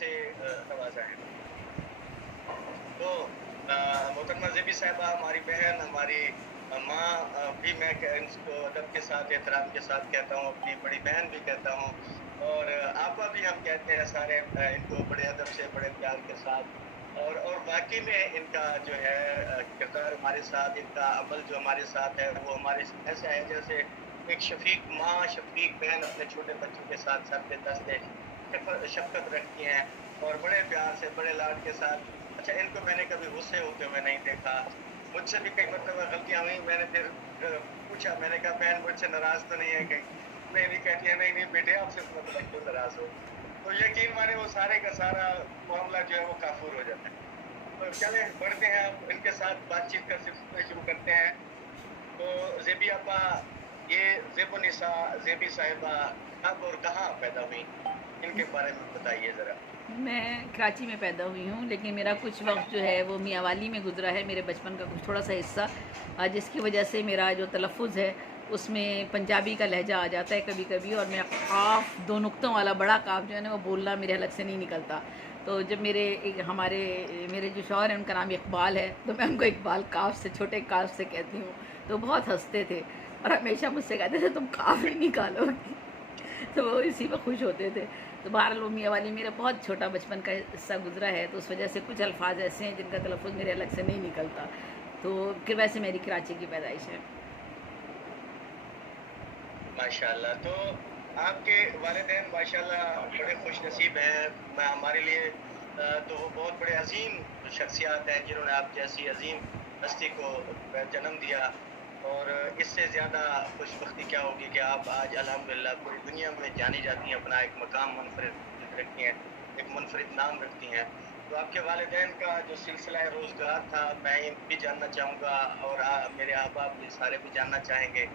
से नवाजा है। तो मोहतरमा ज़ेबी साहिबा हमारी बहन, हमारी माँ भी मैं इसको अदब के साथ, एहतराम के साथ कहता हूँ, अपनी बड़ी बहन भी कहता हूँ, और आपा भी हम कहते हैं सारे इनको बड़े अदब से, बड़े प्यार के साथ। और वाक़ई में इनका जो है किरदार हमारे साथ, इनका अमल जो हमारे साथ है, वो हमारे ऐसा है जैसे एक शफ़ीक माँ, शफ़ीक बहन अपने छोटे बच्चों के साथ सर पे दस्ते शफ़क़त रखती हैं, और बड़े प्यार से, बड़े लाड के साथ। अच्छा, इनको मैंने कभी गुस्से होते हुए नहीं देखा। मुझसे भी कई मरतबा गलतियाँ हुई, मैंने फिर पूछा, मैंने कहा बहन मुझसे नाराज़ तो नहीं है कहीं? नहीं, नहीं, कहती है नहीं, नहीं बेटे आपसे तो मैं क्यों नाराज़ हूँ? तो यकीन माने वो सारे का सारा मामला जो है वो काफूर हो जाता है। तो चले बढ़ते हैं, अब इनके साथ बातचीत का सिलसिला शुरू करते हैं। तो ज़ेबी आपा, ये ज़ेबुन्निसा ज़ेबी साहिबा कब और कहाँ पैदा हुई? इनके बारे में बताइए ज़रा। मैं कराची में पैदा हुई हूँ, लेकिन मेरा कुछ वक्त जो है वो मियांवाली में गुजरा है, मेरे बचपन का कुछ थोड़ा सा हिस्सा, जिसकी वजह से मेरा जो तलफ़ुज़ है उसमें पंजाबी का लहजा आ जाता है कभी कभी, और मैं काफ दो नुक्तों वाला बड़ा काफ जो है ना वो बोलना मेरे हलक से नहीं निकलता। तो जब मेरे जो शौहर हैं उनका नाम इकबाल है, तो मैं उनको इकबाल काफ से, छोटे काफ से कहती हूँ, तो बहुत हंसते थे और हमेशा मुझसे कहते थे तुम काफ ही निकालोगी। तो वो इसी पर खुश होते थे। तो बहरहाल वो मियाँ वाली मेरा बहुत छोटा बचपन का हिस्सा गुजरा है, तो उस वजह से कुछ अल्फाज ऐसे हैं जिनका तलफ़ुज़ मेरे अलग से नहीं निकलता। तो फिर वैसे मेरी कराची की पैदाइश है। माशाल्लाह। तो आपके वालिदैन माशाल्लाह बड़े खुश नसीब हैं। मैं हमारे लिए तो वो बहुत बड़े अजीम शख्सियात हैं जिन्होंने आप जैसी अजीम हस्ती को जन्म दिया, और इससे ज़्यादा खुशबख्ती क्या होगी कि आप आज अल्हम्दुलिल्लाह पूरी दुनिया में जानी जाती हैं, अपना एक मकाम मुनफरिद रखती हैं, एक मुनफरिद नाम रखती हैं। तो आपके वालिदैन का जो सिलसिला रोज़गार था, मैं ये भी जानना चाहूँगा, और मेरे अहबाब भी सारे भी जानना चाहेंगे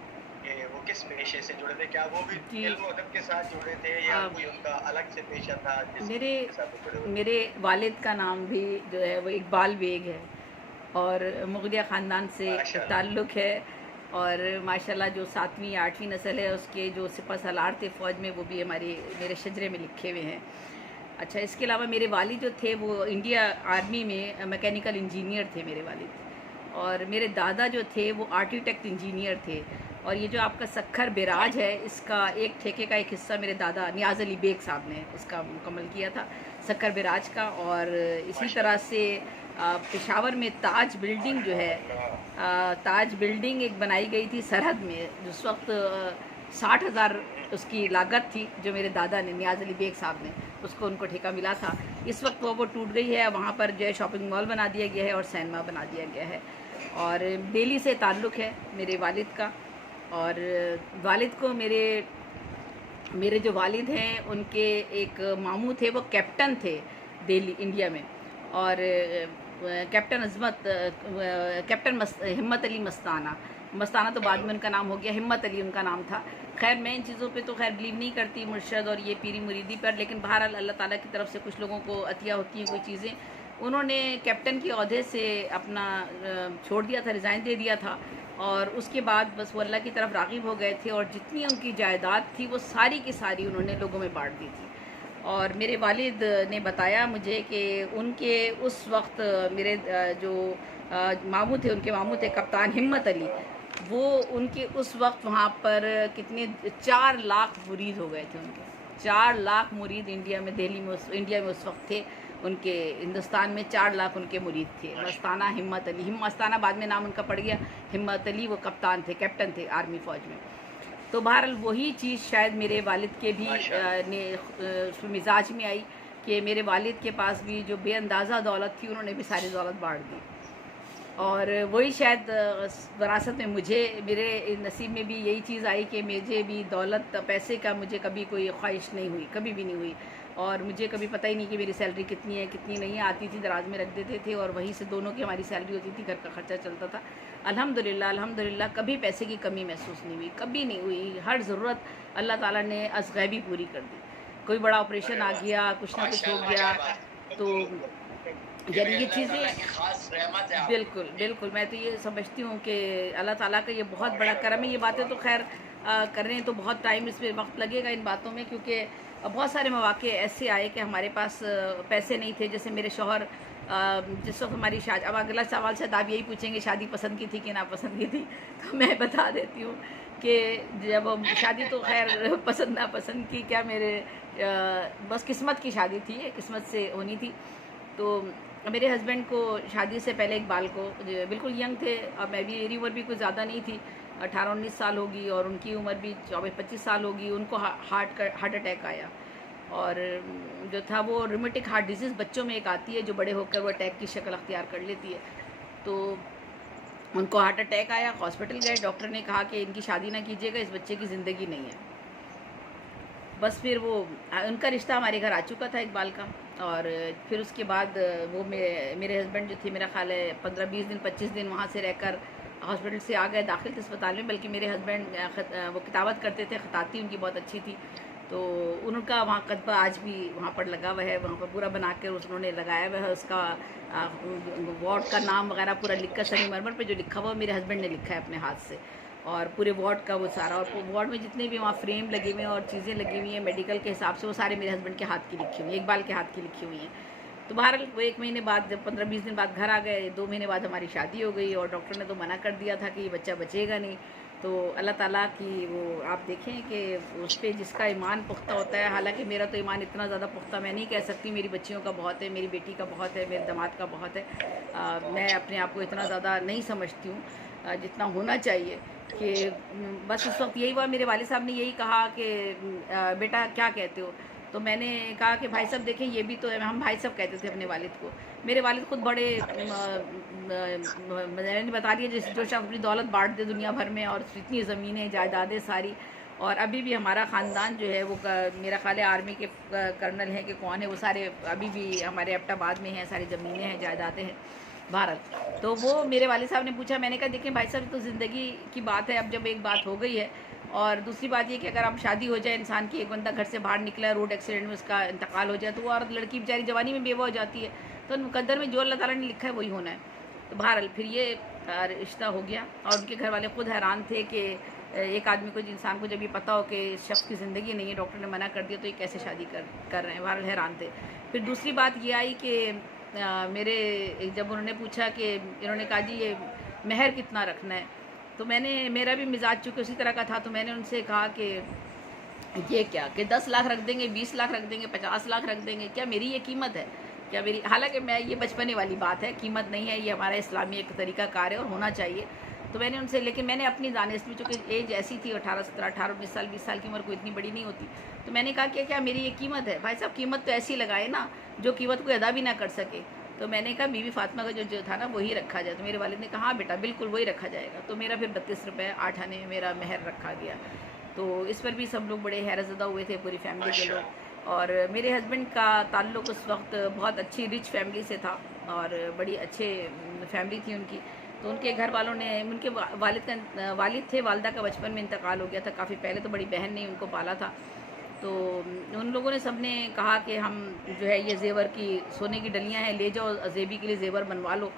कि वो किस पेशे से जुड़े थे? क्या वो भी जी। इल्म अदब के साथ जुड़े थे, या आ, कोई उनका अलग से पेशा था मेरे जिसके साथ वो जुड़े हुए थे? मेरे वालिद का नाम भी जो है वो इकबाल बेग है, और मुग़लिया ख़ानदान से माशाल्लाह। ताल्लुक़ है। और माशाल्लाह जो 7वीं 8वीं नस्ल है उसके जो सिपह सालार थे फ़ौज में, वो भी मेरे शजरे में लिखे हुए हैं। अच्छा, इसके अलावा मेरे वालिद जो थे वो इंडिया आर्मी में मैकेनिकल इंजीनियर थे मेरे वालिद, और मेरे दादा जो थे वो आर्किटेक्ट इंजीनियर थे। और ये जो आपका सखर बिराज है, इसका एक ठेके का एक हिस्सा मेरे दादा नियाज़ अली बेग साहब ने इसका मुकम्मल किया था, सखर बिराज का। और इसी तरह माशाल्लाह। से पेशावर में ताज बिल्डिंग जो है, ताज बिल्डिंग एक बनाई गई थी सरहद में, जिस वक्त 60,000 उसकी लागत थी, जो मेरे दादा ने, नियाज़ अली बेग साहब ने, उसको उनको ठेका मिला था। इस वक्त वो टूट गई है, वहाँ पर जो है शॉपिंग मॉल बना दिया गया है और सिनेमा बना दिया गया है। और दिल्ली से ताल्लुक़ है मेरे वालिद का। और वालिद को मेरे जो वालिद हैं उनके एक मामू थे, वो कैप्टन थे दिल्ली इंडिया में। और हिम्मत अली मस्ताना, मस्ताना तो बाद में उनका नाम हो गया, हिम्मत अली उनका नाम था। खैर मैं इन चीज़ों पे तो खैर बिलीव नहीं करती, मुर्शद और ये पीरी मुरीदी पर, लेकिन बहरहाल अल्लाह ताला की तरफ से कुछ लोगों को अतिया होती हैं कोई चीज़ें। उन्होंने कैप्टन के ओहदे से अपना छोड़ दिया था, रिज़ाइन दे दिया था, और उसके बाद बस वो अल्लाह की तरफ राग़िब हो गए थे, और जितनी उनकी जायदाद थी वो सारी की सारी उन्होंने लोगों में बांट दी थी। और मेरे वालिद ने बताया मुझे कि उनके उस वक्त मेरे जो मामू थे, उनके मामू थे कप्तान हिम्मत अली, वो उनके उस वक्त वहाँ पर कितने 4 लाख मुरीद हो गए थे उनके। 4 लाख मुरीद इंडिया में, इंडिया में उस वक्त थे उनके, हिंदुस्तान में 4 लाख उनके मुरीद थे। मस्ताना हिम्मत अली, मस्ताना बाद में नाम उनका पड़ गया, हिम्मत अली वो कप्तान थे, कैप्टन थे आर्मी फ़ौज में। तो बहरहाल वही चीज़ शायद मेरे वालिद के भी मिजाज में आई, कि मेरे वालिद के पास भी जो बेअंदाज़ा दौलत थी, उन्होंने भी सारी दौलत बांट दी। और वही शायद विरासत में मेरे नसीब में भी यही चीज़ आई कि मुझे भी दौलत, पैसे का मुझे कभी कोई ख्वाहिश नहीं हुई, कभी भी नहीं हुई। और मुझे कभी पता ही नहीं कि मेरी सैलरी कितनी है कितनी नहीं है, आती थी दराज में रख देते थे, और वहीं से दोनों की हमारी सैलरी होती थी, घर का खर्चा चलता था। अल्हम्दुलिल्लाह अल्हम्दुलिल्लाह कभी पैसे की कमी महसूस नहीं हुई, कभी नहीं हुई। हर ज़रूरत अल्लाह ताला ने अज़गैबी पूरी कर दी। कोई बड़ा ऑपरेशन आ गया, कुछ ना कुछ हो गया, तो यानी ये चीज़ें खास रहमत है आप। बिल्कुल, बिल्कुल, मैं तो ये समझती हूँ कि अल्लाह ताला का ये बहुत बड़ा करम है। ये बातें तो खैर कर रहे हैं तो बहुत टाइम, इसमें वक्त लगेगा इन बातों में, क्योंकि بہت سارے مواقع ایسے آئے کہ ہمارے پاس پیسے نہیں تھے. جیسے میرے شوہر جس وقت ہماری شادی، اب اگلا سوال شاید آپ یہی پوچھیں گے شادی پسند کی تھی کہ ناپسند کی تھی، تو میں بتا دیتی ہوں کہ جب شادی تو خیر پسند ناپسند کی کیا، میرے بس قسمت کی شادی تھی، قسمت سے ہونی تھی. تو میرے ہسبینڈ کو شادی سے پہلے اقبال کو بالکل ینگ تھے، اور میری عمر بھی کوئی زیادہ نہیں تھی، 18-19 سال ہوگی، اور ان کی عمر بھی 24-25 سال ہوگی. ان کو ہارٹ اٹیک آیا، اور جو تھا وہ ریمیٹک ہارٹ ڈیزیز بچوں میں ایک آتی ہے جو بڑے ہو کر وہ اٹیک کی شکل اختیار کر لیتی ہے. تو ان کو ہارٹ اٹیک آیا، ہاسپٹل گئے، ڈاکٹر نے کہا کہ ان کی شادی نہ کیجیے گا، اس بچے کی زندگی نہیں ہے. بس پھر وہ ان کا رشتہ ہمارے گھر آ چکا تھا اقبال کا، اور پھر اس کے بعد وہ میرے ہسبینڈ جو تھے، میرا خیال ہے 15-20 دن 25 دن وہاں سے رہ کر ہاسپٹل سے آ گئے، داخل تھے اسپتال میں. بلکہ میرے ہسبینڈ وہ کتابت کرتے تھے، خطاطی ان کی بہت اچھی تھی، تو ان کا وہاں کتبہ آج بھی وہاں پر لگا ہوا ہے، وہاں پر پورا بنا کر انہوں نے لگایا ہوا ہے. اس کا وارڈ کا نام وغیرہ پورا لکھ کر سنگ مرمر پہ جو لکھا ہوا میرے ہسبینڈ نے لکھا ہے اپنے ہاتھ سے، اور پورے وارڈ کا وہ سارا، اور وارڈ میں جتنے بھی وہاں فریم لگے ہوئے ہیں اور چیزیں لگی ہوئی ہیں میڈیکل کے حساب سے، وہ سارے میرے ہسبینڈ کے ہاتھ کی لکھی ہوئی ہیں، اقبال کے ہاتھ کی لکھی ہوئی ہیں. تو بہرحال وہ 1 مہینے بعد، جب 15-20 دن بعد گھر آ گئے، 2 مہینے بعد ہماری شادی ہو گئی، اور ڈاکٹر نے تو منع کر دیا تھا کہ یہ بچہ بچے گا نہیں. تو اللہ تعالیٰ کی وہ آپ دیکھیں کہ اس پہ جس کا ایمان پختہ ہوتا ہے، حالانکہ میرا تو ایمان اتنا زیادہ پختہ میں نہیں کہہ سکتی، میری بچیوں کا بہت ہے، میری بیٹی کا بہت ہے، میرے داماد کا بہت ہے. میں اپنے آپ کو اتنا زیادہ نہیں سمجھتی ہوں جتنا ہونا چاہیے. کہ بس اس وقت یہی ہوا، میرے والد صاحب نے یہی کہا کہ بیٹا کیا کہتے ہو. تو میں نے کہا کہ بھائی صاحب دیکھیں یہ بھی تو ہے، ہم بھائی صاحب کہتے تھے اپنے والد کو. میرے والد خود بڑے میں نے بتا دیا جو شخص اپنی دولت بانٹ دے دنیا بھر میں، اور اتنی زمینیں جائیدادیں ساری، اور ابھی بھی ہمارا خاندان جو ہے وہ میرا خیال ہے آرمی کے کرنل ہیں کہ کون ہے، وہ سارے ابھی بھی ہمارے ایبٹ آباد میں ہیں، ساری زمینیں ہیں، جائیدادیں ہیں. بہرحال تو وہ میرے والد صاحب نے پوچھا، میں نے کہا دیکھیں بھائی صاحب تو زندگی کی بات ہے، اب جب ایک بات ہو گئی ہے، اور دوسری بات یہ کہ اگر اب شادی ہو جائے انسان کی، ایک بندہ گھر سے باہر نکلا ہے، روڈ ایکسیڈنٹ میں اس کا انتقال ہو جائے، تو وہ عورت لڑکی بیچاری جوانی میں بیوہ ہو جاتی ہے، تو مقدر میں جو اللہ تعالیٰ نے لکھا ہے وہی ہونا ہے. تو بہرحال پھر یہ رشتہ ہو گیا، اور ان کے گھر والے خود حیران تھے کہ ایک آدمی کو، انسان کو جب یہ پتہ ہو کہ اس شخص کی زندگی نہیں ہے، ڈاکٹر نے منع کر دیا، تو یہ کیسے شادی کر رہے ہیں. بہرحال حیران تھے. پھر دوسری بات یہ آئی کہ میرے جب انہوں نے پوچھا کہ انہوں نے کہا جی یہ مہر کتنا رکھنا ہے، تو میں نے، میرا بھی مزاج چونکہ اسی طرح کا تھا، تو میں نے ان سے کہا کہ یہ کیا کہ 10 لاکھ رکھ دیں گے، 20 لاکھ رکھ دیں گے، 50 لاکھ رکھ دیں گے، کیا میری یہ قیمت ہے؟ کیا میری، حالانکہ میں یہ بچپنے والی بات ہے، قیمت نہیں ہے، یہ ہمارا اسلامی ایک طریقہ کار ہے اور ہونا چاہیے. تو میں نے ان سے، لیکن میں نے اپنی دانش میں، چونکہ ایج ایسی تھی 18-19 سال 20 سال کی عمر کوئی اتنی بڑی نہیں ہوتی، تو میں نے کہا کہ کیا میری یہ قیمت ہے؟ بھائی صاحب قیمت تو ایسی لگائے نا جو قیمت کوئی ادا بھی نہ کر سکے. تو میں نے کہا بی بی فاطمہ کا جو تھا نا وہی رکھا جائے. تو میرے والد نے کہا ہاں بیٹا بالکل وہی رکھا جائے گا. تو میرا پھر 32 روپے 8 آنے میرا مہر رکھا گیا. تو اس پر بھی سب لوگ بڑے حیرت زدہ ہوئے تھے، پوری فیملی کے لوگ. اور میرے ہسبینڈ کا تعلق اس وقت بہت اچھی رچ فیملی سے تھا، اور بڑی اچھے فیملی تھی ان کی. تو ان کے گھر والوں نے، ان کے والد تھے، والدہ کا بچپن میں انتقال ہو گیا تھا کافی پہلے، تو بڑی بہن نے ان کو پالا تھا. تو ان لوگوں نے سب نے کہا کہ ہم جو ہے یہ زیور کی سونے کی ڈلیاں ہیں لے جاؤ، زیبی کے لیے زیور بنوا لو.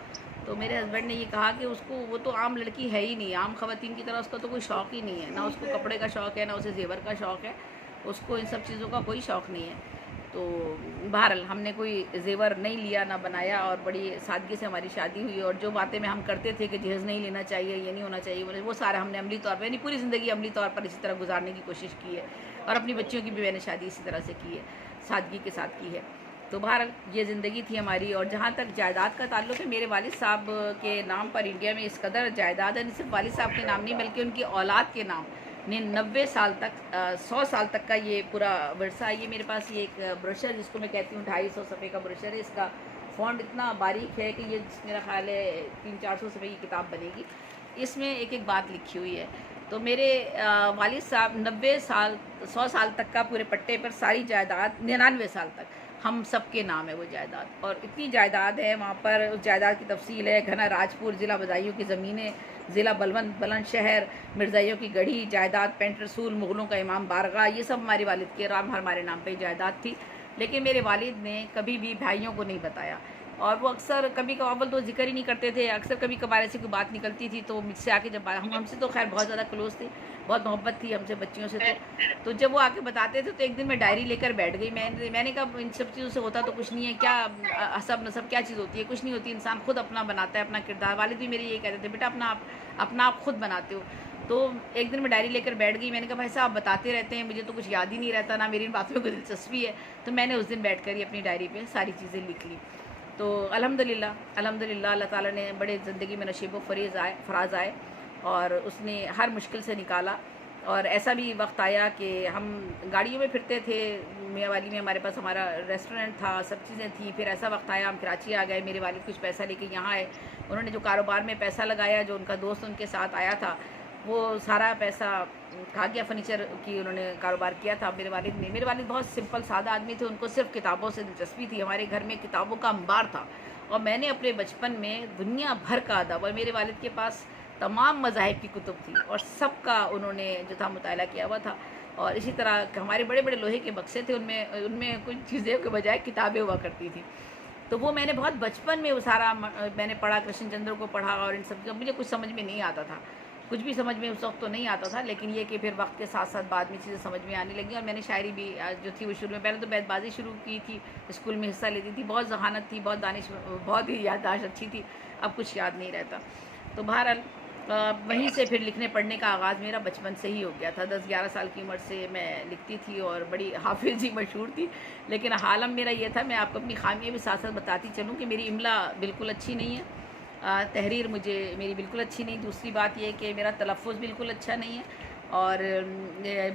تو میرے ہسبینڈ نے یہ کہا کہ اس کو، وہ تو عام لڑکی ہے ہی نہیں، عام خواتین کی طرح اس کا تو کوئی شوق ہی نہیں ہے، نہ اس کو کپڑے کا شوق ہے، نہ اسے زیور کا شوق ہے، اس کو ان سب چیزوں کا کوئی شوق نہیں ہے. تو بہرحال ہم نے کوئی زیور نہیں لیا نہ بنایا، اور بڑی سادگی سے ہماری شادی ہوئی. اور جو باتیں میں ہم کرتے تھے کہ جہیز نہیں لینا چاہیے، یہ نہیں ہونا چاہیے، وہ سارا ہم نے عملی طور پر، یعنی پوری زندگی عملی طور پر اسی طرح گزارنے کی کوشش کی ہے. اور اپنی بچیوں کی بھی میں نے شادی اسی طرح سے کی ہے، سادگی کے ساتھ کی ہے. تو بہرحال یہ زندگی تھی ہماری. اور جہاں تک جائیداد کا تعلق ہے، میرے والد صاحب کے نام پر انڈیا میں اس قدر جائیداد ہے، نہیں صرف والد صاحب کے نام نہیں بلکہ ان کی اولاد کے نام، 90 سال تک، 100 سال تک کا یہ پورا ورثہ ہے. یہ میرے پاس یہ ایک بروشر جس کو میں کہتی ہوں 250 صفحے کا بروشر ہے. اس کا فونٹ اتنا باریک ہے کہ یہ میرا خیال ہے 300-400 صفحے کی کتاب بنے گی. اس میں ایک ایک بات لکھی ہوئی ہے. تو میرے والد صاحب 90 سال 100 سال تک کا پورے پٹے پر ساری جائیداد، 99 سال تک ہم سب کے نام ہے وہ جائیداد. اور اتنی جائیداد ہے وہاں پر، اس جائیداد کی تفصیل ہے. گھنا راجپور، ضلع بدایوں کی زمینیں، ضلع بلند شہر، مرزائیوں کی گڑھی، جائیداد پینٹ رسول، مغلوں کا امام بارگاہ، یہ سب ہمارے والد کے رام ہمارے نام پہ جائیداد تھی. لیکن میرے والد نے کبھی بھی بھائیوں کو نہیں بتایا اور وہ اکثر کبھی کبھار تو ذکر ہی نہیں کرتے تھے، اکثر کبھی کبھار ایسی کوئی بات نکلتی تھی تو مجھ سے آ کے جب ہم سے تو خیر بہت زیادہ کلوز تھی، بہت محبت تھی ہم سے بچیوں سے، تو جب وہ آ کے بتاتے تھے تو ایک دن میں ڈائری لے کر بیٹھ گئی، میں نے کہا ان سب چیزوں سے ہوتا تو کچھ نہیں ہے، کیا حسب نسب کیا چیز ہوتی ہے، کچھ نہیں ہوتی، انسان خود اپنا بناتا ہے اپنا کردار۔ والد بھی میرے یہ کہتے تھے بیٹا اپنا آپ خود بناتے ہو۔ تو ایک دن میں ڈائری لے کر بیٹھ گئی، میں نے کہا بھائی صاحب آپ بتاتے رہتے ہیں، مجھے تو کچھ یاد ہی نہیں رہتا، نہ میری ان باتوں میں کوئی دلچسپی ہے، تو میں نے اس دن بیٹھ کر ہی اپنی ڈائری پہ ساری چیزیں لکھ لی۔ تو الحمدللہ اللہ تعالیٰ نے بڑے زندگی میں نشیب و فراز آئے اور اس نے ہر مشکل سے نکالا۔ اور ایسا بھی وقت آیا کہ ہم گاڑیوں میں پھرتے تھے، میاں والی میں ہمارے پاس ہمارا ریسٹورنٹ تھا، سب چیزیں تھیں، پھر ایسا وقت آیا ہم کراچی آ گئے، میرے والد کچھ پیسہ لے کے یہاں آئے، انہوں نے جو کاروبار میں پیسہ لگایا، جو ان کا دوست ان کے ساتھ آیا تھا وہ سارا پیسہ کھا گیا، فرنیچر کی انہوں نے کاروبار کیا تھا میرے والد بہت سمپل سادہ آدمی تھے، ان کو صرف کتابوں سے دلچسپی تھی، ہمارے گھر میں کتابوں کا انبار تھا، اور میں نے اپنے بچپن میں دنیا بھر کا ادب، اور میرے والد کے پاس تمام مذاہب کی کتب تھی اور سب کا انہوں نے جو تھا مطالعہ کیا ہوا تھا، اور اسی طرح ہمارے بڑے بڑے لوہے کے بکسے تھے، ان میں کچھ چیزیں کے بجائے کتابیں ہوا کرتی تھیں، تو وہ میں نے بہت بچپن میں وہ سارا میں نے پڑھا، کرشن چندر کو پڑھا، اور ان سب مجھے کچھ سمجھ میں نہیں آتا تھا، کچھ بھی سمجھ میں اس وقت تو نہیں آتا تھا، لیکن یہ کہ پھر وقت کے ساتھ ساتھ بعد میں چیزیں سمجھ میں آنے لگیں، اور میں نے شاعری بھی جو تھی وہ شروع میں پہلے تو بیت بازی شروع کی تھی، اسکول میں حصہ لیتی تھی، بہت ذہانت تھی، بہت دانش، بہت ہی یادداشت اچھی تھی، اب کچھ یاد نہیں رہتا۔ تو بہرحال وہیں سے پھر لکھنے پڑھنے کا آغاز میرا بچپن سے ہی ہو گیا تھا، 10-11 سال کی عمر سے میں لکھتی تھی اور بڑی حافظ ہی مشہور تھی، لیکن حالم میرا یہ تھا، میں آپ کو اپنی خامیاں بھی ساتھ ساتھ بتاتی چلوں کہ میری املا بالکل اچھی نہیں ہے، تحریر میری بالکل اچھی نہیں، دوسری بات یہ کہ میرا تلفظ بالکل اچھا نہیں ہے، اور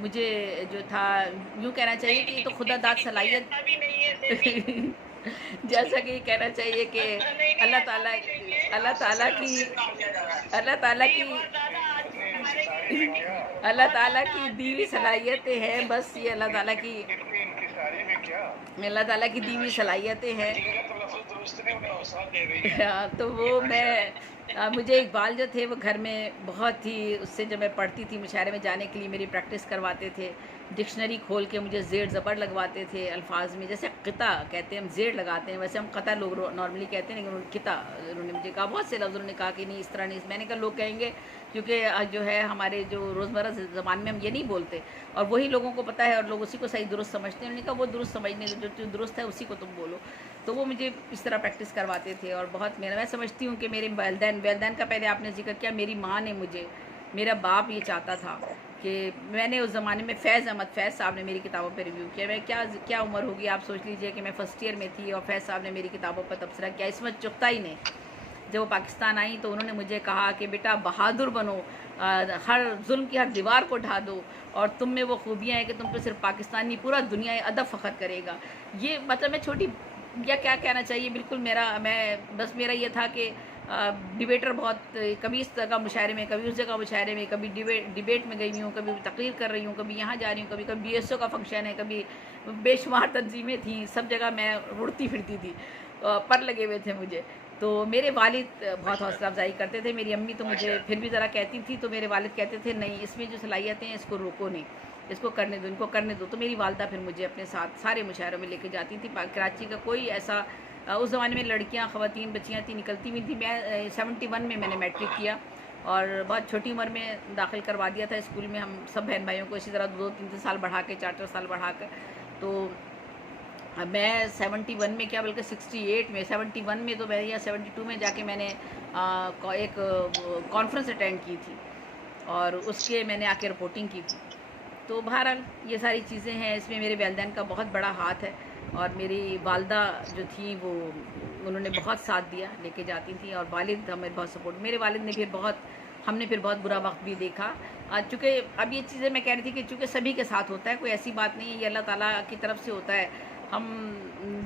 مجھے جو تھا یوں کہنا چاہیے کہ یہ تو خدا داد صلاحیت جیسا کہ یہ کہنا چاہیے کہ اللہ تعالیٰ کی اللہ تعالیٰ کی دیوی صلاحیتیں ہیں، بس یہ اللہ تعالیٰ کی دیوی صلاحیتیں ہیں، تو وہ مجھے اقبال جو تھے وہ گھر میں بہت ہی، اس سے جب میں پڑھتی تھی مشاعرے میں جانے کے لیے میری پریکٹس کرواتے تھے، ڈکشنری کھول کے مجھے زیر زبر لگواتے تھے الفاظ میں، جیسے قطع کہتے ہیں ہم زیر لگاتے ہیں، ویسے ہم قطع لوگ نارملی کہتے ہیں، لیکن قطع انہوں نے مجھے کہا، بہت سے لفظ انہوں نے کہا کہ نہیں اس طرح نہیں، میں نے کہا لوگ کہیں گے کیونکہ جو ہے ہمارے جو روزمرہ زبان میں ہم یہ نہیں بولتے، اور وہی لوگوں کو پتہ ہے اور لوگ اسی کو صحیح درست سمجھتے ہیں، انہوں نے کہا وہ درست سمجھنے جو درست ہے اسی کو تم بولو، تو وہ مجھے اس طرح پریکٹس کرواتے تھے، اور بہت میں سمجھتی ہوں کہ میرے والدین کا پہلے آپ نے ذکر کیا، میری ماں نے مجھے، میرا باپ یہ چاہتا تھا کہ میں نے اس زمانے میں فیض صاحب نے میری کتابوں پہ ریویو کیا، میں کیا عمر ہوگی آپ سوچ لیجئے کہ میں فرسٹ ایئر میں تھی، اور فیض صاحب نے میری کتابوں پر تبصرہ کیا، عصمت چغتائی نے جب وہ پاکستان آئیں تو انہوں نے مجھے کہا کہ بیٹا بہادر بنو، ہر ظلم کی ہر دیوار کو ڈھا دو، اور تم میں وہ خوبیاں ہیں کہ تم پہ صرف پاکستان نہیں پورا دنیا ادب فخر کرے گا، یہ مطلب میں چھوٹی یا کیا کہنا چاہیے، بالکل میرا یہ تھا کہ ڈیبیٹر بہت، کبھی اس جگہ مشاعرے میں، کبھی اس جگہ مشاعرے میں، کبھی ڈیبیٹ میں گئی ہوں، کبھی تقریر کر رہی ہوں، کبھی یہاں جا رہی ہوں، کبھی بی ایس او کا فنکشن ہے، کبھی بے شمار تنظیمیں تھیں، سب جگہ میں اڑتی پھرتی تھی، پر لگے ہوئے تھے مجھے، تو میرے والد بہت حوصلہ افزائی کرتے تھے، میری امی تو مجھے پھر بھی ذرا کہتی تھی، تو میرے والد کہتے تھے نہیں اس میں جو صلاحیتیں ہیں اس کو روکو نہیں، اس کو کرنے دو، ان کو کرنے دو، تو میری والدہ پھر مجھے اپنے ساتھ سارے مشاعروں میں لے کے جاتی تھی، کراچی کا کوئی ایسا، اس زمانے میں لڑکیاں خواتین بچیاں تھیں نکلتی ہوئی تھیں، میں 71 میں نے میٹرک کیا، اور بہت چھوٹی عمر میں داخل کروا دیا تھا اسکول میں، ہم سب بہن بھائیوں کو اسی طرح 2-3 سال بڑھا کے 4 سال بڑھا کر، تو میں 71 میں کیا بلکہ 68 میں 71 میں تو میں یا 72 میں جا کے میں نے ایک کانفرنس اٹینڈ کی تھی، اور اس کے میں نے آ کے رپورٹنگ کی تھی، تو بہرحال یہ ساری چیزیں ہیں، اس میں میرے والدین کا بہت بڑا ہاتھ ہے، اور میری والدہ جو تھی وہ انہوں نے بہت ساتھ دیا، لے کے جاتی تھیں، اور والد ہمیں بہت سپورٹ، میرے والد نے پھر ہم نے پھر بہت برا وقت بھی دیکھا، چونکہ اب یہ چیزیں میں کہہ رہی تھی کہ چونکہ سبھی کے ساتھ ہوتا ہے، کوئی ایسی بات نہیں ہے، یہ اللہ تعالیٰ کی طرف سے ہوتا ہے، ہم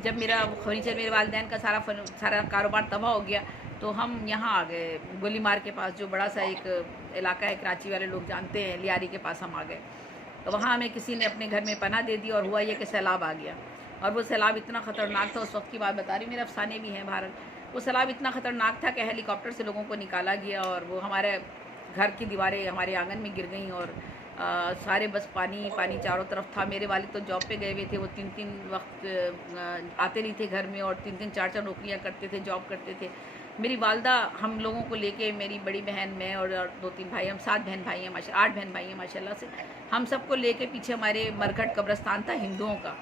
جب میرا فرنیچر میرے والدین کا سارا کاروبار تباہ ہو گیا تو ہم یہاں آ گئے گولی مار کے پاس، جو بڑا سا ایک علاقہ ہے کراچی والے لوگ جانتے ہیں، لیاری کے پاس ہم آ گئے، تو وہاں ہمیں کسی نے اپنے گھر میں پناہ دے دی، اور ہوا یہ کہ سیلاب آ گیا، اور وہ سیلاب اتنا خطرناک تھا، اس وقت کی بات بتا رہی، میرے افسانے بھی ہیں بھارت، وہ سیلاب اتنا خطرناک تھا کہ ہیلی کاپٹر سے لوگوں کو نکالا گیا، اور وہ ہمارے گھر کی دیواریں ہمارے آنگن میں گر گئیں، اور سارے بس پانی پانی چاروں طرف تھا. میرے والد تو جاب پہ گئے ہوئے تھے, وہ 3 وقت آتے نہیں تھے گھر میں, اور 4 نوکریاں کرتے تھے, جاب کرتے تھے. میری والدہ ہم لوگوں کو لے کے, میری بڑی بہن, میں اور 2-3 بھائی, ہم 7 بہن بھائی ہیں, 8 بہن بھائی ہیں ماشاء اللہ سے. ہم سب کو لے کے پیچھے ہمارے مرگھٹ قبرستان تھا ہندوؤں کا.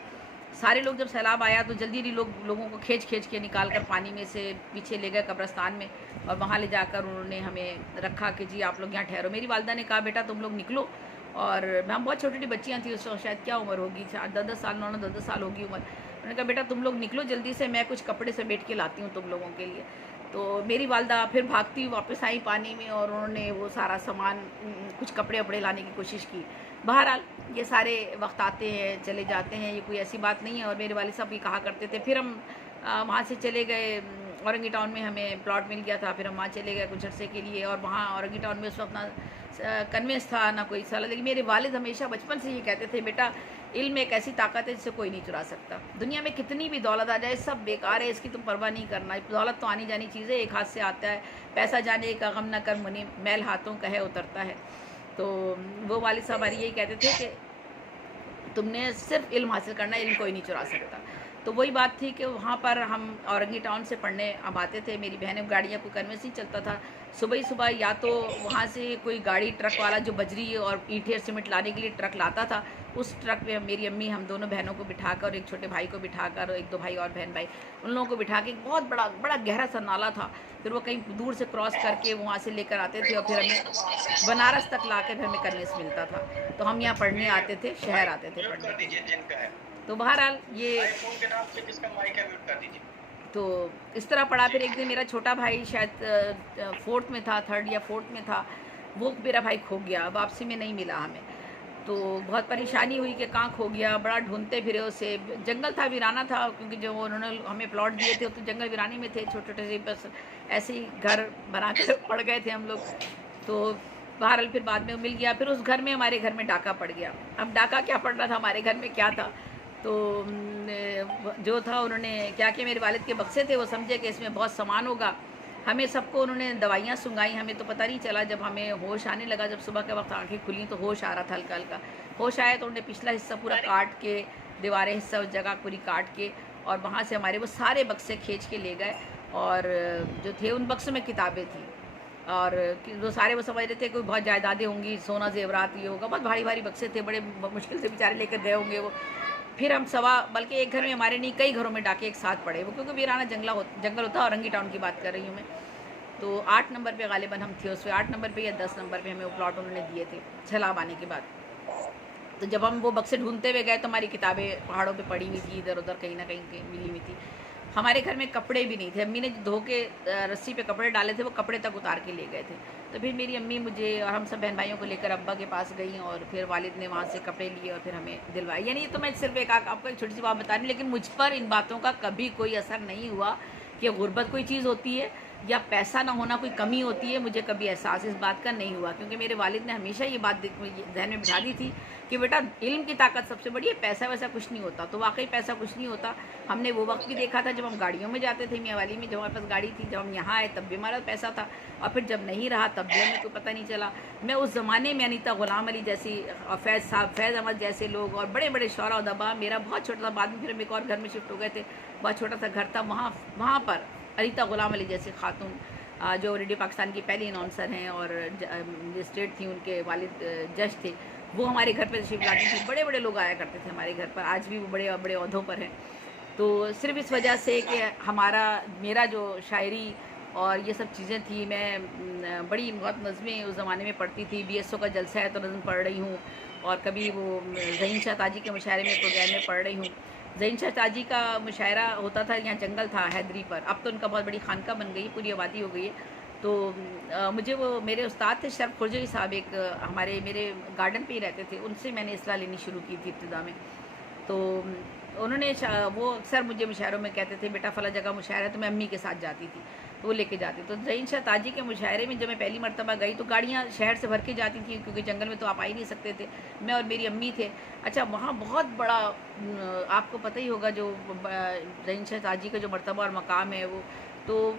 سارے لوگ جب سیلاب آیا تو جلدی لوگوں کو کھینچ کے نکال کر پانی میں سے پیچھے لے گئے قبرستان میں, اور وہاں لے جا کر انہوں نے ہمیں رکھا کہ جی آپ لوگ یہاں ٹھہرو. میری والدہ نے کہا بیٹا تم لوگ نکلو, اور ہم بہت چھوٹی بچیاں تھیں اس وقت, شاید کیا عمر ہوگی, 10 سال, 9-10 سال ہوگی عمر. انہوں نے کہا بیٹا تم لوگ نکلو جلدی سے, میں کچھ کپڑے سے بیٹھ کے لاتی ہوں تم لوگوں کے لیے. تو میری والدہ پھر بھاگتی واپس آئی پانی میں, اور انہوں نے وہ سارا سامان, کچھ کپڑے وپڑے لانے کی کوشش کی. بہرحال یہ سارے وقت آتے ہیں چلے جاتے ہیں, یہ کوئی ایسی بات نہیں ہے. اور میرے والد صاحب بھی کہا کرتے تھے. پھر ہم وہاں سے چلے گئے اورنگی ٹاؤن میں, ہمیں پلاٹ مل گیا تھا, پھر ہم وہاں چلے گئے کچھ عرصے کے لیے. اور وہاں اورنگی ٹاؤن میں اس وقت نہ کنوینس تھا نہ کوئی سال, لیکن میرے والد ہمیشہ بچپن سے یہ کہتے تھے بیٹا علم ایک ایسی طاقت ہے جسے کوئی نہیں چرا سکتا. دنیا میں کتنی بھی دولت آ جائے سب بیکار ہے, اس کی تم پرواہ نہیں کرنا. دولت تو آنی جانی چیز ہے, ایک ہاتھ سے آتا ہے. پیسہ جانے کا غم نہ کر منی, میل ہاتھوں کا ہے اترتا ہے. تو وہ والد صاحب ہماری یہی کہتے تھے کہ تم نے صرف علم حاصل کرنا ہے, علم کوئی نہیں چرا سکتا. تو وہی بات تھی کہ وہاں پر ہم اورنگی ٹاؤن سے پڑھنے اب آتے تھے. میری بہنیں, گاڑیاں کوئی کنوینس نہیں چلتا تھا. صبح یا تو وہاں سے کوئی گاڑی ٹرک والا جو بجری اور اینٹیں سیمنٹ لانے کے لیے ٹرک لاتا تھا, اس ٹرک میں میری امی ہم دونوں بہنوں کو بٹھا کر, اور ایک چھوٹے بھائی کو بٹھا کر, اور 1-2 بھائی اور بہن بھائی, ان لوگوں کو بٹھا کے, ایک بہت بڑا گہرا سا نالا تھا, پھر وہ کہیں دور سے کراس کر کے وہاں سے لے کر آتے تھے, اور پھر ہمیں بنارس تک لا کے پھر ہمیں کنوینس ملتا تھا. تو ہم یہاں پڑھنے آتے تھے, شہر آتے تھے میوٹ پڑھنے کر کے دیجیے لیے. جن کا ہے, تو بہرحال یہ آئی فون کے نام سے جس کا مائک ہے میوٹ کر دیجیے. تو اس طرح پڑھا. پھر ایک دن میرا چھوٹا بھائی شاید 4th میں تھا, 3rd یا 4th میں تھا, وہ میرا بھائی کھو گیا, واپسی میں نہیں ملا ہمیں. تو بہت پریشانی ہوئی کہ کہاں کھو گیا, بڑا ڈھونڈتے پھرے اسے. جنگل تھا, ویرانہ تھا, کیونکہ جو انہوں نے ہمیں پلاٹ دیے تھے تو جنگل ویرانے میں تھے, چھوٹے سے بس ایسے ہی گھر بنا کر پڑ گئے تھے ہم لوگ. تو بہرحال پھر بعد میں مل گیا. پھر اس گھر میں, ہمارے گھر میں ڈاکہ پڑ گیا. اب ڈاکہ کیا پڑ رہا تھا, ہمارے گھر میں کیا تھا, تو جو تھا انہوں نے کیا کہ میرے والد کے بکسے تھے, وہ سمجھے کہ اس میں بہت سامان ہوگا. ہمیں سب کو انہوں نے دوائیاں سنگائیں, ہمیں تو پتہ نہیں چلا. جب ہمیں ہوش آنے لگا, جب صبح کے وقت آنکھیں کھلیں تو ہوش آ رہا تھا ہلکا ہلکا. ہوش آیا تو انہوں نے پچھلا حصہ پورا کاٹ کے, دیواریں حصہ اس جگہ پوری کاٹ کے, اور وہاں سے ہمارے وہ سارے بکسے کھینچ کے لے گئے. اور جو تھے ان بکسوں میں کتابیں تھیں, اور وہ سارے وہ سمجھ رہے تھے کوئی بہت جائیدادیں ہوں گی, سونا زیورات یہ ہوگا. بہت بھاری بکسے تھے, بڑے مشکل سے بیچارے لے کر گئے ہوں گے وہ. پھر ہم بلکہ ایک گھر میں ہمارے نہیں, کئی گھروں میں ڈاکے ایک ساتھ پڑے. وہ کیونکہ ویرانہ جنگل ہوتا ہے, اورنگی ٹاؤن کی بات کر رہی ہوں میں. تو 8 نمبر پہ غالباً ہم تھے, اس پہ 8 نمبر پہ یا 10 نمبر پہ ہمیں وہ پلاٹ انہوں نے دیے تھے سیلاب آنے کے بعد. تو جب ہم وہ بکسے ڈھونڈتے ہوئے گئے تو ہماری کتابیں پہاڑوں پہ پڑی ہوئی تھی, ادھر ادھر کہیں نہ کہیں ملی ہوئی تھی. ہمارے گھر میں کپڑے بھی نہیں تھے. امی نے دھو کے رسی پہ کپڑے ڈالے تھے, وہ کپڑے تک اتار کے لے گئے تھے. تو پھر میری امی مجھے اور ہم سب بہن بھائیوں کو لے کر ابا کے پاس گئیں, اور پھر والد نے وہاں سے کپڑے لیے اور پھر ہمیں دلوائے. یعنی یہ تو میں صرف ایک آپ کو ایک چھوٹی سی بات بتا رہی ہوں, لیکن مجھ پر ان باتوں کا کبھی کوئی اثر نہیں ہوا کہ غربت کوئی چیز ہوتی ہے یا پیسہ نہ ہونا کوئی کمی ہوتی ہے. مجھے کبھی احساس اس بات کا نہیں ہوا, کیونکہ میرے والد نے ہمیشہ یہ بات ذہن میں بٹھا دی تھی کہ بیٹا علم کی طاقت سب سے بڑی ہے, پیسہ ویسا کچھ نہیں ہوتا. تو واقعی پیسہ کچھ نہیں ہوتا. ہم نے وہ وقت بھی دیکھا تھا جب ہم گاڑیوں میں جاتے تھے, میاں والی میں جب ہمارے پاس گاڑی تھی, جب ہم یہاں آئے تب بھی ہمارا پیسہ تھا, اور پھر جب نہیں رہا تب بھی ہمیں کوئی پتہ نہیں چلا. میں اس زمانے میں انیتا غلام علی جیسی, فیض احمد جیسے لوگ, اور بڑے بڑے شعراء و ادبا, میرا بہت چھوٹا تھا, بعد میں پھر ہم ایک اور گھر میں شفٹ ہو گئے تھے, بہت چھوٹا سا گھر تھا, وہاں پر انیتا غلام علی جیسی خاتون جو ریڈیو پاکستان کی پہلی اناؤنسر ہیں, اور اسٹیٹ تھیں, ان کے والد جج تھے, وہ ہمارے گھر پہ تشریف لاتی تھی. بڑے بڑے لوگ آیا کرتے تھے ہمارے گھر پر, آج بھی وہ بڑے بڑے عہدوں پر ہیں. تو صرف اس وجہ سے کہ میرا جو شاعری اور یہ سب چیزیں تھیں, میں بڑی بہت نظمیں اس زمانے میں پڑھتی تھی. BSO کا جلسہ ہے تو نظم پڑھ رہی ہوں, اور کبھی وہ ظہین شاہ تاجی کے مشاعرے میں پروگرام میں پڑھ رہی ہوں. ظہین شاہ تاجی کا مشاعرہ ہوتا تھا, یہاں جنگل تھا حیدری پر, اب تو ان کا بہت بڑی خانقاہ بن گئی, پوری آبادی ہو گئی ہے. تو مجھے وہ میرے استاد تھے شرف خرجوی صاحب, ایک میرے گارڈن پہ ہی رہتے تھے, ان سے میں نے اصلاح لینی شروع کی تھی ابتدا میں. تو انہوں نے وہ اکثر مجھے مشاعروں میں کہتے تھے بیٹا فلاں جگہ مشاعرہ ہے, تو میں امی کے ساتھ جاتی تھی, تو وہ لے کے جاتی. تو ظہین شاہ تاجی کے مشاعرے میں جب میں پہلی مرتبہ گئی تو گاڑیاں شہر سے بھر کے جاتی تھیں, کیونکہ جنگل میں تو آپ آ ہی نہیں سکتے تھے, میں اور میری امی تھے. اچھا, وہاں بہت بڑا, آپ کو پتہ ہی ہوگا جو ظہین شاہ تاجی کا جو مرتبہ اور مقام ہے, وہ تو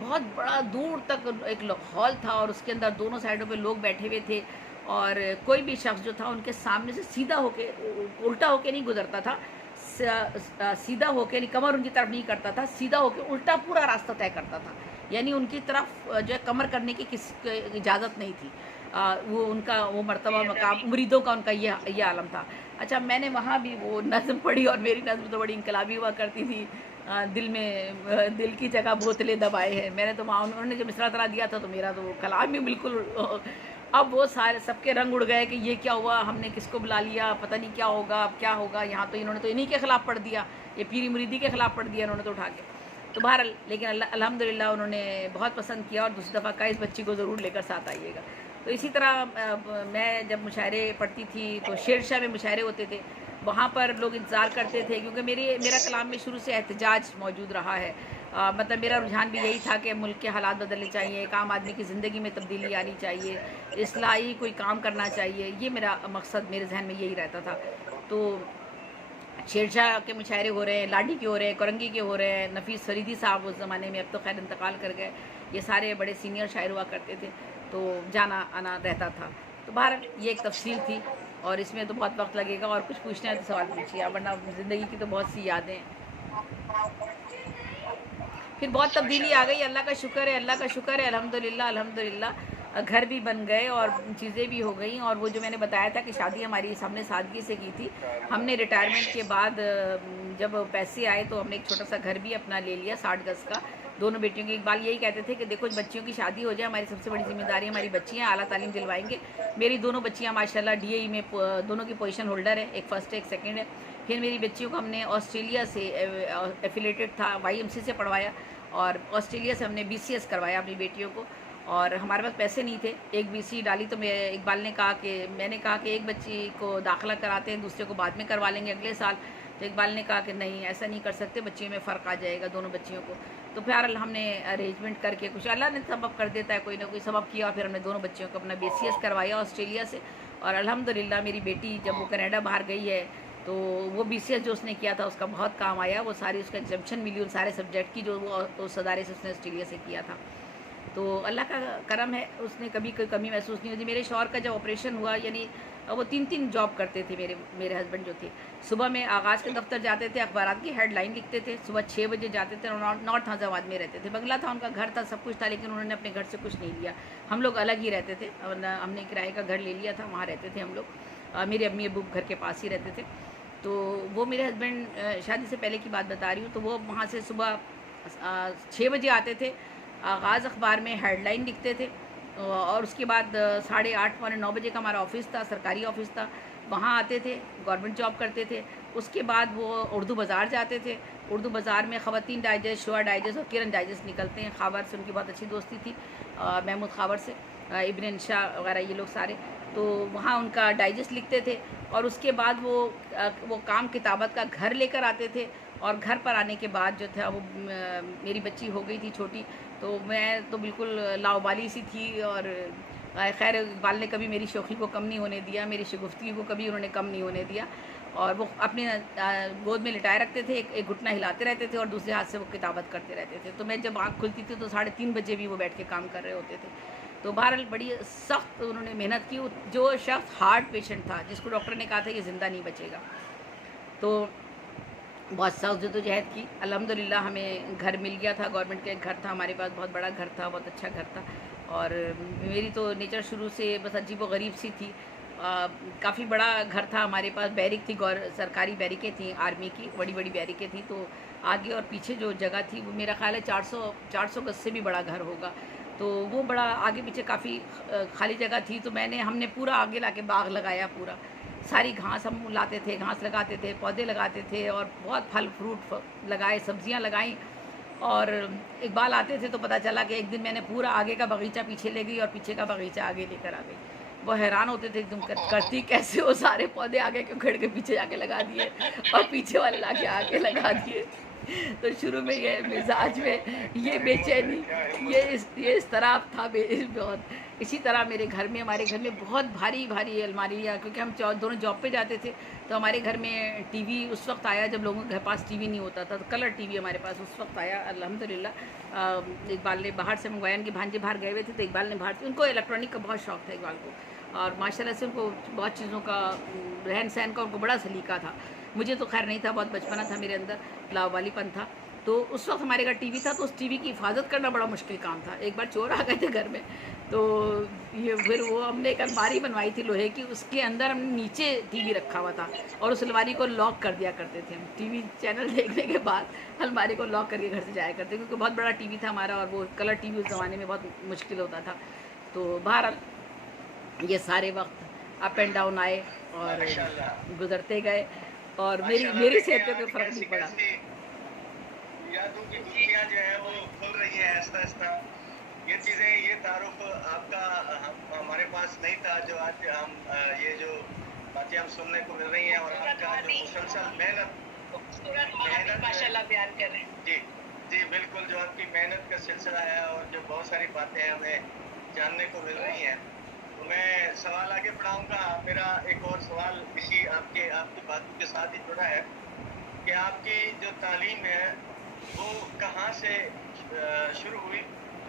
بہت بڑا دور تک ایک ہال تھا, اور اس کے اندر دونوں سائڈوں پہ لوگ بیٹھے ہوئے تھے, اور کوئی بھی شخص جو تھا ان کے سامنے سے سیدھا ہو کے الٹا ہو کے نہیں گزرتا تھا، سیدھا ہو کے نہیں، کمر ان کی طرف نہیں کرتا تھا، سیدھا ہو کے الٹا پورا راستہ طے کرتا تھا، یعنی ان کی طرف جو ہے کمر کرنے کی کسی اجازت نہیں تھی۔ وہ ان کا وہ مرتبہ مقام مریدوں کا ان کا یہ عالم تھا۔ اچھا، میں نے وہاں بھی وہ نظم پڑھی، اور میری نظم تو بڑی انقلابی ہوا کرتی تھی، دل کی جگہ بوتلیں دبائے ہیں۔ میں نے تو وہاں انہوں نے جو مصرع طرح دیا تھا تو میرا تو وہ کلام ہی بالکل اب وہ سارے سب کے رنگ اڑ گئے کہ یہ کیا ہوا، ہم نے کس کو بلا لیا، پتہ نہیں کیا ہوگا، اب کیا ہوگا، یہاں تو انہوں نے تو انہی کے خلاف پڑھ دیا، یہ پیری مریدی کے خلاف پڑھ دیا انہوں نے تو اٹھا کے۔ تو بہرحال لیکن الحمدللہ انہوں نے بہت پسند کیا، اور دوسری دفعہ کہا اس بچی کو ضرور لے کر ساتھ آئیے گا۔ تو اسی طرح میں جب مشاعرے پڑھتی تھی تو شیر شاہ میں مشاعرے ہوتے تھے، وہاں پر لوگ انتظار کرتے تھے، کیونکہ میرا کلام میں شروع سے احتجاج موجود رہا ہے۔ مطلب میرا رجحان بھی یہی تھا کہ ملک کے حالات بدلنے چاہیے، ایک عام آدمی کی زندگی میں تبدیلی آنی چاہیے، اصلاحی کوئی کام کرنا چاہیے، یہ میرا مقصد میرے ذہن میں یہی رہتا تھا۔ تو شیر شاہ کے مشاعرے ہو رہے ہیں، لاڈی کے ہو رہے ہیں، کرنگی کے ہو رہے ہیں، نفیس فریدی صاحب اس زمانے میں، اب تو خیر انتقال کر گئے، یہ سارے بڑے سینئر شاعر ہوا کرتے تھے، تو جانا آنا رہتا تھا۔ تو بہرحال یہ ایک تفصیل تھی، اور اس میں تو بہت وقت لگے گا، اور کچھ پوچھنا ہے تو سوال پوچھیے، ورنہ زندگی کی تو بہت سی یادیں ہیں۔ پھر بہت تبدیلی آ گئی، اللہ کا شکر ہے، اللہ کا شکر ہے، الحمدللہ الحمدللہ۔ گھر بھی بن گئے اور چیزیں بھی ہو گئیں، اور وہ جو میں نے بتایا تھا کہ شادی ہماری ہم نے سادگی سے کی تھی، ہم نے ریٹائرمنٹ کے بعد جب پیسے آئے تو ہم نے ایک چھوٹا سا گھر بھی اپنا لے لیا 60 گز کا، دونوں بیٹیوں کی۔ اقبال یہی کہتے تھے کہ دیکھو بچیوں کی شادی ہو جائے، ہماری سب سے بڑی ذمہ داری ہماری بچیاں، اعلیٰ تعلیم دلوائیں گے۔ میری دونوں بچیاں ماشاءاللہ ڈی اے ای میں دونوں کی پوزیشن ہولڈر ہے، ایک فرسٹ ہے ایک سیکنڈ ہے۔ پھر میری بچیوں کو ہم نے آسٹریلیا سے ایفیلیٹڈ تھا YMC سے پڑھوایا، اور آسٹریلیا سے ہم نے BCS کروایا اپنی بیٹیوں کو، اور ہمارے پاس پیسے نہیں تھے، ایک BC ڈالی تو اقبال نے کہا کہ میں نے کہا کہ ایک بچی کو داخلہ کراتے ہیں، دوسرے کو بعد میں کروا لیں گے اگلے سال، تو اقبال نے کہا کہ نہیں ایسا نہیں کر سکتے، بچیوں میں فرق آ جائے گا دونوں بچیوں کو۔ تو پھر ہم نے ارینجمنٹ کر کے، کچھ اللہ نے سبب کر دیتا ہے، کوئی نہ کوئی سبب کیا، پھر ہم نے دونوں بچیوں کو اپنا BCS کروایا آسٹریلیا سے، اور الحمدللہ میری بیٹی جب وہ کینیڈا باہر گئی ہے تو وہ BCS جو اس نے کیا تھا اس کا بہت کام آیا، وہ ساری اس کا ایگزمپشن ملی ان سارے سبجیکٹ کی جو وہ اس ادارے سے اس نے آسٹریلیا سے کیا تھا۔ تو اللہ کا کرم ہے، اس نے کبھی کوئی کمی محسوس نہیں ہوتی۔ میرے شوہر کا جب آپریشن ہوا، یعنی وہ 3 جاب کرتے تھے میرے ہسبینڈ جو تھے، صبح میں آغاز کے دفتر جاتے تھے، اخبارات کی ہیڈ لائن لکھتے تھے، صبح 6 بجے جاتے تھے، نارتھ حیدرآباد میں رہتے تھے، بنگلہ تھا ان کا، گھر تھا، سب کچھ تھا، لیکن انہوں نے اپنے گھر سے کچھ نہیں لیا، ہم لوگ الگ ہی رہتے تھے، ہم نے کرائے کا گھر لے لیا تھا، وہاں رہتے تھے ہم لوگ، میرے امی ابو گھر کے پاس ہی رہتے تھے۔ تو وہ میرے ہسبینڈ شادی سے پہلے کی بات بتا رہی ہوں، تو وہ وہاں سے صبح 6 بجے آتے تھے، آغاز اخبار میں ہیڈ لائن لکھتے تھے، اور اس کے بعد 8:30 پونے 9 بجے کا ہمارا آفس تھا، سرکاری آفس تھا، وہاں آتے تھے، گورنمنٹ جاب کرتے تھے۔ اس کے بعد وہ اردو بازار جاتے تھے، اردو بازار میں خواتین ڈائجسٹ، شعا ڈائجسٹ اور کرن ڈائجسٹ نکلتے ہیں، خاور سے ان کی بہت اچھی دوستی تھی، محمود خاور سے، ابن انشا وغیرہ یہ لوگ سارے، تو وہاں ان کا ڈائجسٹ لکھتے تھے، اور اس کے بعد وہ کام کتابت کا گھر لے کر آتے تھے، اور گھر پر آنے کے بعد جو تھا وہ میری بچی ہو گئی تھی چھوٹی، تو میں تو بالکل لاؤبالی سی تھی، اور خیر اقبال نے کبھی میری شوخی کو کم نہیں ہونے دیا، میری شگفتگی کو کبھی انہوں نے کم نہیں ہونے دیا، اور وہ اپنے گود میں لٹائے رکھتے تھے، ایک گھٹنا ہلاتے رہتے تھے اور دوسرے ہاتھ سے وہ کتابت کرتے رہتے تھے، تو میں جب آنکھ کھلتی تھی تو 3:30 بجے بھی وہ بیٹھ کے کام کر رہے ہوتے تھے۔ تو بہرحال بڑی سخت انہوں نے محنت کی، جو شخص ہارٹ پیشنٹ تھا، جس کو ڈاکٹر نے کہا تھا یہ زندہ نہیں بچے گا، تو بہت سخت جدوجہد کی، الحمدللہ ہمیں گھر مل گیا تھا، گورنمنٹ کا ایک گھر تھا ہمارے پاس، بہت بڑا گھر تھا، بہت اچھا گھر تھا، اور میری تو نیچر شروع سے بس عجیب و غریب سی تھی، کافی بڑا گھر تھا ہمارے پاس، بیرک تھی، سرکاری بیرکیں تھیں، آرمی کی بڑی بڑی بیرکیں تھیں، تو آگے اور پیچھے جو جگہ تھی وہ میرا خیال ہے 400 گز سے بھی بڑا گھر ہوگا، تو وہ بڑا آگے پیچھے کافی خالی جگہ تھی، تو ہم نے پورا آگے لا کے باغ لگایا، پورا ساری گھاس ہم لاتے تھے، گھاس لگاتے تھے، پودے لگاتے تھے، اور بہت پھل فروٹ لگائے، سبزیاں لگائیں، اور اقبال آتے تھے تو پتہ چلا کہ ایک دن میں نے پورا آگے کا باغیچہ پیچھے لے گئی اور پیچھے کا باغیچہ آگے لے کر آ گئی، وہ حیران ہوتے تھے تم کرتی کیسے، وہ سارے پودے آگے کیوں کھڑ کے پیچھے جا کے لگا دیے اور پیچھے والے لا کے آگے لگا دیے۔ تو شروع میں یہ مزاج میں یہ بے چینی، یہ اضطراب تھا بہت۔ اسی طرح ہمارے گھر میں بہت بھاری بھاری الماریاں، کیونکہ ہم دونوں جاب پہ جاتے تھے، تو ہمارے گھر میں ٹی وی اس وقت آیا جب لوگوں کے پاس ٹی وی نہیں ہوتا تھا، تو کلر ٹی وی ہمارے پاس اس وقت آیا الحمدللہ۔ اقبال نے باہر سے منگوایا، ان کے بھانجے باہر گئے ہوئے تھے، تو اقبال نے باہر سے، ان کو الیکٹرانک کا بہت شوق تھا اقبال کو، और माशाल्लाह से उनको बहुत चीज़ों का रहन सहन का उनको बड़ा सलीका था। मुझे तो खैर नहीं था, बहुत बचपना था मेरे अंदर, लावालीपन था। तो उस वक्त हमारे घर टीवी था, तो उस टीवी की हिफाजत करना बड़ा मुश्किल काम था। एक बार चोर आ गए थे घर में, तो ये फिर वो हमने एक अलमारी बनवाई थी लोहे की, उसके अंदर हमने नीचे टीवी रखा हुआ था और उस अलमारी को लॉक कर दिया करते थे हम। टीवी चैनल देखने के बाद अलमारी को लॉक करके घर से जाया करते, क्योंकि बहुत बड़ा टीवी था हमारा और वो कलर टीवी उस ज़माने में बहुत मुश्किल होता था। तो बहरहाल ये सारे वक्त अप एंड डाउन आए और माशाल्लाह गुजरते गए, और मेरी माशाल्लाह। मेरी देखिए सेहत पे कोई आज फ़र्क कैसी नहीं पड़ा। कैसी यादों की दुनिया जो है वो खुल रही है आहिस्ता आहिस्ता। ये चीज़ें, ये तारुफ आपका हमारे पास नहीं था, जो आज हम ये जो बातें हम सुनने को मिल रही हैं, और आपका जो मुसलसल मेहनत माशाल्लाह बयान कर रहे हैं। जी जी बिल्कुल, जो आपकी मेहनत का सिलसिला है और जो बहुत सारी बातें हमें जानने को मिल रही हैं। तो मैं सवाल आगे बढ़ाऊंगा। मेरा एक और सवाल इसी आपकी बातों के साथ ही जुड़ा है कि आपकी जो तालीम है वो कहाँ से शुरू हुई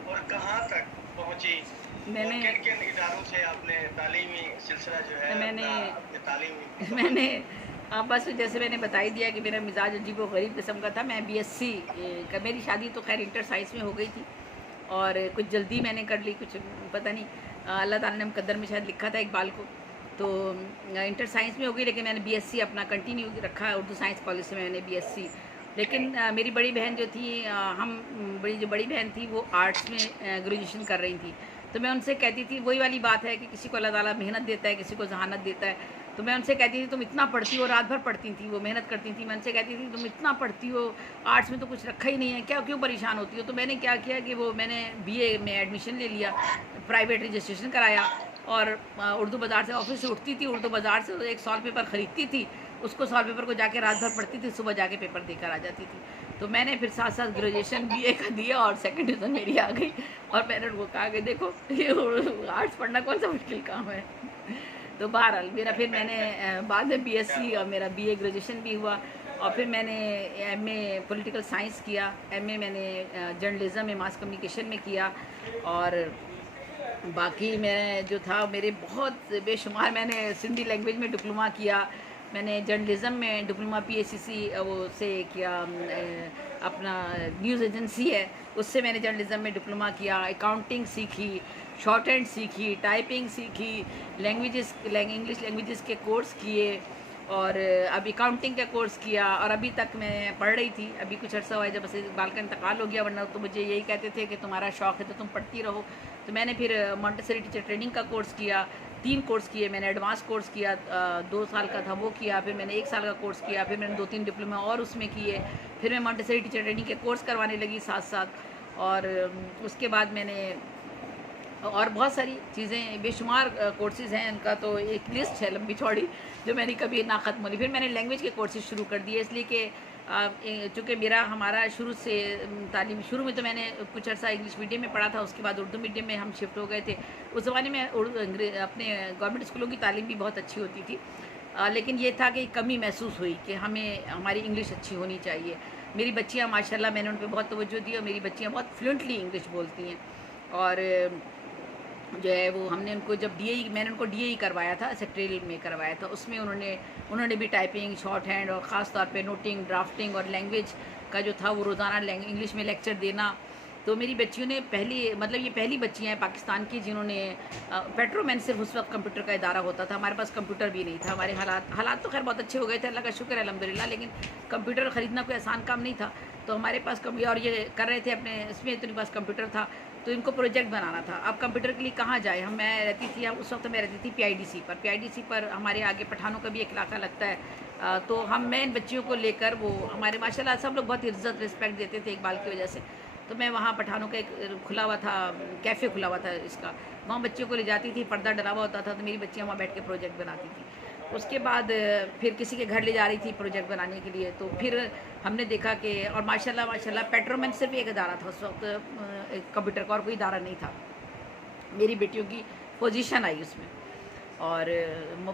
और कहाँ तक पहुँची, और मैंने किन किन इदारों से आपने तालीमी सिलसिला जो है मैंने अपने तालीमी मैंने बस जैसे मैंने बता ही दिया कि मेरा मिजाज अजीब व गरीब किस्म का था। मैं बीएससी मेरी शादी तो खैर इंटर साइंस में हो गई थी, और कुछ जल्दी मैंने कर ली, कुछ पता नहीं अल्लाह ताला ने मुकद्दर में शायद लिखा था इकबाल को। तो इंटर साइंस में हो गई, लेकिन मैंने बीएससी अपना कंटिन्यू रखा, उर्दू साइंस कॉलेज से मैंने बीएससी। लेकिन मेरी बड़ी बहन जो थी, जो बड़ी बहन थी वो आर्ट्स में ग्रेजुएशन कर रही थी। तो मैं उनसे कहती थी, वही वाली बात है कि किसी को अल्लाह ताला मेहनत देता है, किसी को जहानत देता है। तो मैं उनसे कहती थी तुम इतना पढ़ती हो, रात भर पढ़ती थी, वो मेहनत करती थी। मैं उनसे कहती थी तुम इतना पढ़ती हो, आर्ट्स में तो कुछ रखा ही नहीं है, क्या क्यों परेशान होती हो। तो मैंने क्या किया कि मैंने बीए में एडमिशन ले लिया, प्राइवेट रजिस्ट्रेशन कराया, और उर्दू बाज़ार से ऑफिस से उठती थी, उर्दू बाज़ार से एक सॉल पेपर ख़रीदती थी, उसको सॉल पेपर को जाके रात भर पढ़ती थी, सुबह जाके पेपर देकर आ जाती थी। तो मैंने फिर साथ साथ ग्रेजुएशन बीए का दिया और सेकंड डिवीज़न मेरी आ गई। और मैंने उनको कहा कि देखो ये आर्ट्स पढ़ना कौन सा मुश्किल काम है। तो बहरहाल मेरा फिर मैंने बाद में बीएससी और मेरा बीए ग्रेजुएशन भी हुआ, और फिर मैंने एमए पॉलिटिकल साइंस किया, एमए मैंने जर्नलिज्म में मास कम्युनिकेशन में किया, और बाकी मैं जो था मेरे बहुत बेशुमार, मैंने सिंधी लैंग्वेज में डिप्लोमा किया, मैंने जर्नलिज्म में डिप्लोमा पीएसीसी वो से किया, अपना न्यूज़ एजेंसी है उससे मैंने जर्नलिज्म में डिप्लोमा किया, अकाउंटिंग सीखी, शॉर्ट हैंड सीखी, टाइपिंग सीखी, इंग्लिश लैंग्वेजेस के कोर्स किए, और अब अकाउंटिंग का कोर्स किया, और अभी तक मैं पढ़ रही थी। अभी कुछ अर्सा हुआ है जब से इकबाल का इंतकाल हो गया, वरना तो मुझे यही कहते थे कि तुम्हारा शौक़ है तो तुम पढ़ती रहो। तो मैंने फिर मॉन्टेसरी टीचर ट्रेनिंग का कोर्स किया, 3 कोर्स किए मैंने। एडवांस कोर्स किया 2 साल का था, वो किया, फिर मैंने 1 साल का कोर्स किया, फिर मैंने 2-3 डिप्लोमा और उसमें किए, फिर मैं मॉन्टेसरी टीचर ट्रेनिंग के कोर्स करवाने लगी साथ साथ। और उसके बाद मैंने और बहुत सारी चीज़ें, बेशुमार कोर्सेज़ हैं, इनका तो एक लिस्ट है लंबी चौड़ी जो मैंने कभी ना ख़त्म होनी। फिर मैंने लैंग्वेज के कोर्सेज़ शुरू कर दिए, इसलिए कि चूँकि हमारा शुरू से तालीम, शुरू में तो मैंने कुछ अर्सा इंग्लिश मीडियम में पढ़ा था, उसके बाद उर्दू मीडियम में हम शिफ्ट हो गए थे। उस ज़माने में अपने गवर्नमेंट स्कूलों की तालीम भी बहुत अच्छी होती थी, लेकिन ये था कि कमी महसूस हुई कि हमें हमारी इंग्लिश अच्छी होनी चाहिए। मेरी बच्चियाँ माशाल्लाह, मैंने उन पर बहुत तवज्जो दी, और मेरी बच्चियाँ बहुत फ्लुएंटली इंग्लिश बोलती हैं। और जो है वो हमने उनको जब मैंने उनको डीएई करवाया था, सेक्रेटरियल में करवाया था, उसमें उन्होंने भी टाइपिंग, शॉर्ट हैंड, और ख़ास तौर पे नोटिंग, ड्राफ्टिंग और लैंग्वेज का जो था वो रोज़ाना इंग्लिश में लेक्चर देना। तो मेरी बच्चियों ने ये पहली बच्चियाँ हैं पाकिस्तान की जिन्होंने पेट्रोमैन, सिर्फ उस वक्त कंप्यूटर का इदारा होता था, हमारे पास कंप्यूटर भी नहीं था। हमारे हालात तो खैर बहुत अच्छे हो गए थे, अल्लाह का शुक्र है अल्हम्दुलिल्लाह, लेकिन कंप्यूटर ख़रीदना कोई आसान काम नहीं था। तो हमारे पास और ये कर रहे थे अपने इसमें, तो इनके पास कंप्यूटर था, तो इनको प्रोजेक्ट बनाना था। अब कंप्यूटर के लिए कहाँ जाए, मैं रहती थी, उस वक्त मैं रहती थी पीआईडीसी पर हमारे आगे पठानों का भी एक इलाका लगता है। तो मैं इन बच्चियों को लेकर, वो हमारे माशाल्लाह सब लोग बहुत इज्जत रिस्पेक्ट देते थे इकबाल की वजह से, तो मैं वहाँ पठानों का एक खुला हुआ था, कैफ़े खुला हुआ था इसका, वहाँ बच्चियों को ले जाती थी, पर्दा डला हुआ होता था, तो मेरी बच्चियाँ वहाँ बैठ के प्रोजेक्ट बनाती थी। उसके बाद फिर किसी के घर ले जा रही थी प्रोजेक्ट बनाने के लिए, तो फिर हमने देखा कि, और माशाल्लाह पेट्रोमैन सिर्फ एक इदारा था उस वक्त कंप्यूटर का, और कोई इदारा नहीं था। मेरी बेटियों की पोजीशन आई उसमें, और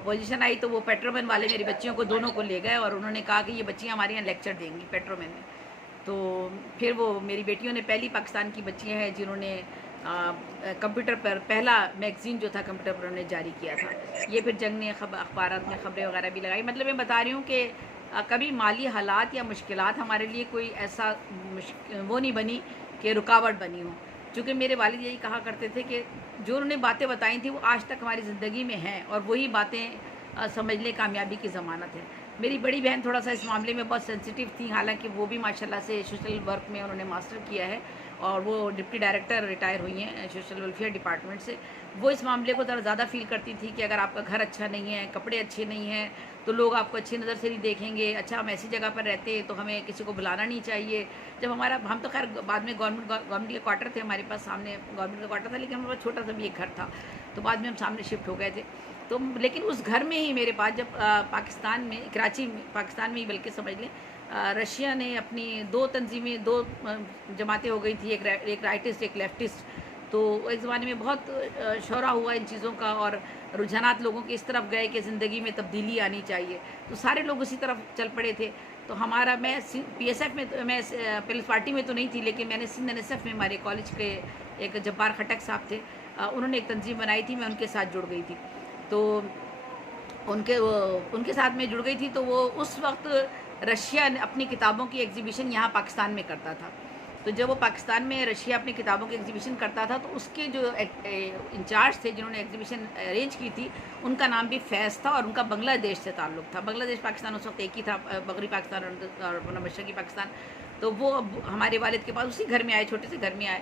पोजीशन आई तो वो पेट्रोमैन वाले मेरी बच्चियों को दोनों को ले गए, और उन्होंने कहा कि ये बच्चियाँ हमारे यहाँ लेक्चर देंगी पेट्रोमैन में। तो फिर वो मेरी बेटियों ने, पहली पाकिस्तान की बच्चियाँ हैं जिन्होंने कंप्यूटर पर पहला मैगज़ीन जो था कंप्यूटर पर उन्होंने जारी किया था। ये फिर जंग ने अखबारात में ख़बरें वगैरह भी लगाई। मतलब मैं बता रही हूँ कि कभी माली हालात या मुश्किलात हमारे लिए कोई ऐसा वो नहीं बनी कि रुकावट बनी हो। चूँकि मेरे वालिद यही कहा करते थे कि जो उन्होंने बातें बताई थी वो आज तक हमारी ज़िंदगी में हैं, और वही बातें समझ लें कामयाबी की ज़मानत है। मेरी बड़ी बहन थोड़ा सा इस मामले में बहुत सेंसिटिव थी, हालांकि वो भी माशाल्लाह से सोशल वर्क में उन्होंने मास्टर किया है और वो डिप्टी डायरेक्टर रिटायर हुई हैं सोशल वेलफेयर डिपार्टमेंट से। वो इस मामले को ज़रा ज़्यादा फील करती थी कि अगर आपका घर अच्छा नहीं है, कपड़े अच्छे नहीं हैं, तो लोग आपको अच्छी नज़र से नहीं देखेंगे। अच्छा, हम ऐसी जगह पर रहते हैं तो हमें किसी को बुलाना नहीं चाहिए। जब हम तो खैर बाद में गवर्नमेंट के क्वार्टर थे हमारे पास, सामने गवर्नमेंट का क्वार्टर था, लेकिन हमारे पास छोटा सा भी एक घर था, तो बाद में हम सामने शिफ्ट हो गए थे। तो लेकिन उस घर में ही मेरे पास जब पाकिस्तान में, कराची में, पाकिस्तान में ही बल्कि समझ लें, रशिया ने अपनी दो तंजीमें, दो जमातें हो गई थी, एक राइटिस्ट एक लेफ्टिस्ट। तो एक ज़माने में बहुत शोरा हुआ इन चीज़ों का, और रुझानात लोगों के इस तरफ गए कि ज़िंदगी में तब्दीली आनी चाहिए, तो सारे लोग उसी तरफ चल पड़े थे। तो हमारा, मैं PSF में, मैं पीपल्स पार्टी में तो नहीं थी, लेकिन मैंने सिंध NSF में, हमारे कॉलेज के एक जब्बार खटक साहब थे, उन्होंने एक तंजीम बनाई थी, मैं उनके साथ जुड़ गई थी। तो उनके साथ में जुड़ गई थी। तो वो उस वक्त रशिया अपनी किताबों की एग्ज़िबिशन यहाँ पाकिस्तान में करता था। तो जब वो पाकिस्तान में रशिया अपनी किताबों की एग्ज़िबिशन करता था, तो उसके जो इंचार्ज थे जिन्होंने एग्ज़िबिशन अरेंज की थी, उनका नाम भी फैज़ था और उनका बांग्लादेश से ताल्लुक़ था। बांग्लादेश पाकिस्तान उस वक्त एक ही था, मगरबी पाकिस्तान और मशरक़ी पाकिस्तान। तो वो हमारे वालिद के पास उसी घर में आए, छोटे से घर में आए,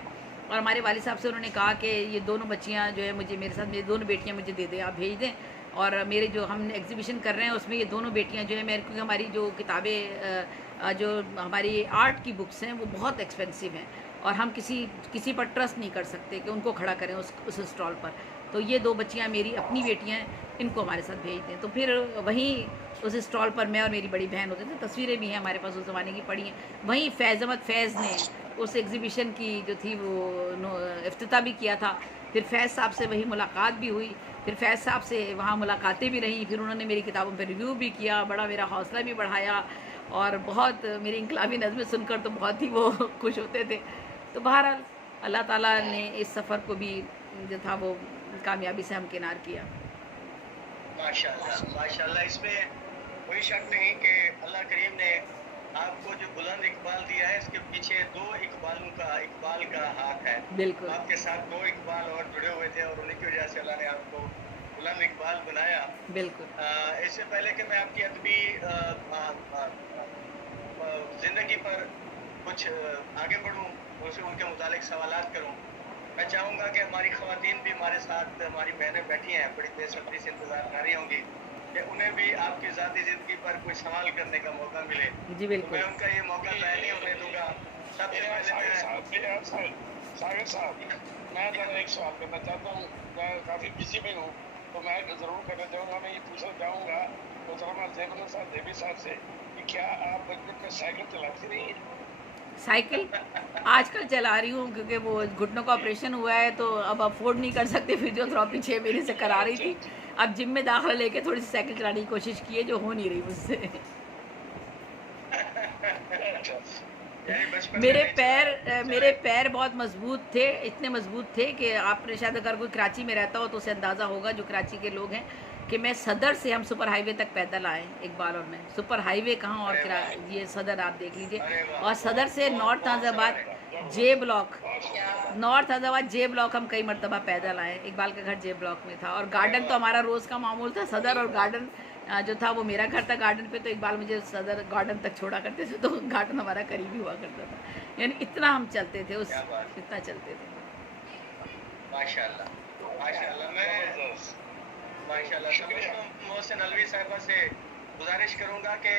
और हमारे वालिद साहब से उन्होंने कहा कि ये दोनों बच्चियाँ जो है मुझे, मेरे साथ मेरी दोनों बेटियाँ मुझे दे दें, आप भेज दें। और मेरे जो हम एग्ज़िबिशन कर रहे हैं उसमें ये दोनों बेटियां जो है मेरे, क्योंकि हमारी जो किताबें, जो हमारी आर्ट की बुक्स हैं वो बहुत एक्सपेंसिव हैं, और हम किसी पर ट्रस्ट नहीं कर सकते कि उनको खड़ा करें उस स्टॉल पर। तो ये दो बच्चियां मेरी अपनी बेटियां हैं, इनको हमारे साथ भेज दें। तो फिर वहीं उस स्टॉल पर मैं और मेरी बड़ी बहन होते थे, तस्वीरें भी हैं हमारे पास उस ज़माने की पड़ी हैं। वहीं फैज़ ने उस एग्ज़िबिशन की जो थी वो इफ्तिताह भी किया था। फिर फैज़ साहब से वही मुलाकात भी हुई, फिर फैज़ साहब से वहाँ मुलाकातें भी रहीं, फिर उन्होंने मेरी किताबों पर रिव्यू भी किया, बड़ा मेरा हौसला भी बढ़ाया, और बहुत मेरी इनकलाबी नज़में सुनकर तो बहुत ही वो खुश होते थे। तो बहरहाल अल्लाह ताला ने इस सफ़र को भी जो था वो कामयाबी से हमकिनार किया। माशाल्लाह माशाल्लाह, इसमें कोई शक नहीं कि अल्लाह करीम ने आपको जो बुलंद इकबाल दिया है, इसके पीछे दो इकबाल का हाथ है। बिल्कुल आपके साथ दो इकबाल और जुड़े हुए थे, और उन्हीं की वजह से अल्लाह ने आपको बुलंद इकबाल बनाया। बिल्कुल। इससे पहले कि मैं आपकी अदबी ज़िंदगी पर कुछ आगे बढ़ूँ, उनके मुतालिक सवालात करूँ, मैं चाहूँगा कि हमारी ख़वातीन भी हमारे साथ, हमारी बहनें बैठी हैं, बड़ी बेसब्री से इंतज़ार कर रही होंगी कि उन्हें भी आपकी ज़ाती ज़िंदगी पर कोई सवाल करने का मौका मिले। जी तो बिल्कुल। मैं उनका ये मौका ज़ाया नहीं होने दूँगा। सबसे पहले मैं सागर साहब, मैं ज़रा एक सवाल करना चाहता हूँ। मैं काफ़ी बिजी भी हूँ, तो मैं ज़रूर करना चाहूँगा। मैं ये पूछना चाहूँगा मोहतरमा ज़ेबी साहब से कि क्या आप बचपन में साइकिल चलाती रही हैं? साइकिल आजकल चला रही हूँ, क्योंकि वो घुटनों का ऑपरेशन हुआ है, तो अब अफोर्ड नहीं कर सकते। फिजियोथेरेपी 6 महीने से करा रही थी। अब जिम में दाखिला लेके थोड़ी सी साइकिल चलाने की कोशिश की है, जो हो नहीं रही मुझसे। मेरे पैर बहुत मजबूत थे, इतने मजबूत थे कि आपने शायद, अगर कोई कराची में रहता हो तो उसे अंदाज़ा होगा, जो कराची के लोग हैं, कि मैं सदर से, हम सुपर हाईवे तक पैदल आए इकबाल और मैं। सुपर हाईवे कहाँ, और ये सदर आप देख लीजिए, और सदर से नॉर्थ नाज़ाबाद जे ब्लॉक हम कई मरतबा पैदल आए। इकबाल का घर जे ब्लॉक में था, और गार्डन तो हमारा रोज़ का मामूल था। सदर और गार्डन जो था वो मेरा घर था गार्डन पे, तो इकबाल मुझे सदर गार्डन तक छोड़ा करते थे, तो गार्डन हमारा करीब ही हुआ करता था। यानी इतना हम चलते थे, इतना चलते थे। माशाल्लाह माशाल्लाह। मैं माशाल्लाह मोहसिन अलवी साहिबा से गुजारिश करूँगा कि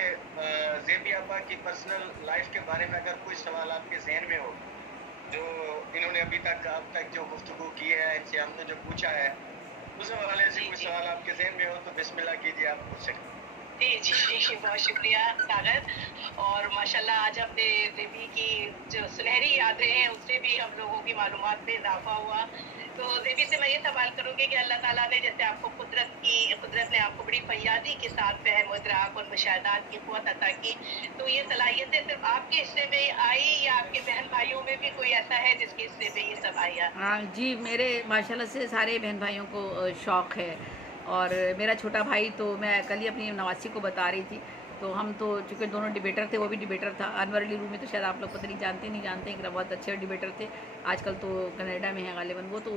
ज़ेबी आपा की पर्सनल लाइफ के बारे में अगर कोई सवाल आपके जहन में हो, जो इन्होंने अब तक जो गुफ्तगू की है, इनसे हमने जो पूछा है, उस हवाले से कोई सवाल आपके जहन में हो तो बिस्मिल्लाह कीजिए, आप पूछ सकते हैं। जी बहुत शुक्रिया सागर। और माशाल्लाह आज हमने ज़ेबी की जो सुनहरी यादें हैं उससे भी हम लोगों की मालूमात में इजाफा हुआ। तो ज़ेबी से मैं ये सवाल करूँगी कि अल्लाह ताला ने जैसे आपको कुदरत ने आपको बड़ी फयादी के साथ फहम इदराक और मुशाहदात की क़ुव्वत अता की, तो ये सलाहियतें सिर्फ आपके हिस्से में आई या आपके बहन भाइयों में भी कोई ऐसा है जिसकी इससे पे ये सब आया? हाँ जी, मेरे माशाल्लाह से सारे बहन भाइयों को शौक़ है। और मेरा छोटा भाई, तो मैं कल ही अपनी नवासी को बता रही थी, तो हम तो चूँकि दोनों डिबेटर थे, वो भी डिबेटर था। अनवर अली रूमी तो शायद आप लोग पता नहीं जानते हैं कि बहुत अच्छे डिबेटर थे, आजकल तो कनाडा में है गालिबन वो। तो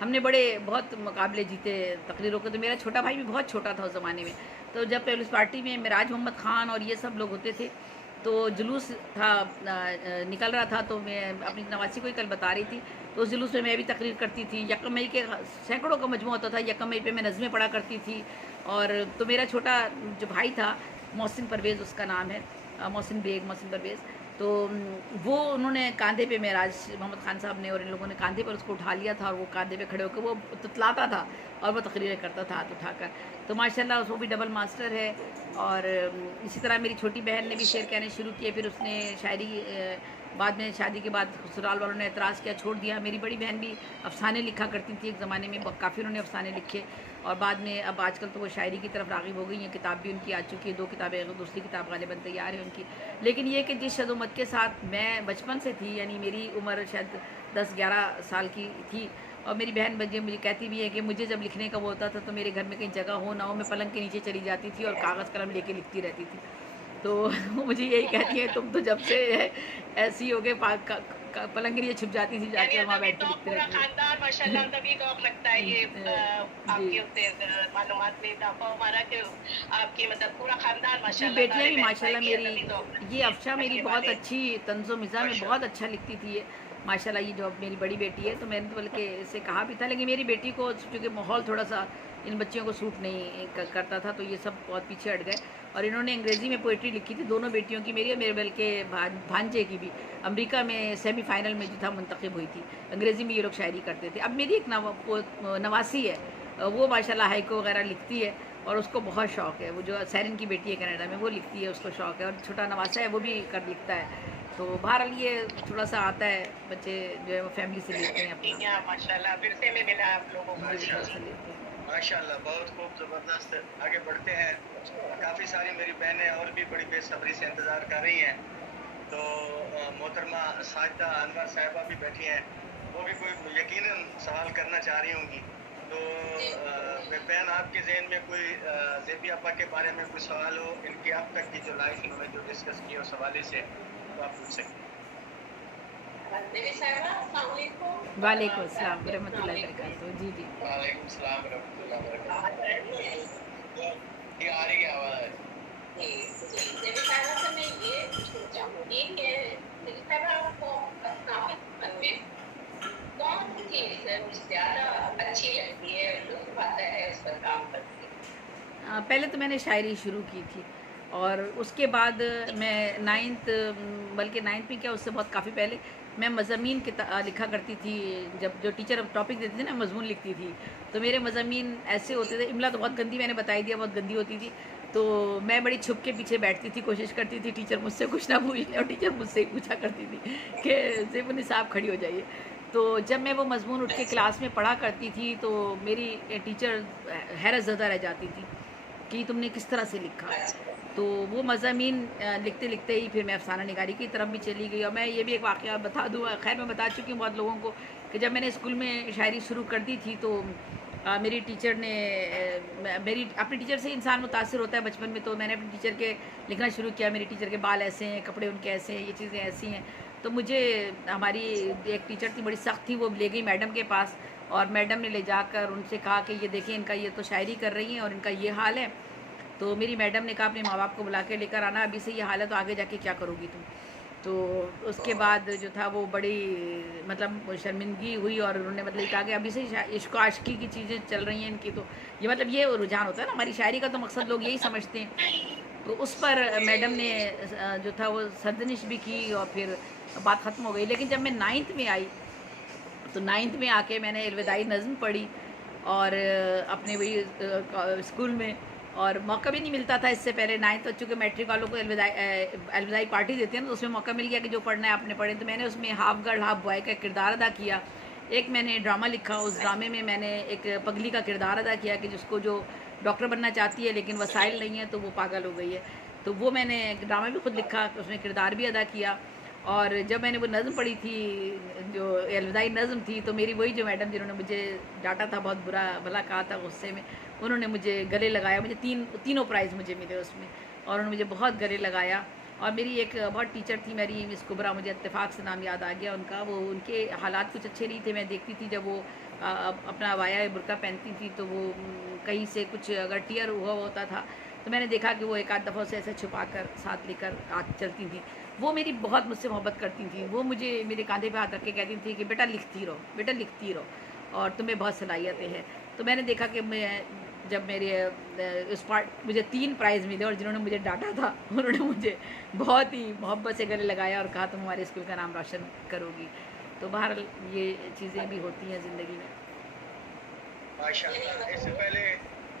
हमने बहुत मुकाबले जीते तकरीरों के। तो मेरा छोटा भाई भी बहुत छोटा था उस ज़माने में। तो जब पीपल्स पार्टी में मिराज मोहम्मद ख़ान और ये सब लोग होते थे, तो जुलूस था निकल रहा था, तो मैं अपनी नवासी को ही कल बता रही थी। तो उस जुलूस में मैं भी तकरीर करती थी। यकम मई के सैकड़ों का मजमू होता था, यकम मई पे मैं नज़में पढ़ा करती थी। और तो मेरा छोटा जो भाई था, मोहसिन परवेज़ उसका नाम है, मोहसिन परवेज़, तो वो उन्होंने कांधे पे, मेराज मोहम्मद ख़ान साहब ने और इन लोगों ने कांधे पर उसको उठा लिया था, और वो कांधे पे खड़े होकर वो तुतलाता था और वो तकरीरें करता था हाथ उठाकर। तो माशाल्लाह वो भी डबल मास्टर है। और इसी तरह मेरी छोटी बहन ने भी शेर कहने शुरू किए, फिर उसने शायरी बाद में शादी के बाद ससुराल वालों ने एतराज़ किया, छोड़ दिया। मेरी बड़ी बहन भी अफ़साने लिखा करती थी एक ज़माने में, काफ़ी उन्होंने अफ़साने लिखे, और बाद में अब आजकल तो वो शायरी की तरफ राग़िब हो गई हैं। किताब भी उनकी आ चुकी है, 2 किताबें, दूसरी किताब गालिबन तैयार है उनकी। लेकिन ये कि जिस शदोमत के साथ मैं बचपन से थी, यानी मेरी उम्र शायद 10-11 साल की थी, और मेरी बहन मुझे कहती भी है कि मुझे जब लिखने का वो होता था, तो मेरे घर में कहीं जगह हो ना हो, मैं पलंग के नीचे चली जाती थी और कागज़ कलम लेके लिखती रहती थी। तो वो मुझे यही कहती है, तुम तो जब से ऐसी हो गए पलंग के नीचे छुप जाती थी जाके, और वहाँ बैठ के लिखते पूरा रहती थी। खानदान माशाल्लाह, तभी तो अब लगता है ये जी आपके उससे मालूमात में इजाफा हमारा कि आपकी मतलब पूरा खानदान जी, माशाल्लाह बेटियाँ सारे भी बहन माशाल्लाह भाई मेरी, तभी तो अब ये अफ़शा मेरी रखने बहुत वाले। अच्छी तंज़ो मिज़ा में बहुत अच्छा लिखती थी ये माशाल्लाह। ये जो अब मेरी बड़ी बेटी है, तो मैंने तो बल्कि इसे कहा भी था, लेकिन मेरी बेटी को चूँकि माहौल थोड़ा सा इन बच्चियों को सूट नहीं करता था, तो ये सब बहुत पीछे हट गए। और इन्होंने अंग्रेज़ी में पोइट्री लिखी थी, दोनों बेटियों की, मेरी और मेरे बल्कि भांजे की भी। अमेरिका में सेमीफ़ाइनल में जो था मुंतखब हुई थी, अंग्रेज़ी में ये लोग शायरी करते थे। अब मेरी एक नवासी है, वो माशाल्लाह हाइको वगैरह लिखती है, और उसको बहुत शौक़ है। वो जो सैरिन की बेटी है कनाडा में, वो लिखती है, उसको शौक़ है। और छोटा नवासा है, वो भी लिखता है। तो बहरहाल ये थोड़ा सा आता है, बच्चे जो है वो फैमिली से लेते हैं अपना। यहाँ माशाल्लाह विरसे में मिला आप लोगों को। बिल्कुल से लेते हैं। माशाल्लाह बहुत खूब ज़बरदस्त। आगे बढ़ते हैं। काफ़ी सारी मेरी बहनें और भी बड़ी बेसब्री से इंतज़ार कर रही हैं। तो मोहतरमा साजिदा अनवर साहिबा भी बैठी हैं, वो भी कोई यकीनन सवाल करना चाह रही होंगी। तो बहन, आपके ज़हन में कोई ज़ेबी आपा के बारे में कोई सवाल हो, इनकी अब तक की जो लाइफ इन्होंने जो डिस्कस की उस हवाले से, तो आप पूछ सकते हैं। देवी साहिबा, अस्सलाम वालेकुम। वालेकुम अस्सलाम रहमतुल्लाहि वबरकातुहू। जी जी। वालेकुम सलाम रहमतुल्लाहि वबरकातुहू। ये आ रही है आवाज़? देवी साहिबा से मैं ये पूछना चाहूँगी कि देवी साहिबा, आपको अपनापन में कौन सी चीज़ ज़्यादा अच्छी लगती है, लुत्फ़ आता है उस पर काम करके? पहले तो मैंने शायरी शुरू की थी, और उसके बाद मैं बल्कि नाइन्थ में क्या, उससे बहुत काफ़ी पहले मैं मज़ामीन लिखा करती थी। जब जो टीचर टॉपिक देते थे ना, मज़मून लिखती थी, तो मेरे मज़ामीन ऐसे होते थे। इमला तो बहुत गंदी, मैंने बताई दिया, बहुत गंदी होती थी। तो मैं बड़ी छुप के पीछे बैठती थी, कोशिश करती थी टीचर मुझसे कुछ ना पूछ ले, और टीचर मुझसे ही पूछा करती थी कि ज़ेबुन साहब खड़ी हो जाइए। तो जब मैं वो मज़मून उठ के क्लास में पढ़ा करती थी, तो मेरी टीचर हैरत ज़दा रह जाती थी कि तुमने किस तरह से लिखा। तो वो मज़ामीन लिखते लिखते ही फिर मैं अफ़साना निगारी की तरफ भी चली गई। और मैं ये भी एक वाक़या बता दूँ, खैर मैं बता चुकी हूँ बहुत लोगों को, कि जब मैंने स्कूल में शायरी शुरू कर दी थी, तो मेरी टीचर ने अपने टीचर से इंसान मुतासिर होता है बचपन में, तो मैंने अपने टीचर के लिखना शुरू किया। मेरी टीचर के बाल ऐसे हैं, कपड़े उनके ऐसे हैं, ये चीज़ें ऐसी हैं। तो मुझे हमारी एक टीचर थी, बड़ी सख्त थी, वो ले गई मैडम के पास, और मैडम ने ले जाकर उनसे कहा कि ये देखें, इनका ये तो शायरी कर रही हैं और इनका ये हाल है। तो मेरी मैडम ने कहा अपने माँ बाप को बुला के लेकर आना, अभी से ये हाल है तो आगे जाके क्या करोगी तुम। तो उसके बाद जो था वो बड़ी मतलब शर्मिंदगी हुई, और उन्होंने मतलब कहा कि अभी से इश्क आशिकी की चीज़ें चल रही हैं इनकी। तो ये मतलब ये रुझान होता है ना, हमारी शायरी का तो मकसद लोग यही समझते हैं। तो उस पर मैडम ने जो था वो सरदनिश भी की, और फिर बात ख़त्म हो गई। लेकिन जब मैं 9th में आई, तो 9th में आके मैंने अलविदाई नज़्म पढ़ी, और अपने वही स्कूल में, और मौका भी नहीं मिलता था इससे पहले। 9th तो चूँकि मैट्रिक वालों को अलविदाई पार्टी देते हैं ना, तो उसमें मौका मिल गया कि जो पढ़ना है आपने पढ़े। तो मैंने उसमें हाफ गर्ल हाफ बॉय का किरदार अदा किया। एक मैंने ड्रामा लिखा, उस ड्रामे में मैंने एक पगली का किरदार अदा किया कि जिसको जो डॉक्टर बनना चाहती है लेकिन वसाइल नहीं है, तो वो पागल हो गई है। तो वो मैंने ड्रामा भी खुद लिखा, उसमें किरदार भी अदा किया। اور جب میں نے وہ نظم پڑھی تھی جو الوداعی نظم تھی، تو میری وہی جو میڈم جنہوں نے مجھے ڈانٹا تھا، بہت برا بھلا کہا تھا غصے میں، انہوں نے مجھے گلے لگایا. مجھے تینوں پرائز مجھے ملے اس میں، اور انہوں نے مجھے بہت گلے لگایا. اور میری ایک بہت ٹیچر تھی میری مس کبرا، مجھے اتفاق سے نام یاد آ گیا ان کا. وہ ان کے حالات کچھ اچھے نہیں تھے. میں دیکھتی تھی جب وہ اپنا عبایا برقع پہنتی تھی تو وہ کہیں سے کچھ اگر ٹیئر ہوا ہوتا تھا تو میں نے دیکھا کہ وہ ایک آدھ دفعہ سے ایسے چھپا کر ساتھ لے کر چلتی تھیں. وہ میری بہت مجھ سے محبت کرتی تھیں. وہ مجھے میرے کاندھے پہ ہاتھ رکھ کے کہتی تھیں کہ بیٹا لکھتی رہو، بیٹا لکھتی رہو، اور تمہیں بہت صلاحیتیں ہیں. تو میں نے دیکھا کہ میں جب میرے اس پارٹ مجھے 3 پرائز ملے، اور جنہوں نے مجھے ڈانٹا تھا انہوں نے مجھے بہت ہی محبت سے گلے لگایا اور کہا تم ہمارے اسکول کا نام روشن کرو گی. تو بہرحال یہ چیزیں بھی ہوتی ہیں زندگی میں. ماشاء اللہ. اس سے پہلے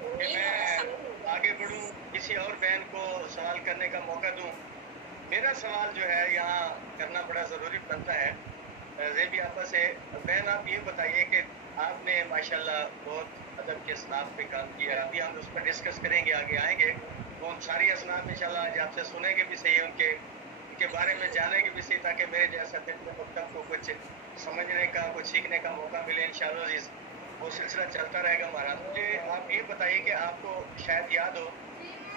کہ میں آگے بڑھوں، کسی اور بہن کو سوال کرنے کا موقع دوں، میرا سوال جو ہے یہاں کرنا بڑا ضروری بنتا ہے زیبی آپا سے. بہن آپ یہ بتائیے کہ آپ نے ماشاءاللہ بہت ادب کے اصناف پہ کام کیا. ابھی ہم اس پر ڈسکس کریں گے، آگے آئیں گے. وہ ساری اصناف انشاءاللہ آج آپ سے سنیں گے بھی صحیح، ان کے بارے میں جانیں گے بھی صحیح، تاکہ میرے جیسا دل میں مکتب کو کچھ سمجھنے کا، کچھ سیکھنے کا موقع ملے. انشاءاللہ عزیز وہ سلسلہ چلتا رہے گا ہمارا. مجھے آپ یہ بتائیے کہ آپ کو شاید یاد ہو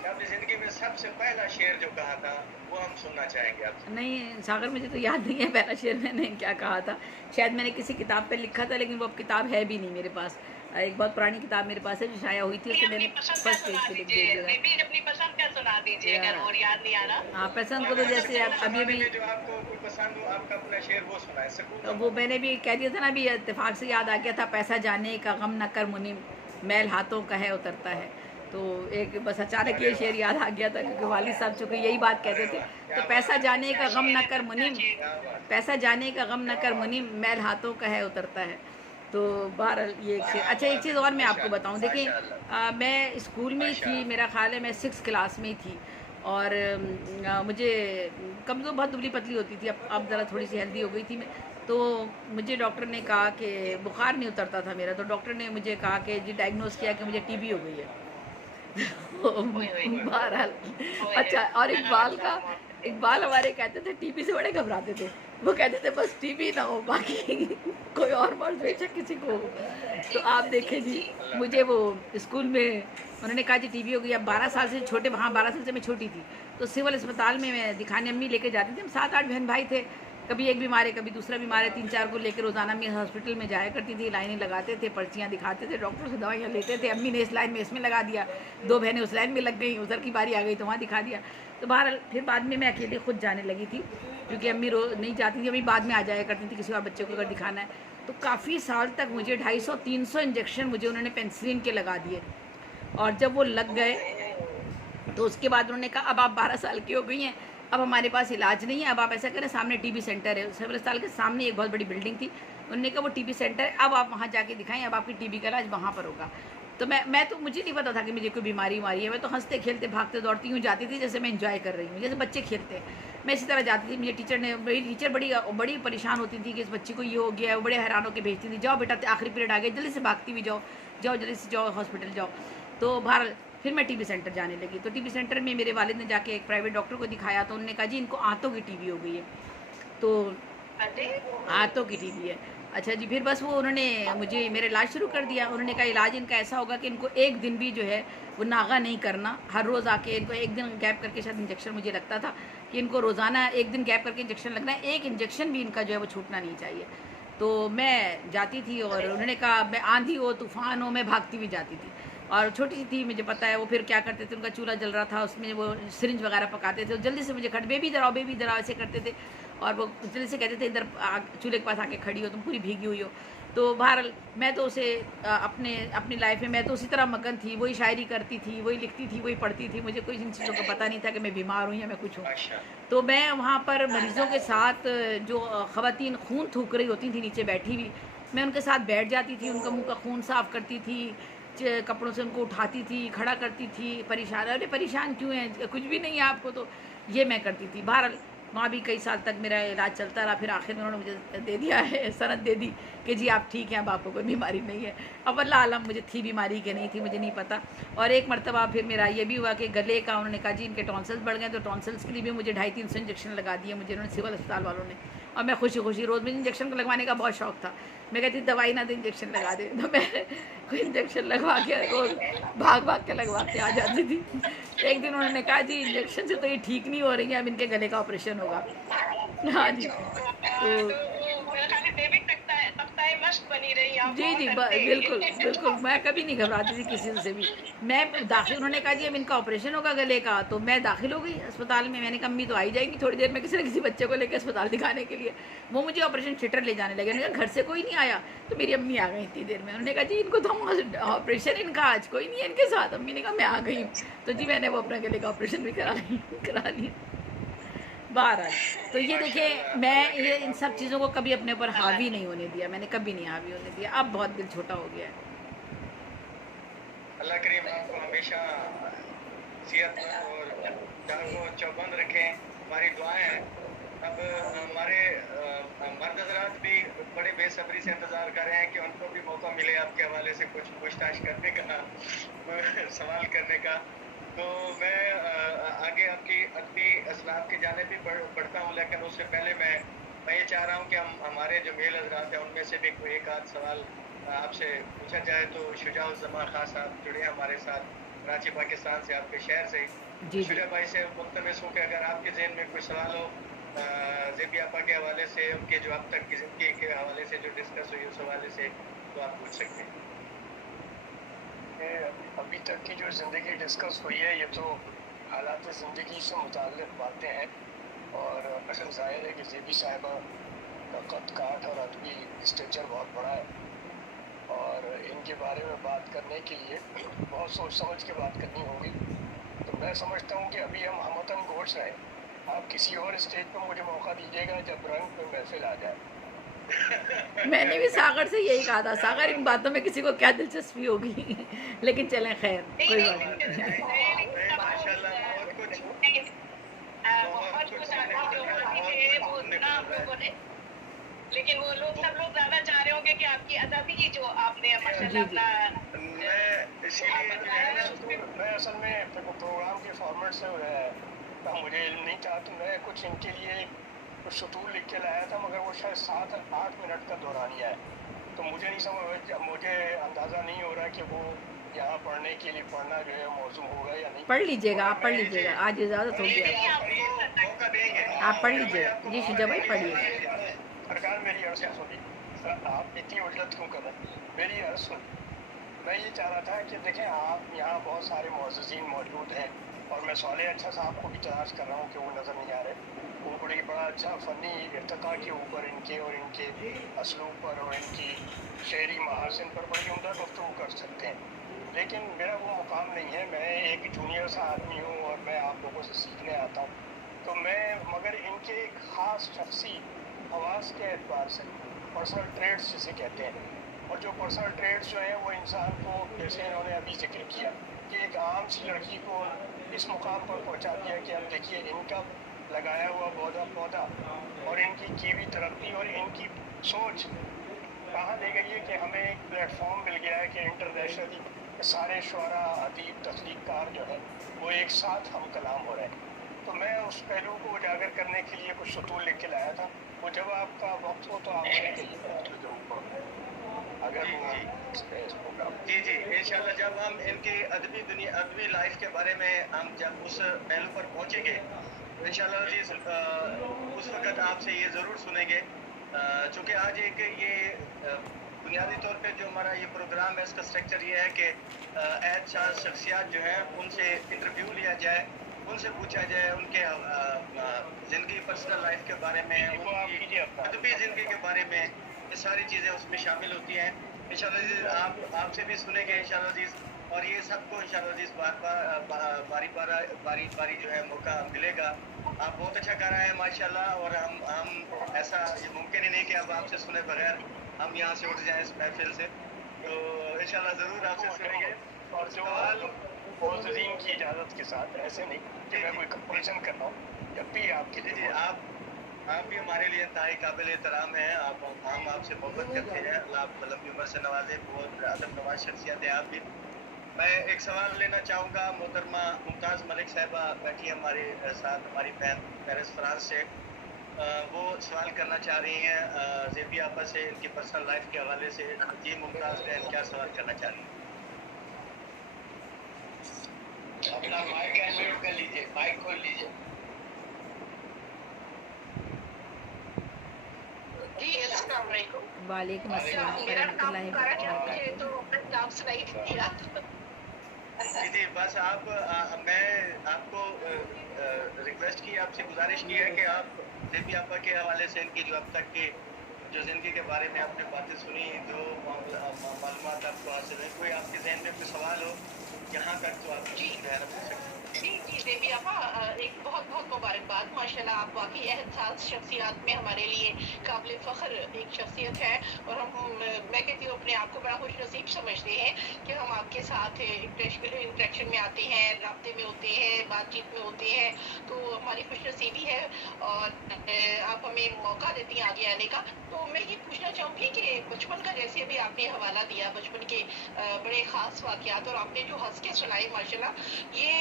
کہ اپنی زندگی میں سب سے پہلا شعر جو کہا تھا وہ ہم سننا چاہیں گے آپ سے. نہیں ساگر، مجھے تو یاد نہیں ہے پہلا شعر میں نے کیا کہا تھا. شاید میں نے کسی کتاب پہ لکھا تھا، لیکن وہ اب کتاب ہے بھی نہیں میرے پاس. ایک بہت پرانی کتاب میرے پاس ہے جو شائع ہوئی تھی، اس سے میں نے فرسٹ پیج پہ لکھ دیا. اپنی پسند کا سنا دیجیے اگر اور یاد نہیں آ رہا. ہاں پسند کو تو جیسے ابھی بھی جو آپ کو کوئی پسند ہو، آپ کا اپنا شعر وہ سنائے. سکون وہ میں نے بھی کہہ دیا تھا نا، ابھی اتفاق سے یاد آ گیا تھا. پیسہ جانے کا غم نہ کر منیم، میل ہاتھوں کا ہے اترتا ہے. تو ایک بس اچانک یہ شعر یاد آ گیا تھا، کیونکہ والد صاحب چونکہ یہی بات کہتے تھے. تو پیسہ جانے کا غم نہ کر منیم، پیسہ جانے کا غم نہ کر منیم، میل ہاتھوں کا ہے اترتا ہے. تو بہرحال یہ ایک شعر. اچھا ایک چیز اور میں آپ کو بتاؤں، دیکھیں میں اسکول میں ہی تھی، میرا خیال ہے میں 6 کلاس میں ہی تھی، اور مجھے کمزور بہت دبلی پتلی ہوتی تھی. اب ذرا تھوڑی سی ہیلدی ہو گئی تھی میں. تو مجھے ڈاکٹر نے کہا کہ بخار نہیں اترتا تھا میرا، تو ڈاکٹر نے مجھے کہا کہ جی ڈائگنوز کیا کہ مجھے ٹی بی ہو گئی ہے. بہرحال اچھا. اور اقبال ہمارے کہتے تھے ٹی بی سے بڑے گھبراتے تھے. وہ کہتے تھے بس ٹی بی نہ ہو، باقی کوئی اور مرض بے شک کسی کو ہو. تو آپ دیکھیں جی، مجھے وہ اسکول میں انہوں نے کہا جی ٹی بی ہو گئی. اب 12 سال سے چھوٹے، وہاں 12 سال سے میں چھوٹی تھی، تو سول اسپتال میں دکھانے امی لے کے جاتی تھی. ہم 7-8 بہن بھائی تھے، کبھی ایک بیمار ہے کبھی دوسرا بیمار ہے، 3-4 کو لے کے روزانہ امی ہاسپٹل میں جایا کرتی تھی. لائنیں لگاتے تھے، پرچیاں دکھاتے تھے، ڈاکٹر سے دوائیاں لیتے تھے. امی نے اس لائن میں اس میں لگا دیا، 2 بہنیں اس لائن میں لگ گئیں، ادھر کی باری آ گئی تو وہاں دکھا دیا. تو بہرحال پھر بعد میں اکیلے خود جانے لگی تھی، کیونکہ امی نہیں جاتی تھی. امی بعد میں آ جایا کرتی تھی کسی اور بچے کو اگر دکھانا ہے. تو کافی سال تک مجھے 250-300 انجیکشن مجھے انہوں نے پینسلین کے لگا دیے. اور جب وہ لگ گئے تو اس کے بعد انہوں نے کہا اب آپ 12 سال کی ہو گئی ہیں، اب ہمارے پاس علاج نہیں ہے، اب آپ ایسا کریں سامنے ٹی بی سینٹر ہے. سول اسپتال کے سامنے ایک بہت بڑی بلڈنگ تھی. انہوں نے کہا وہ ٹی بی سینٹر ہے، اب آپ وہاں جا کے دکھائیں، اب آپ کی ٹی بی کا علاج وہاں پر ہوگا. تو میں تو مجھے نہیں پتا تھا کہ مجھے کوئی بیماری ہے. میں تو ہنستے کھیلتے بھاگتے دوڑتی ہوں جاتی تھی، جیسے میں انجوائے کر رہی ہوں، جیسے بچے کھیلتے ہیں. میں اسی طرح جاتی تھی. مجھے میری ٹیچر بڑی پریشان ہوتی تھی کہ اس بچی کو یہ ہو گیا ہے. وہ بڑے حیران ہو کے بھیجتی تھی، جاؤ بیٹا آخری پیریڈ آ گیا، جلدی سے بھاگتی ہوئی جاؤ جلدی سے جاؤ ہاسپٹل جاؤ. تو بہرحال پھر میں ٹی بی سینٹر جانے لگی. تو ٹی بی سینٹر میں میرے والد نے جا کے ایک پرائیویٹ ڈاکٹر کو دکھایا، تو انہوں نے کہا جی ان کو آنتوں کی ٹی بی ہو گئی ہے. تو آنتوں کی ٹی بی ہے. اچھا جی. پھر بس وہ انہوں نے مجھے میرا علاج شروع کر دیا. انہوں نے کہا علاج ان کا ایسا ہوگا کہ ان کو ایک دن بھی جو ہے وہ ناغہ نہیں کرنا. ہر روز آ کے ان کو ایک دن گیپ کر کے، شاید انجیکشن مجھے لگتا تھا کہ ان کو روزانہ ایک دن گیپ کر کے انجیکشن لگنا ہے، ایک انجیکشن بھی ان کا جو ہے وہ چھوٹنا نہیں چاہیے. تو میں جاتی تھی، اور انہوں نے کہا میں آندھی ہو طوفان ہو میں بھاگتی ہوئی جاتی تھی. اور چھوٹی سی تھی مجھے پتہ ہے. وہ پھر کیا کرتے تھے، ان کا چولہا جل رہا تھا، اس میں وہ سرنج وغیرہ پکاتے تھے، جلدی سے مجھے بیبی ادھر آؤ ایسے کرتے تھے. اور وہ جلدی سے کہتے تھے ادھر چولہے کے پاس آ کے کھڑی ہو، تم پوری بھیگی ہوئی ہو. تو بہرحال میں تو اسے اپنی لائف میں تو اسی طرح مگن تھی. وہی شاعری کرتی تھی، وہی لکھتی تھی، وہی پڑھتی تھی. مجھے کوئی ان چیزوں کا پتہ نہیں تھا کہ میں بیمار ہوں یا میں کچھ ہوں. تو میں وہاں پر مریضوں کے ساتھ، جو خواتین خون تھوک رہی ہوتی تھیں نیچے بیٹھی ہوئی، میں ان کے ساتھ بیٹھ جاتی تھی، ان کا منہ کا خون صاف کرتی تھی، کپڑوں سے ان کو اٹھاتی تھی، کھڑا کرتی تھی. پریشان، ارے پریشان کیوں ہیں، کچھ بھی نہیں ہے آپ کو. تو یہ میں کرتی تھی. بہرحال वहाँ भी कई साल तक मेरा इलाज चलता रहा, फिर आखिर में उन्होंने मुझे दे दिया है, सनद दे दी कि जी आप ठीक हैं, अब आपको कोई बीमारी नहीं है। अब अल्लाह आलम मुझे थी बीमारी कि नहीं थी, मुझे नहीं पता। और एक मरतबा फिर मेरा ये भी हुआ कि गले का उन्होंने कहा जी इनके टॉन्सल्स बढ़ गए, तो टॉन्सल्स के लिए भी मुझे 250-300 इंजेक्शन लगा दिए मुझे उन्होंने सिविल अस्पताल वालों ने। और मैं खुशी खुशी रोज़, मुझे इंजेक्शन को लगवाने का बहुत शौक था, मैं कहती दवाई ना दे इंजेक्शन लगा दे, तो मैं कोई इंजेक्शन लगवा के रोज़ भाग भाग के लगवा के आ जाती थी। एक दिन उन्होंने कहा जी इंजेक्शन से तो ये ठीक नहीं हो रही है, अब इनके गले का ऑपरेशन होगा। हाँ जी, तो खाली देवी तख्ताए मश्क बनी रही आप जी जी बहुत अच्छे। बिल्कुल बिल्कुल, मैं कभी नहीं घबराती थी किसी से भी। मैं दाखिल, उन्होंने कहा जी अब इनका ऑपरेशन होगा गले का, तो मैं दाखिल हो गई अस्पताल में। मैंने कहा अम्मी तो आई जाएगी थोड़ी देर में किसी न किसी बच्चे को लेकर अस्पताल दिखाने के लिए। वो मुझे ऑपरेशन थिएटर ले जाने लगे, उन्होंने कहा घर से कोई नहीं आया, तो मेरी अम्मी आ गई इतनी देर में। उन्होंने कहा जी इनको तो ऑपरेशन इनका आज कोई नहीं है इनके साथ। अम्मी ने कहा मैं आ गई हूँ, तो जी मैंने वो अपने गले का ऑपरेशन भी करा लिया बहरहाल। तो ये देखिए, मैं ये इन सब चीज़ों को कभी अपने ऊपर हावी नहीं होने दिया, मैंने कभी नहीं हावी होने दिया। अब बहुत दिल छोटा हो गया है। अल्लाह करीम आपको हमेशा सेहत और चारों चौबंद रखें, हमारी दुआएं हैं। अब हमारे मर्द हजरात भी बड़े बेसब्री से इंतज़ार कर रहे हैं कि उनको भी मौका मिले आपके हवाले से कुछ पूछताछ करने का, सवाल करने का। तो मैं आगे आपकी अगली असलाफ की जाने भी बढ़ता हूँ, लेकिन उससे पहले मैं ये चाह रहा हूँ कि हम हमारे जो मेल हजरात हैं उनमें से भी कोई एक आध सवाल आपसे पूछा जाए। तो शुजाउज़्ज़मा खां साहब जुड़े हैं हमारे साथ कराची पाकिस्तान से, आपके शहर से। जी शुजा भाई से मुल्तमस हूँ कि अगर आपके ज़हन में कोई सवाल हो ज़ेबी आपा के हवाले से, उनके जो अब तक की ज़िंदगी के हवाले से जो डिस्कस हुई उस हवाले से, तो आप पूछ सकते हैं। अभी तक की जो ज़िंदगी डिस्कस हुई है ये तो हालात ज़िंदगी से मुताल्लिक़ बातें हैं, और ज़ाहिर है कि ज़ेबी साहिबा का कद काठ और अदबी स्ट्रक्चर बहुत बड़ा है, और इनके बारे में बात करने के लिए बहुत सोच समझ के बात करनी होगी। तो मैं समझता हूँ कि अभी हम हमवतन घोष रहे हैं, आप किसी और स्टेज पर मुझे मौका दीजिएगा जब रंग पे महफिल आ जाए। मैंने भी सागर से यही कहा था, सागर इन बातों में किसी को क्या दिलचस्पी होगी, लेकिन चलें खैर कोई बात नहीं। माशाल्लाह बहुत कुछ लेकिन वो लोग सब लोग ज्यादा चाह रहे होंगे कि आपकी अदबी जो आपने माशाल्लाह अपना मैं असल में प्रोग्राम के फॉर्मेट से मुझे इल्म नहीं था, तो मैं कुछ इनके लिए कुछ शतूर लिख के लाया था, मगर वो शायद 7-8 मिनट का दौरानिया है, तो मुझे नहीं समझ, मुझे अंदाज़ा नहीं हो रहा कि वो यहाँ पढ़ने के लिए पढ़ना जो है मौजूद होगा या नहीं। पढ़ लीजिएगा, आप पढ़ लीजिएगा, आज इजाज़त होगी आप पढ़ लीजिएगा। जी शुजा भाई पढ़िए। सरकार मेरी अर्ज़ सुनी, आप इतनी उजलत क्यों कर रहे हैं, मेरी अर्ज़ सुनी। मैं ये चाह रहा था कि देखें आप यहाँ बहुत सारे मुअज़्ज़िज़ीन मौजूद हैं, और मैं साले अच्छा साहब को भी तलाश कर रहा हूँ कि वो नज़र नहीं आ रहे। वो बड़ा अच्छा फ़नी इर्तिक़ा के ऊपर इनके और इनके असलूब पर और इनकी शेरी महासिन पर बड़ी उम्दा गुफ्तगू कर सकते हैं, लेकिन मेरा वो मुकाम नहीं है। मैं एक जूनियर सा आदमी हूँ और मैं आप लोगों से सीखने आता हूँ, तो मैं मगर इनके एक ख़ास शख्सी हवास के एतबार से पर्सनल ट्रेड्स जिसे कहते हैं, और जो पर्सनल ट्रेड्स जो हैं वो इंसान को, जैसे इन्होंने अभी जिक्र किया कि एक आम सी लड़की को इस मुकाम पर पहुंचा दिया कि अब देखिए इनका लगाया हुआ पौधा और इनकी कीवी तरक्की और इनकी सोच कहाँ ले गई है कि हमें एक प्लेटफॉर्म मिल गया है कि इंटरनेशनली सारे शुअरा, अदीब, तख्लीक़कार जो है वो एक साथ हम कलाम हो रहे हैं। तो मैं उस पहलू को उजागर करने के लिए कुछ सतूर लिख के लाया था, वो जब आपका वक्त हो तो आप अगर जी इंशाल्लाह जब हम इनकी अदबी लाइफ के बारे में हम जब उस पहलू पर पहुँचेंगे तो इंशाल्लाह जी उस वक़्त आपसे ये ज़रूर सुनेंगे। चूँकि आज एक ये बुनियादी तौर पे जो हमारा ये प्रोग्राम है इसका स्ट्रक्चर ये है कि एहसास शख्सियात जो हैं उनसे इंटरव्यू लिया जाए, उनसे पूछा जाए उनके ज़िंदगी, पर्सनल लाइफ के बारे में, उनकी अदबी ज़िंदगी के बारे में, ये सारी चीज़ें उसमें शामिल होती हैं। इंशाल्लाह आपसे भी सुनेंगे इंशाल्लाह, और ये सबको इंशाल्लाह बारी जो है मौका मिलेगा। आप बहुत अच्छा कर रहे हैं माशाल्लाह, और हम ऐसा ये मुमकिन ही नहीं कि अब आपसे सुने बगैर हम यहाँ से उठ जाएं इस महफिल से, तो इंशाल्लाह ज़रूर आपसे सुनेंगे। और जो मुअज़्ज़िज़ीन की इजाज़त के साथ, ऐसे नहीं कि मैं कोई कंपटीशन कर रहा हूँ, जब भी आपके जी लिए जी, आप भी हमारे लिए इंतहाई काबिल एहतराम हैं। हम आपसे मोहब्बत करते हैं। अल्लाह आपको लंबी उम्र से नवाजे। बहुत अदब नवाज शख्सियत है आप भी। मैं एक सवाल लेना चाहूँगा। मोहतरमा मुमताज़ मलिक साहिबा बैठी है हमारे साथ, हमारी बहन पेरिस फ्रांस से। वो सवाल करना चाह रही हैं ज़ेबी आपा से, इनकी पर्सनल लाइफ के हवाले से। जी मुमताज़ बहन, क्या सवाल करना चाह रही हैं? अपना माइक अनम्यूट कर लीजिए, माइक खोल लीजिए। जी अस्सलाम वालेकुम। वालेकुम अच्छा, अस्सलाम मेरा नाम वरहमतुल्लाहि पुकारा क्या, मुझे वबरकातुहू। तो अपना नाम सुनाई नहीं दिया। जी जी, बस मैं आपको रिक्वेस्ट की, आपसे गुजारिश की है कि आप ज़ेबी आपा के हवाले से इनकी जो अब तक की जो ज़िंदगी के बारे में आपने बातें सुनी, जो मालूमात आपको हासिल है, कोई आपके ज़हन में कोई सवाल हो यहाँ तक तो आप जी ज़हन पूछ सकते हैं। जी जी ज़ेबी आपा, एक बहुत बहुत मुबारकबाद। माशाल्लाह आप वाकई एहसास शख्सियात में हमारे लिए काबिल फ़ख्र एक शख्सियत है। और मैं कहती हूँ अपने आप को बड़ा खुश नसीब समझते हैं कि हम आपके साथ इंटरेक्शन में आते हैं, राब्ते में होते हैं, बातचीत में होते हैं, तो हमारी खुश नसीबी है। और आप हमें मौका देती हैं आगे आने का। तो मैं ये पूछना चाहूँगी कि बचपन का जैसे अभी आपने हवाला दिया, बचपन के बड़े ख़ास वाक़यात, और आपने जो हँस के सुनाए माशाल्लाह, ये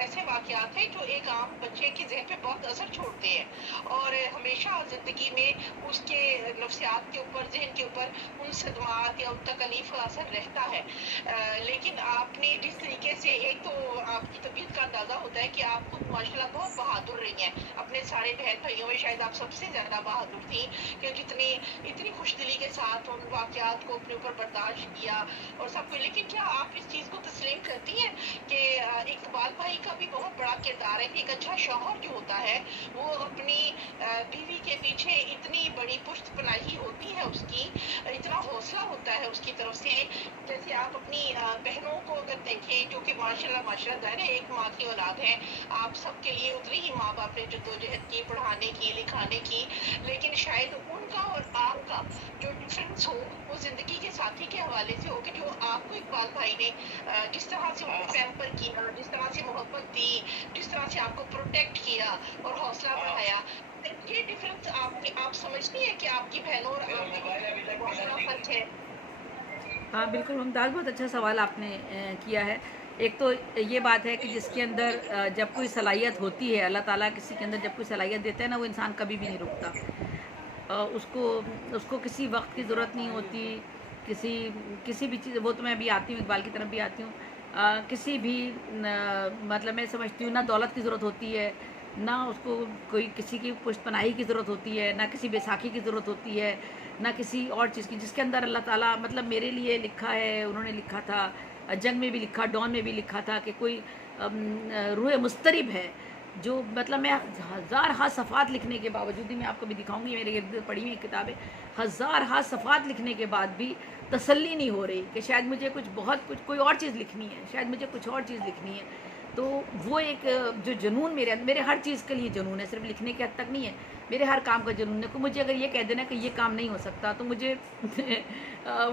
ऐसे वाक़यात हैं जो एक आम बच्चे के ज़हन पे बहुत असर छोड़ते हैं और हमेशा ज़िंदगी में उसके नफ्सियात के ऊपर, ज़हन के ऊपर उन सदमात या उन तकलीफ़ का असर रहता है। लेकिन आपने जिस तरीके से, एक तो आपकी तबीयत का अंदाज़ा होता है कि आप खुद माशाल्लाह बहुत बहादुर रही हैं। अपने सारे बहन भाइयों में शायद आप सबसे ज़्यादा बहादुर थी कि जितनी इतनी खुशदिली के साथ उन वाक़यात को अपने ऊपर बर्दाश्त किया और सब कुछ। लेकिन क्या आप इस चीज़ को तस्लीम करती हैं कि इकबाल भाई का भी बहुत बड़ा किरदार है कि एक अच्छा शौहर जो होता है वो अपनी बीवी के पीछे इतनी बड़ी पुश्त पनाही होती है उसकी, इतना हौसला होता है उसकी तरफ से। जैसे आप अपनी बहनों को अगर देखें जो कि माशाल्लाह माशाल्लाह ज़ाहिर है एक माँ की औलाद है, आप सबके लिए उतनी ही माँ बाप ने जद्दोजहद की, पढ़ाने की, लिखाने की, लेकिन शायद उनका और आपका जो डिफरेंस हो वो ज़िंदगी के साथी के हवाले से हो कि जो आपको इकबाल भाई ने जिस तरह से उनको पैम्पर किया, जिस तरह से मोहब्बत दी, जिस तरह से आपको प्रोटेक्ट किया और हौसला बढ़ाया, ये डिफरेंस आप समझती हैं कि आपकी बहनों और आपकी बहुत बड़ा फर्क है? हाँ बिल्कुल मुमताज़, बहुत अच्छा सवाल आपने किया है। एक तो ये बात है कि जिसके अंदर जब कोई सलाहियत होती है, अल्लाह ताला किसी के अंदर जब कोई सलाहियत देता है ना, वो इंसान कभी भी नहीं रुकता। उसको उसको किसी वक्त की ज़रूरत नहीं होती, किसी किसी भी चीज़, वो तो मैं अभी आती हूँ, इकबाल की तरफ भी आती हूँ। किसी भी मतलब मैं समझती हूँ ना दौलत की ज़रूरत होती है, ना उसको कोई किसी की पुश्त पनाही की ज़रूरत होती है, ना किसी बैसाखी की ज़रूरत होती है, ना किसी और चीज़ की। जिसके अंदर अल्लाह ताला मतलब मेरे लिए लिखा है, उन्होंने लिखा था, जंग में भी लिखा, डॉन में भी लिखा था कि कोई रूह मुस्तरिब है जो मतलब मैं हज़ार हा सफ़ात लिखने के बावजूद भी, मैं आपको भी दिखाऊंगी, मेरे गिर्द पढ़ी हुई किताबें, हज़ार हा सफ़ात लिखने के बाद भी तसल्ली नहीं हो रही कि शायद मुझे कुछ कोई और चीज़ लिखनी है, शायद मुझे कुछ और चीज़ लिखनी है। तो वो एक जो जुनून मेरे हर चीज़ के लिए जुनून है, सिर्फ लिखने के हद तक नहीं है, मेरे हर काम का जुनून है। को मुझे अगर ये कह देना कि ये काम नहीं हो सकता तो मुझे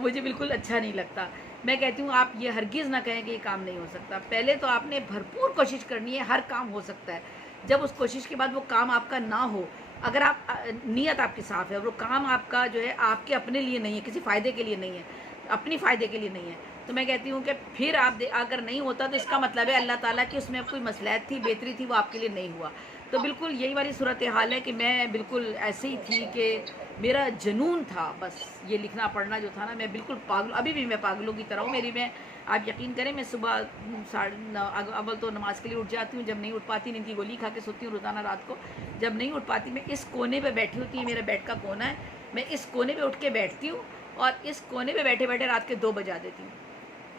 मुझे बिल्कुल अच्छा नहीं लगता। मैं कहती हूँ आप ये हरगिज़ ना कहें कि ये काम नहीं हो सकता। पहले तो आपने भरपूर कोशिश करनी है, हर काम हो सकता है। जब उस कोशिश के बाद वो काम आपका ना हो, अगर आप नीयत आपकी साफ़ है, वो काम आपका जो है आपके अपने लिए नहीं है, किसी फ़ायदे के लिए नहीं है, अपनी फ़ायदे के लिए नहीं है, तो मैं कहती हूँ कि फिर आप अगर नहीं होता तो इसका मतलब है अल्लाह ताला की उसमें कोई मसलहत थी, बेहतरी थी, वो आपके लिए नहीं हुआ। तो बिल्कुल यही वाली सूरत हाल है कि मैं बिल्कुल ऐसे ही थी कि मेरा जुनून था बस ये लिखना पढ़ना जो था ना, मैं बिल्कुल पागल, अभी भी मैं पागलों की तरह हूँ। मैं आप यकीन करें, मैं सुबह 9:30 अव्वल तो नमाज़ के लिए उठ जाती हूँ, जब नहीं उठ पाती नींद की गोली खा के सोती हूँ रोज़ाना रात को। जब नहीं उठ पाती मैं इस कोने पे बैठी होती है, मेरा बेड का कोना है, मैं इस कोने पे उठ के बैठती हूँ और इस कोने पे बैठे बैठे रात के 2 बजा देती हूँ।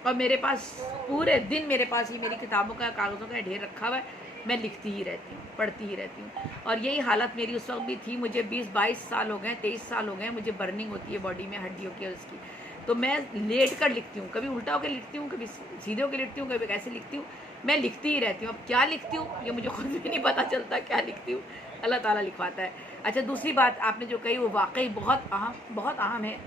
और मेरे पास पूरे दिन मेरे पास ये मेरी किताबों का, कागज़ों का ढेर रखा हुआ है, मैं लिखती ही रहती हूँ, पढ़ती ही रहती हूँ। और यही हालत मेरी उस वक्त भी थी। मुझे 20-22 साल हो गए, 23 साल हो गए, मुझे बर्निंग होती है बॉडी में हड्डियों की और उसकी। तो मैं लेट कर लिखती हूँ, कभी उल्टा होकर लिखती हूँ, कभी सीधे होकर लिखती हूँ, कभी कैसे लिखती हूँ, मैं लिखती ही रहती हूँ। अब क्या लिखती हूँ ये मुझे खुद भी नहीं पता चलता क्या लिखती हूँ, अल्लाह ताला लिखवाता है। अच्छा, दूसरी बात आपने जो कही वो वाकई बहुत अहम है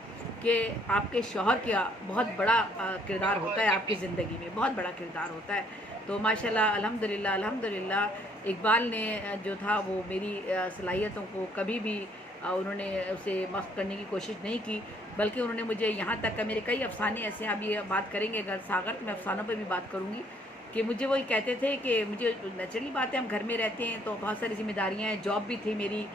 कि आपके शौहर का बहुत बड़ा किरदार होता है आपकी ज़िंदगी में, बहुत बड़ा किरदार होता है। تو ماشاءاللہ الحمدللہ اقبال نے جو تھا وہ میری صلاحیتوں کو کبھی بھی انہوں نے اسے مخف کرنے کی کوشش نہیں کی، بلکہ انہوں نے مجھے یہاں تک کہ میرے کئی افسانے ایسے ہیں، ابھی بات کریں گے اگر ساغر، میں افسانوں پہ بھی بات کروں گی، کہ مجھے وہی کہتے تھے کہ مجھے نیچرلی بات ہے، ہم گھر میں رہتے ہیں تو بہت ساری ذمہ داریاں ہیں، جاب بھی تھی میری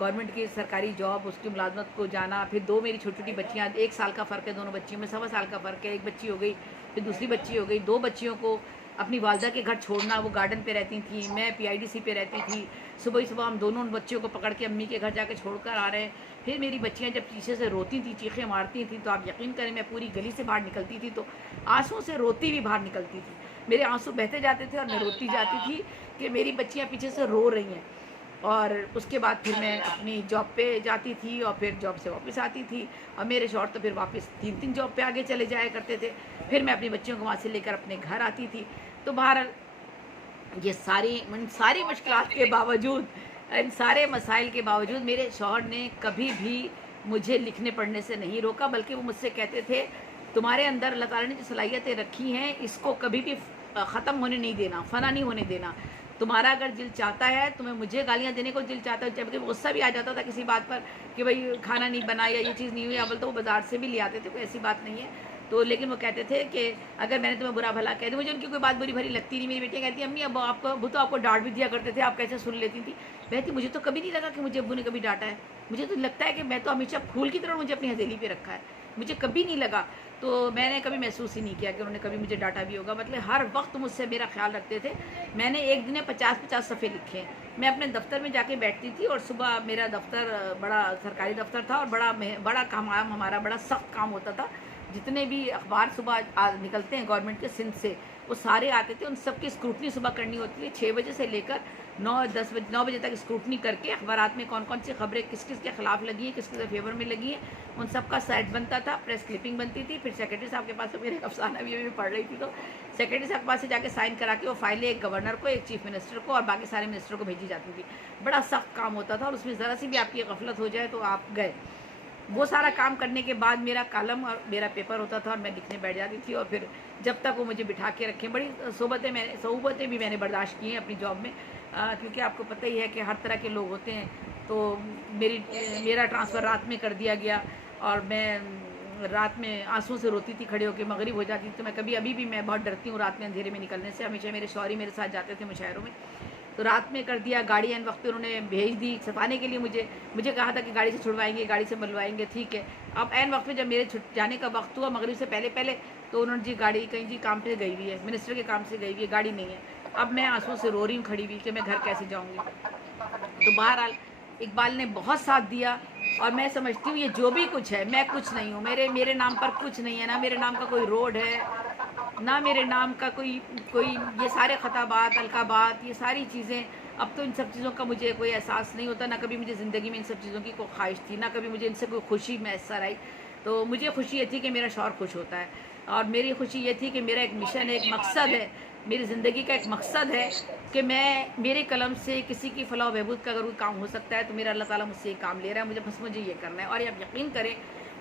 گورنمنٹ کی سرکاری جاب، اس کی ملازمت کو جانا، پھر دو میری چھوٹی چھوٹی بچیاں، 1 سال کا فرق ہے دونوں بچیوں میں، 1.25 سال کا فرق ہے، ایک بچی ہو گئی پھر دوسری بچی ہو گئی، 2 بچیوں کو اپنی والدہ کے گھر چھوڑنا، وہ گارڈن پہ رہتی تھیں، میں PIDC پہ رہتی تھی، صبح ہی صبح ہم دونوں ان بچیوں کو پکڑ کے امی کے گھر جا کے چھوڑ کر آ رہے ہیں، پھر میری بچیاں جب پیچھے سے روتی تھیں، چیخیں مارتی تھیں، تو آپ یقین کریں میں پوری گلی سے باہر نکلتی تھی تو آنسوں سے روتی بھی باہر نکلتی تھی، میرے آنسو بہتے جاتے تھے اور میں روتی جاتی تھی کہ میری بچیاں پیچھے سے رو رہی ہیں، اور اس کے بعد پھر میں اپنی جاب پہ جاتی تھی اور پھر جاب سے واپس آتی تھی، اور میرے شوہر تو پھر واپس 3 جاب پہ آگے چلے جایا کرتے تھے، پھر میں اپنی بچیوں کو وہاں سے لے کر اپنے گھر آتی تھی، تو بہرحال یہ ساری مشکلات کے باوجود، ان سارے مسائل کے باوجود میرے شوہر نے کبھی بھی مجھے لکھنے پڑھنے سے نہیں روکا، بلکہ وہ مجھ سے کہتے تھے تمہارے اندر اللہ تعالیٰ نے جو صلاحیتیں رکھی ہیں اس کو کبھی بھی ختم ہونے نہیں دینا، فنا نہیں ہونے دینا، تمہارا اگر دل چاہتا ہے، تمہیں مجھے گالیاں دینے کو دل چاہتا ہے، جبکہ غصہ بھی آ جاتا تھا کسی بات پر کہ بھائی کھانا نہیں بنا یا یہ چیز نہیں ہوئی، اول تو وہ بازار سے بھی لے آتے تھے، کوئی ایسی بات نہیں ہے، تو لیکن وہ کہتے تھے کہ اگر میں نے تمہیں برا بھلا کہہ دیا، مجھے ان کی کوئی بات بری بھری لگتی نہیں، میری بیٹیاں کہتی ہیں امی اب آپ کو ابو تو آپ کو ڈانٹ بھی دیا کرتے تھے، آپ کیسے سن لیتی تھی، کہتی مجھے تو کبھی نہیں لگا کہ مجھے ابو نے کبھی ڈانٹا ہے، مجھے تو لگتا ہے کہ میں تو ہمیشہ پھول کی طرح مجھے اپنی ہتھیلی پہ رکھا ہے، مجھے کبھی نہیں لگا، تو میں نے کبھی محسوس ہی نہیں کیا کہ انہوں نے کبھی مجھے ڈانٹا بھی ہوگا، مطلب ہر وقت مجھ سے میرا خیال رکھتے تھے، میں نے ایک دن 50 صفحے لکھے، میں اپنے دفتر میں جا کے بیٹھتی تھی، اور صبح میرا دفتر بڑا سرکاری دفتر تھا اور بڑا کام ہمارا بڑا سخت کام ہوتا تھا، جتنے بھی اخبار صبح نکلتے ہیں گورنمنٹ کے سندھ سے وہ سارے آتے تھے، ان سب کی اسکروٹنی صبح کرنی ہوتی تھی، 6 بجے سے لے کر 9 بجے تک اسکروٹنی کر کے اخبارات میں کون کون سی خبریں کس کس کے خلاف لگی ہیں، کس کے فیور میں لگی ہیں، ان سب کا سیٹ بنتا تھا، پریس کلپنگ بنتی تھی، پھر سیکرٹری صاحب کے پاس سے میرے افسانہ بھی میں پڑھ رہی تھی تو سیکرٹری صاحب کے پاس سے جا کے سائن کرا کے وہ فائلیں ایک گورنر کو، ایک چیف منسٹر کو اور باقی سارے منسٹر کو بھیجی جاتی تھی، بڑا سخت کام ہوتا تھا، اور اس میں ذرا سی بھی آپ کی غفلت ہو جائے تو آپ گئے، وہ سارا کام کرنے کے بعد میرا کالم اور میرا پیپر ہوتا تھا اور میں لکھنے بیٹھ جاتی تھی، اور پھر جب تک وہ مجھے بٹھا کے رکھیں، بڑی صعوبتیں بھی میں نے برداشت کی ہیں اپنی جاب میں، کیونکہ آپ کو پتہ ہی ہے کہ ہر طرح کے لوگ ہوتے ہیں، تو میرا ٹرانسفر رات میں کر دیا گیا، اور میں رات میں آنسوں سے روتی تھی کھڑے ہو کے، مغرب ہو جاتی تھی تو میں کبھی ابھی بھی میں بہت ڈرتی ہوں رات میں اندھیرے میں نکلنے سے، ہمیشہ میرے شوہر ہی میرے ساتھ جاتے تھے مشاعروں میں، تو رات میں کر دیا، گاڑی عین وقت انہوں نے بھیج دی چھپانے کے لیے، مجھے کہا تھا کہ گاڑی سے چھڑوائیں گے، گاڑی سے بلوائیں گے، ٹھیک ہے، اب عین وقت میں جب میرے جانے کا وقت ہوا مغرب سے پہلے تو انہوں نے جی گاڑی کہیں جی کام پہ گئی ہوئی ہے، منسٹر کے کام سے گئی ہوئی ہے، گاڑی نہیں ہے، اب میں آنسوں سے رو رہی ہوں کھڑی ہوئی کہ میں گھر کیسے جاؤں گی، تو بہرحال اقبال نے بہت ساتھ دیا، اور میں سمجھتی ہوں یہ جو بھی کچھ ہے میں کچھ نہیں ہوں، میرے نام پر کچھ نہیں ہے، نہ میرے نام کا کوئی روڈ ہے، نہ میرے نام کا کوئی یہ سارے خطابات القابات یہ ساری چیزیں، اب تو ان سب چیزوں کا مجھے کوئی احساس نہیں ہوتا، نہ کبھی مجھے زندگی میں ان سب چیزوں کی کوئی خواہش تھی، نہ کبھی مجھے ان سے کوئی خوشی میسر آئی، تو مجھے خوشی یہ تھی کہ میرا شوہر خوش ہوتا ہے، اور میری خوشی یہ تھی کہ میرا ایک مشن ہے، ایک مقصد ہے، میری زندگی کا ایک مقصد ہے کہ میرے قلم سے کسی کی فلاح و بہبود کا اگر کوئی کام ہو سکتا ہے تو میرا اللہ تعالیٰ مجھ سے یہ کام لے رہا ہے، مجھے یہ کرنا ہے، اور آپ یقین کریں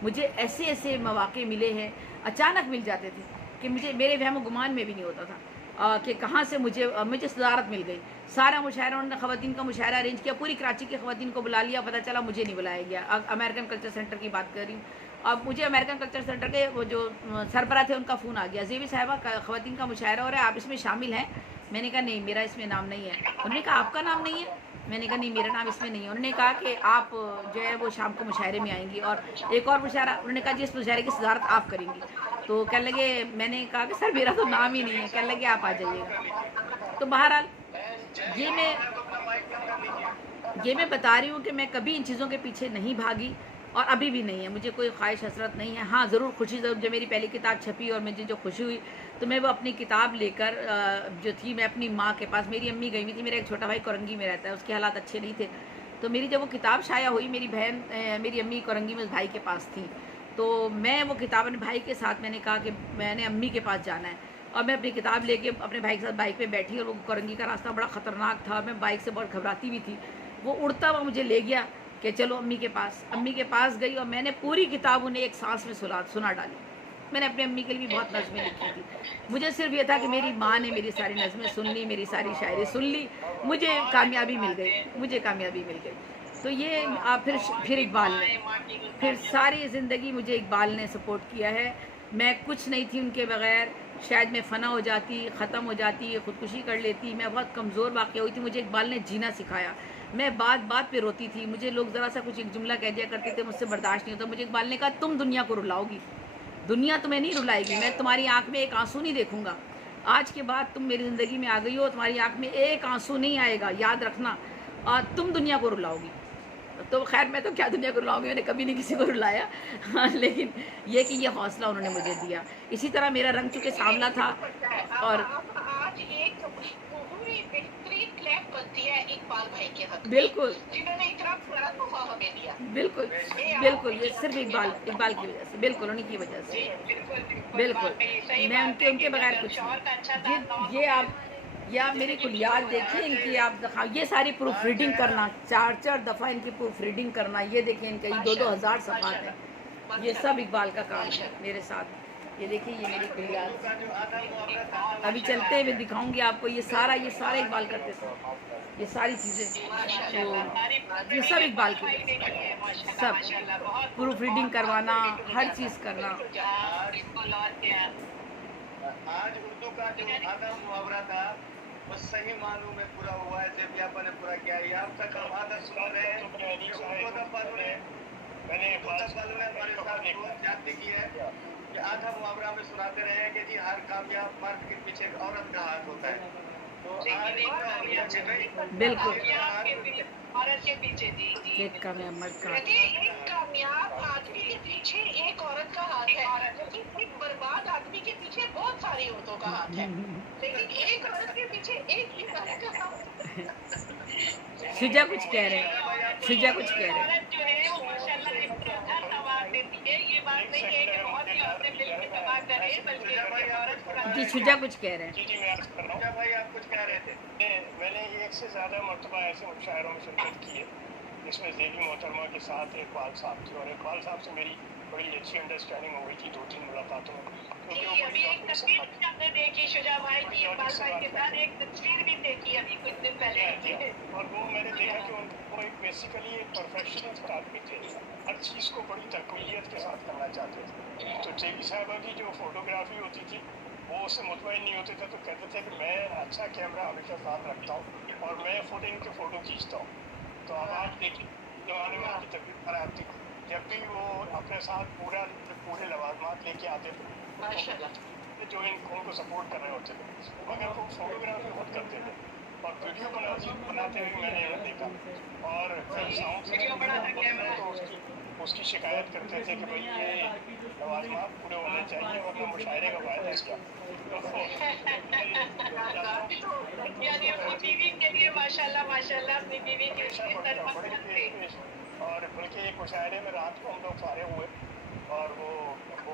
مجھے ایسے مواقع ملے ہیں، اچانک مل جاتے تھے کہ میرے وہم و گمان میں بھی نہیں ہوتا تھا کہ کہاں سے مجھے صدارت مل گئی، سارا مشاعرہ انہوں نے خواتین کا مشاعرہ ارینج کیا، پوری کراچی کی خواتین کو بلا لیا، پتہ چلا مجھے نہیں بلایا گیا، امریکن کلچر سینٹر کی بات کر رہی ہوں، اب مجھے امریکن کلچر سینٹر کے وہ جو سربراہ تھے ان کا فون آ گیا، زیوی صاحبہ خواتین کا مشاعرہ ہو رہا ہے، آپ اس میں شامل ہیں؟ میں نے کہا نہیں میرا اس میں نام نہیں ہے، انہوں نے کہا آپ کا نام نہیں ہے؟ میں نے کہا نہیں میرا نام اس میں نہیں ہے، انہوں نے کہا کہ آپ جو ہے وہ شام کو مشاعرے میں آئیں گی، اور ایک اور مشاعرہ انہوں نے کہا جی اس مشاعرے کی صدارت آپ کریں گی، تو کہنے لگے میں نے کہا کہ سر میرا تو نام ہی نہیں ہے، کہنے لگے آپ آ جائیے گا، تو بہرحال یہ میں بتا رہی ہوں کہ میں کبھی ان چیزوں کے پیچھے نہیں بھاگی، اور ابھی بھی نہیں ہے، مجھے کوئی خواہش حسرت نہیں ہے، ہاں ضرور خوشی ضرور، جب میری پہلی کتاب چھپی اور مجھے جو خوشی ہوئی تو میں وہ اپنی کتاب لے کر جو تھی میں اپنی ماں کے پاس، میری امی گئی ہوئی تھی، میرا ایک چھوٹا بھائی کورنگی میں رہتا ہے، اس کے حالات اچھے نہیں تھے، تو میری جب وہ کتاب شائع ہوئی میری امی کورنگی میں اس بھائی کے پاس تھی، تو میں وہ کتاب اپنے بھائی کے ساتھ میں نے کہا کہ میں نے امی کے پاس جانا ہے، اور میں اپنی کتاب لے کے اپنے بھائی کے ساتھ بائک پہ بیٹھی، اور وہ کورنگی کا راستہ بڑا خطرناک تھا، میں بائک سے بہت گھبراتی بھی تھی، وہ اڑتا ہوا مجھے لے گیا کہ چلو امی کے پاس گئی، اور میں نے پوری کتاب انہیں ایک سانس میں سنا ڈالی، میں نے اپنی امی کے لیے بھی بہت نظمیں لکھی تھی. مجھے صرف یہ تھا کہ میری ماں نے میری ساری نظمیں سن لی, میری ساری شاعری سن لی, مجھے کامیابی مل گئی. تو یہ پھر اقبال نے, پھر ساری زندگی مجھے اقبال نے سپورٹ کیا ہے. میں کچھ نہیں تھی ان کے بغیر, شاید میں فنا ہو جاتی, ختم ہو جاتی, خودکشی کر لیتی. میں بہت کمزور واقع ہوئی تھی, مجھے اقبال نے جینا سکھایا. میں بات پہ روتی تھی, مجھے لوگ ذرا سا کچھ ایک جملہ کہہ دیا کرتے تھے, مجھ سے برداشت نہیں ہوتا. مجھے اقبال نے کہا تم دنیا کو رلاؤ گی, دنیا تمہیں نہیں رلائے گی, میں تمہاری آنکھ میں ایک آنسو نہیں دیکھوں گا. آج کے بعد تم میری زندگی میں آ گئی ہو, تمہاری آنکھ میں ایک آنسو نہیں آئے گا, یاد رکھنا, اور تم دنیا کو رلاؤ گی. تو خیر میں تو کیا دنیا کو رلاؤں گی, میں نے کبھی نہیں کسی کو رلایا, لیکن یہ کہ یہ حوصلہ انہوں نے مجھے دیا. اسی طرح میرا رنگ چونکہ سانولا تھا, اور آج ایک پوری بہترین کلیپ بنتی ہے اقبال بھائی کے حق میں, بالکل جنہوں نے اتنا بڑا تحفہ ہمیں دیا. بالکل بالکل, یہ صرف اقبال کی وجہ سے, بالکل انہیں کی وجہ سے, بالکل. میں ان کے بغیر کچھ نہیں. یہ آپ میری کلیات دیکھیں ان کی, آپ دکھاؤ, یہ ساری پروف ریڈنگ کرنا, 4 دفعہ ان کی پروف ریڈنگ کرنا, یہ دیکھیں ان کا 2 ہزار صفحات ہیں, یہ سب اقبال کا کام ہے میرے ساتھ. یہ دیکھیں یہ میری کلیات, ابھی چلتے ہوئے دکھاؤں گی آپ کو, یہ سارے اقبال کرتے تھے, یہ ساری چیزیں, یہ سب اقبال کی, سب پروف ریڈنگ کروانا, ہر چیز کرنا. آج اردو کا جو آدھا محاورہ تھا وہ صحیح معنوں میں پورا ہوا ہے, جب یاپا نے پورا کیا ہے. آپ تک ہم آدھا سن رہے ہیں, میں نے والوں نے ہمارے ساتھ بہت زیادتی کی ہے کہ آدھا محاورہ میں سناتے رہے ہیں کہ جی ہر کامیاب مرد کے پیچھے ایک عورت کا ہاتھ ہوتا ہے. تو بالکل عورت کے پیچھے, ایک کامیاب مرد کا ہاتھ, ایک کامیاب آدمی کے پیچھے ایک عورت کا ہاتھ ہے, لیکن ایک برباد آدمی کے پیچھے بہت ساری عورتوں کا ہاتھ ہے, لیکن ایک عورت کے پیچھے ایک ہی مرد کا ہاتھ ہے. شجا کچھ کہہ رہے ہیں, شجا کچھ کہہ رہے ہیں. جو ہے وہ ماشاءاللہ ایک گھر سنوار دیتی ہے. یہ بات نہیں ہے کہ بہت ہی عورتیں مل کے تباہ کریں, بلکہ جی شجا کچھ کہہ رہے ہیں. جی میں عرض کر رہا ہوں. بھائی آپ کچھ کہہ رہے تھے. میں نے ایک سے زیادہ مرتبہ ایسے مشاعروں میں شرکت کی ہے جس میں زیبی محترمہ کے ساتھ اقبال صاحب تھے, اور اقبال صاحب سے میری بڑی اچھی انڈرسٹینڈنگ ہو گئی تھی 2-3 ملاقاتوں میں. ابھی ایک تصویر بھی ہم نے دیکھی شجاع بھائی کی اقبال بھائی کے ساتھ, ایک تصویر بھی دیکھی ابھی کچھ دن پہلے, اور وہ میں نے دیکھا کہ وہ ایک بیسیکلی ایک پروفیشنل آدمی تھے, ہر چیز کو بڑی تربیت کے ساتھ کرنا چاہتے تھے. تو جیبی صاحبہ کی جو فوٹوگرافی ہوتی تھی وہ اس سے مطمئن نہیں ہوتے تھے, تو کہتے تھے کہ میں اچھا کیمرہ ہمیشہ ساتھ رکھتا ہوں اور میں خود ان کے فوٹو کھینچتا ہوں. تو اب آپ دیکھیں زمانے میں ان کی طبیعت خراب تھی, جب بھی وہ اپنے ساتھ پورے لوازمات لے کے آتے تھے جو ان کو سپورٹ کر رہے ہوتے تھے, مگر وہ فوٹوگرافی خود کرتے تھے اور ویڈیو بناتے ہوئے میں نے انہیں دیکھا. اور پھر ساؤنڈ تو اس کی شکایت کرتے تھے کہ بھائی یہ لوازمات پورے ہونے چاہیے ورنہ مشاعرے کا فائدہ کیا. یعنی اپنی بیوی کے لیے ماشاءاللہ اپنی بیوی کے لیے. اور بلکہ ایک مشاعرے میں رات کو ہم لوگ فارغ ہوئے, اور وہ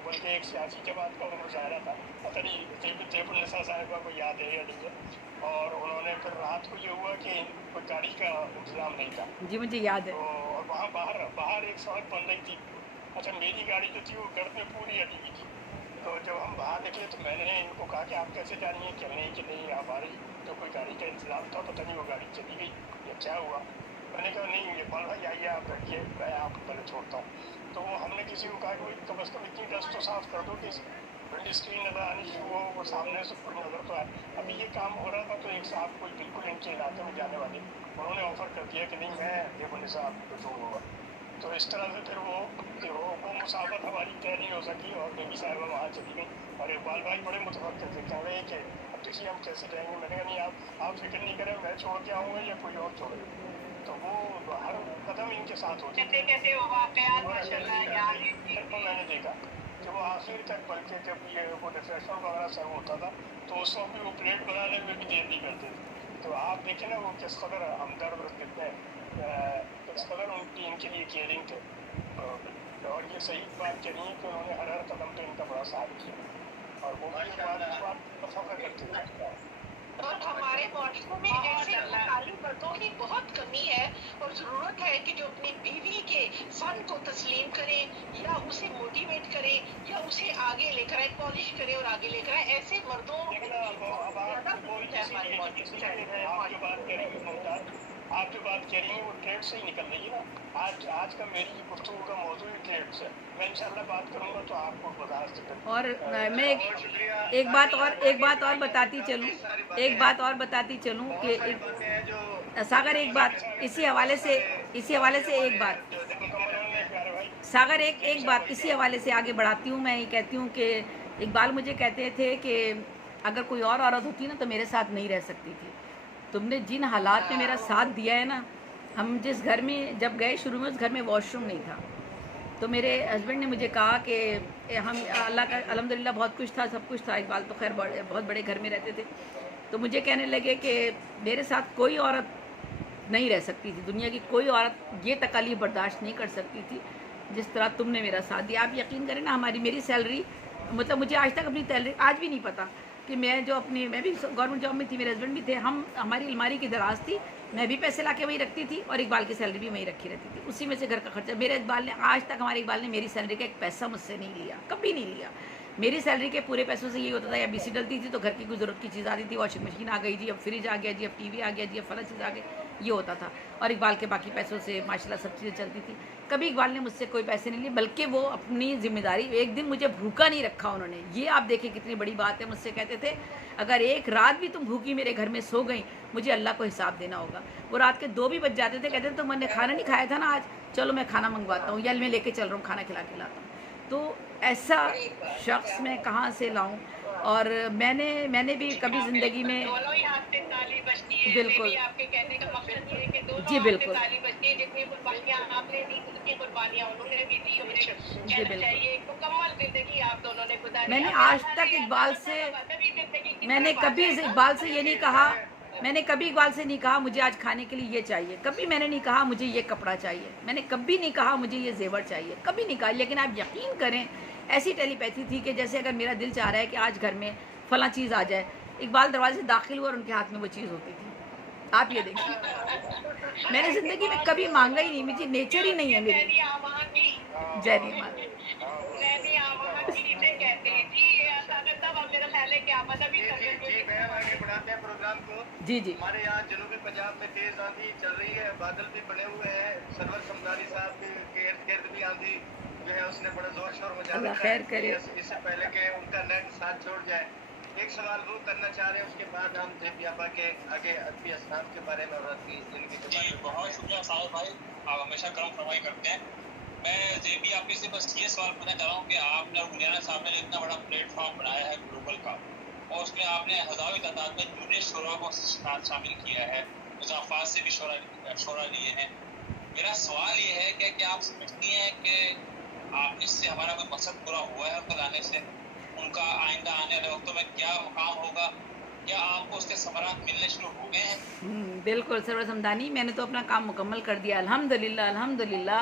بلکہ ایک سیاسی جماعت کا مشاعرہ تھا, پتہ نہیں طیب النساء صاحبہ کو یاد ہے یا نہیں ہے. اور انہوں نے پھر رات کو یہ ہوا کہ کوئی گاڑی کا انتظام نہیں تھا. جی مجھے یاد ہے. اور وہاں باہر ایک سڑک بن رہی تھی. اچھا میری گاڑی جو تھی وہ گھر میں پوری اٹکی تھی. تو جب ہم باہر نکلے تو میں نے ان کو کہا کہ آپ کیسے جانی ہیں, چلنے کہ نہیں آپ آ رہی, تو کوئی گاڑی کا انتظام تھا, پتہ نہیں وہ گاڑی چلی گئی یا کیا ہوا. میں نے کہا نہیں یہ بال بھائی آئیے آپ بیٹھیے, میں آپ کو پہلے چھوڑتا ہوں. تو وہ ہم نے کسی کو کہا کہ کم از کم اتنی ڈسٹ تو صاف کر دو کہ ونڈ اسکرین نظر آنی شروع ہو, وہ سامنے سے کوئی نظر تو آئے. ابھی یہ کام ہو رہا تھا تو ایک صاحب کوئی بالکل ان کے علاقے میں جانے والے, انہوں نے آفر کر دیا کہ نہیں میں طیب النساء آپ کو چھوڑوں گا. تو اس طرح سے پھر وہ مسافت ہماری طے نہیں ہو سکی اور بیبی صاحبہ وہاں چلی گئی. اور اقبال بھائی بڑے متفکر تھے, کہہ رہے کہ اب دیکھیے ہم کیسے جائیں گے. میں نے کہا نہیں آپ فکر نہیں کریں, میں چھوڑ کے آؤں گا یا کوئی اور چھوڑے. تو وہ ہر قدم ان کے ساتھ ہوتے تھے. میں نے دیکھا کہ وہ آخر تک, بلکہ جب یہ وہ ریفریشمنٹ وغیرہ سرو ہوتا تھا تو اس وقت بھی وہ پلیٹ بنانے میں بھی دیر نہیں کرتے تھے. تو آپ دیکھیں نا وہ کس قدر ہمدرد کتنے کس قدر ان کے لیے کیئرنگ تھے. اور یہ صحیح بات کہنی ہے کہ انہوں نے ہر قدم پہ ان کا بڑا ساتھ کیا, اور وہ فخر کرتے تھے. اور ہمارے معاشرے میں ایسے مخالف مردوں کی بہت کمی ہے, اور ضرورت ہے کہ جو اپنی بیوی کے فن کو تسلیم کرے یا اسے موٹیویٹ کرے یا उसे आगे लेकर आए, पॉलिश करे और आगे लेकर आए। ऐसे मर्दों लेकिन अब आप कोई किसी आप जो बात कह रही है मुमताज, आप जो बात कह रही हैं वो ट्रेड से ही निकल रही है ना। आज का मेरी गुफ्तगू का मौजूद ही ट्रेड से। मैं इंशाल्लाह बात करूंगा तो आपको बर्दाश्त और मैं एक बात और बताती चलूँ, एक बात और बताती चलूँ कि सागर एक बात इसी हवाले से एक बात सागर एक बात इसी हवाले से आगे बढ़ाती हूँ। मैं ये कहती हूँ कि इकबाल मुझे कहते थे कि अगर कोई और औरत होती ना तो मेरे साथ नहीं रह सकती थी। तुमने जिन हालात में मेरा साथ दिया है ना, हम जिस घर में जब गए शुरू में उस घर में वॉशरूम नहीं था, तो मेरे हस्बैंड ने मुझे कहा कि हम अल्लाह का अल्हम्दुलिल्लाह बहुत कुछ था, सब कुछ था। इकबाल तो खैर बहुत बड़े घर में रहते थे। तो मुझे कहने लगे कि मेरे साथ कोई औरत नहीं रह सकती थी, दुनिया की कोई औरत ये तकलीफ बर्दाश्त नहीं कर सकती थी जिस तरह तुमने मेरा साथ दिया। आप यकीन करें ना, मेरी सैलरी, मतलब मुझे आज तक अपनी सैलरी आज भी नहीं पता कि मैं भी गवर्नमेंट जॉब में थी, मेरे हस्बैंड भी थे, हमारी अलमारी की दराज थी, मैं भी पैसे लाके वहीं रखती थी और इकबाल की सैलरी भी वहीं रखी रहती थी, उसी में से घर का खर्चा। हमारे इकबाल ने मेरी सैलरी का एक पैसा मुझसे नहीं लिया, कभी नहीं लिया। मेरी सैलरी के पूरे पैसों से ये होता था, या बीसी डलती थी तो घर की कोई ज़रूरत की चीज़ आती थी, वॉशिंग मशीन आ गई जी, अब फ्रिज आ गया जी, अब टीवी आ गया जी, अब फला चीज़ आ गई, ये होता था। और इकबाल के बाकी पैसों से माशाल्लाह सब चीज़ें चलती थी। कभी इकबाल ने मुझसे कोई पैसे नहीं लिए, बल्कि वो अपनी जिम्मेदारी, एक दिन मुझे भूखा नहीं रखा उन्होंने। ये आप देखिए कितनी बड़ी बात है। मुझसे कहते थे अगर एक रात भी तुम भूखी मेरे घर में सो गई, मुझे अल्लाह को हिसाब देना होगा। वो रात के 2 भी बज जाते थे, कहते थे तो मैंने खाना नहीं खाया था ना आज, चलो मैं खाना मंगवाता हूँ या मैं लेके चल रहा हूँ, खाना खिला के लाता हूँ। तो ऐसा शख्स मैं कहाँ से लाऊं। और मैंने भी कभी ज़िंदगी में दोनों ही हाथ से ताली बजती है। बिल्कुल। बेबी, आपके कहने का मकसद ये है कि दोनों जी हाथ से बिल्कुल ताली बजती है। जितनी कुर्बानियां आपने दी, उतनी कुर्बानियां उन्होंने भी दी। उन्हें जी कहना बिल्कुल। चाहिए एक मुकम्मल जिंदगी आप दोनों ने गुजारी। मैंने अब आज तक इकबाल से मैंने कभी इकबाल से ये नहीं कहा, मैंने कभी इकबाल से नहीं कहा मुझे आज खाने के लिए ये चाहिए, कभी मैंने नहीं कहा मुझे ये कपड़ा चाहिए, मैंने कभी नहीं कहा मुझे ये जेवर चाहिए, कभी नहीं कहा। लेकिन आप यकीन करें ऐसी टेलीपैथी थी कि जैसे अगर मेरा दिल चाह रहा है कि आज घर में फला चीज़ आ जाए, इकबाल दरवाजे से दाखिल हुआ और उनके हाथ में वो चीज़ होती थी। आप ये देखिए, मैंने ज़िंदगी में कभी मांगा ही नहीं, मुझे नेचर ही नहीं है मेरी। जैनी मान जी जी। हमारे यहाँ जनूबी पंजाब में तेज आंधी चल रही है, बादल भी बने हुए हैं, सरवर समदारी साहब के इर्द गिर्द भी आंधी जो है उसने बड़ा जोर शोर मचा अल्लाह रखा खैर है। करे। इससे पहले कि उनका नेट साथ छोड़ जाए, एक सवाल वो करना चाह रहे हैं, उसके बाद हम जेपी के आगे अदबी असनाफ के बारे में और की जिंदगी के बारे में। बहुत शुक्रिया साहिब भाई, आप हमेशा करम फरमाई करते हैं। मैं जेबी आपके से बस ये सवाल पूछना चाह रहा हूँ कि आपने उलियाना साहब ने इतना बड़ा प्लेटफॉर्म बनाया है ग्लोबल का, और उसमें आपने हज़ारों की तादाद में जूनियर शोरा को शामिल किया है, मुजाफात से भी शोरा लिए हैं। मेरा सवाल ये है कि क्या आप समझती हैं कि आप इससे हमारा कोई मकसद पूरा हुआ है उनको लाने से? उनका आइंदा आने वाले वक्तों में क्या मुकाम होगा? क्या आपको उसके समरात मिलने शुरू हो गए हैं? बिल्कुल सरवर समदानी, मैंने तो अपना काम मुकम्मल कर दिया अल्हम्दुलिल्लाह अल्हम्दुलिल्लाह।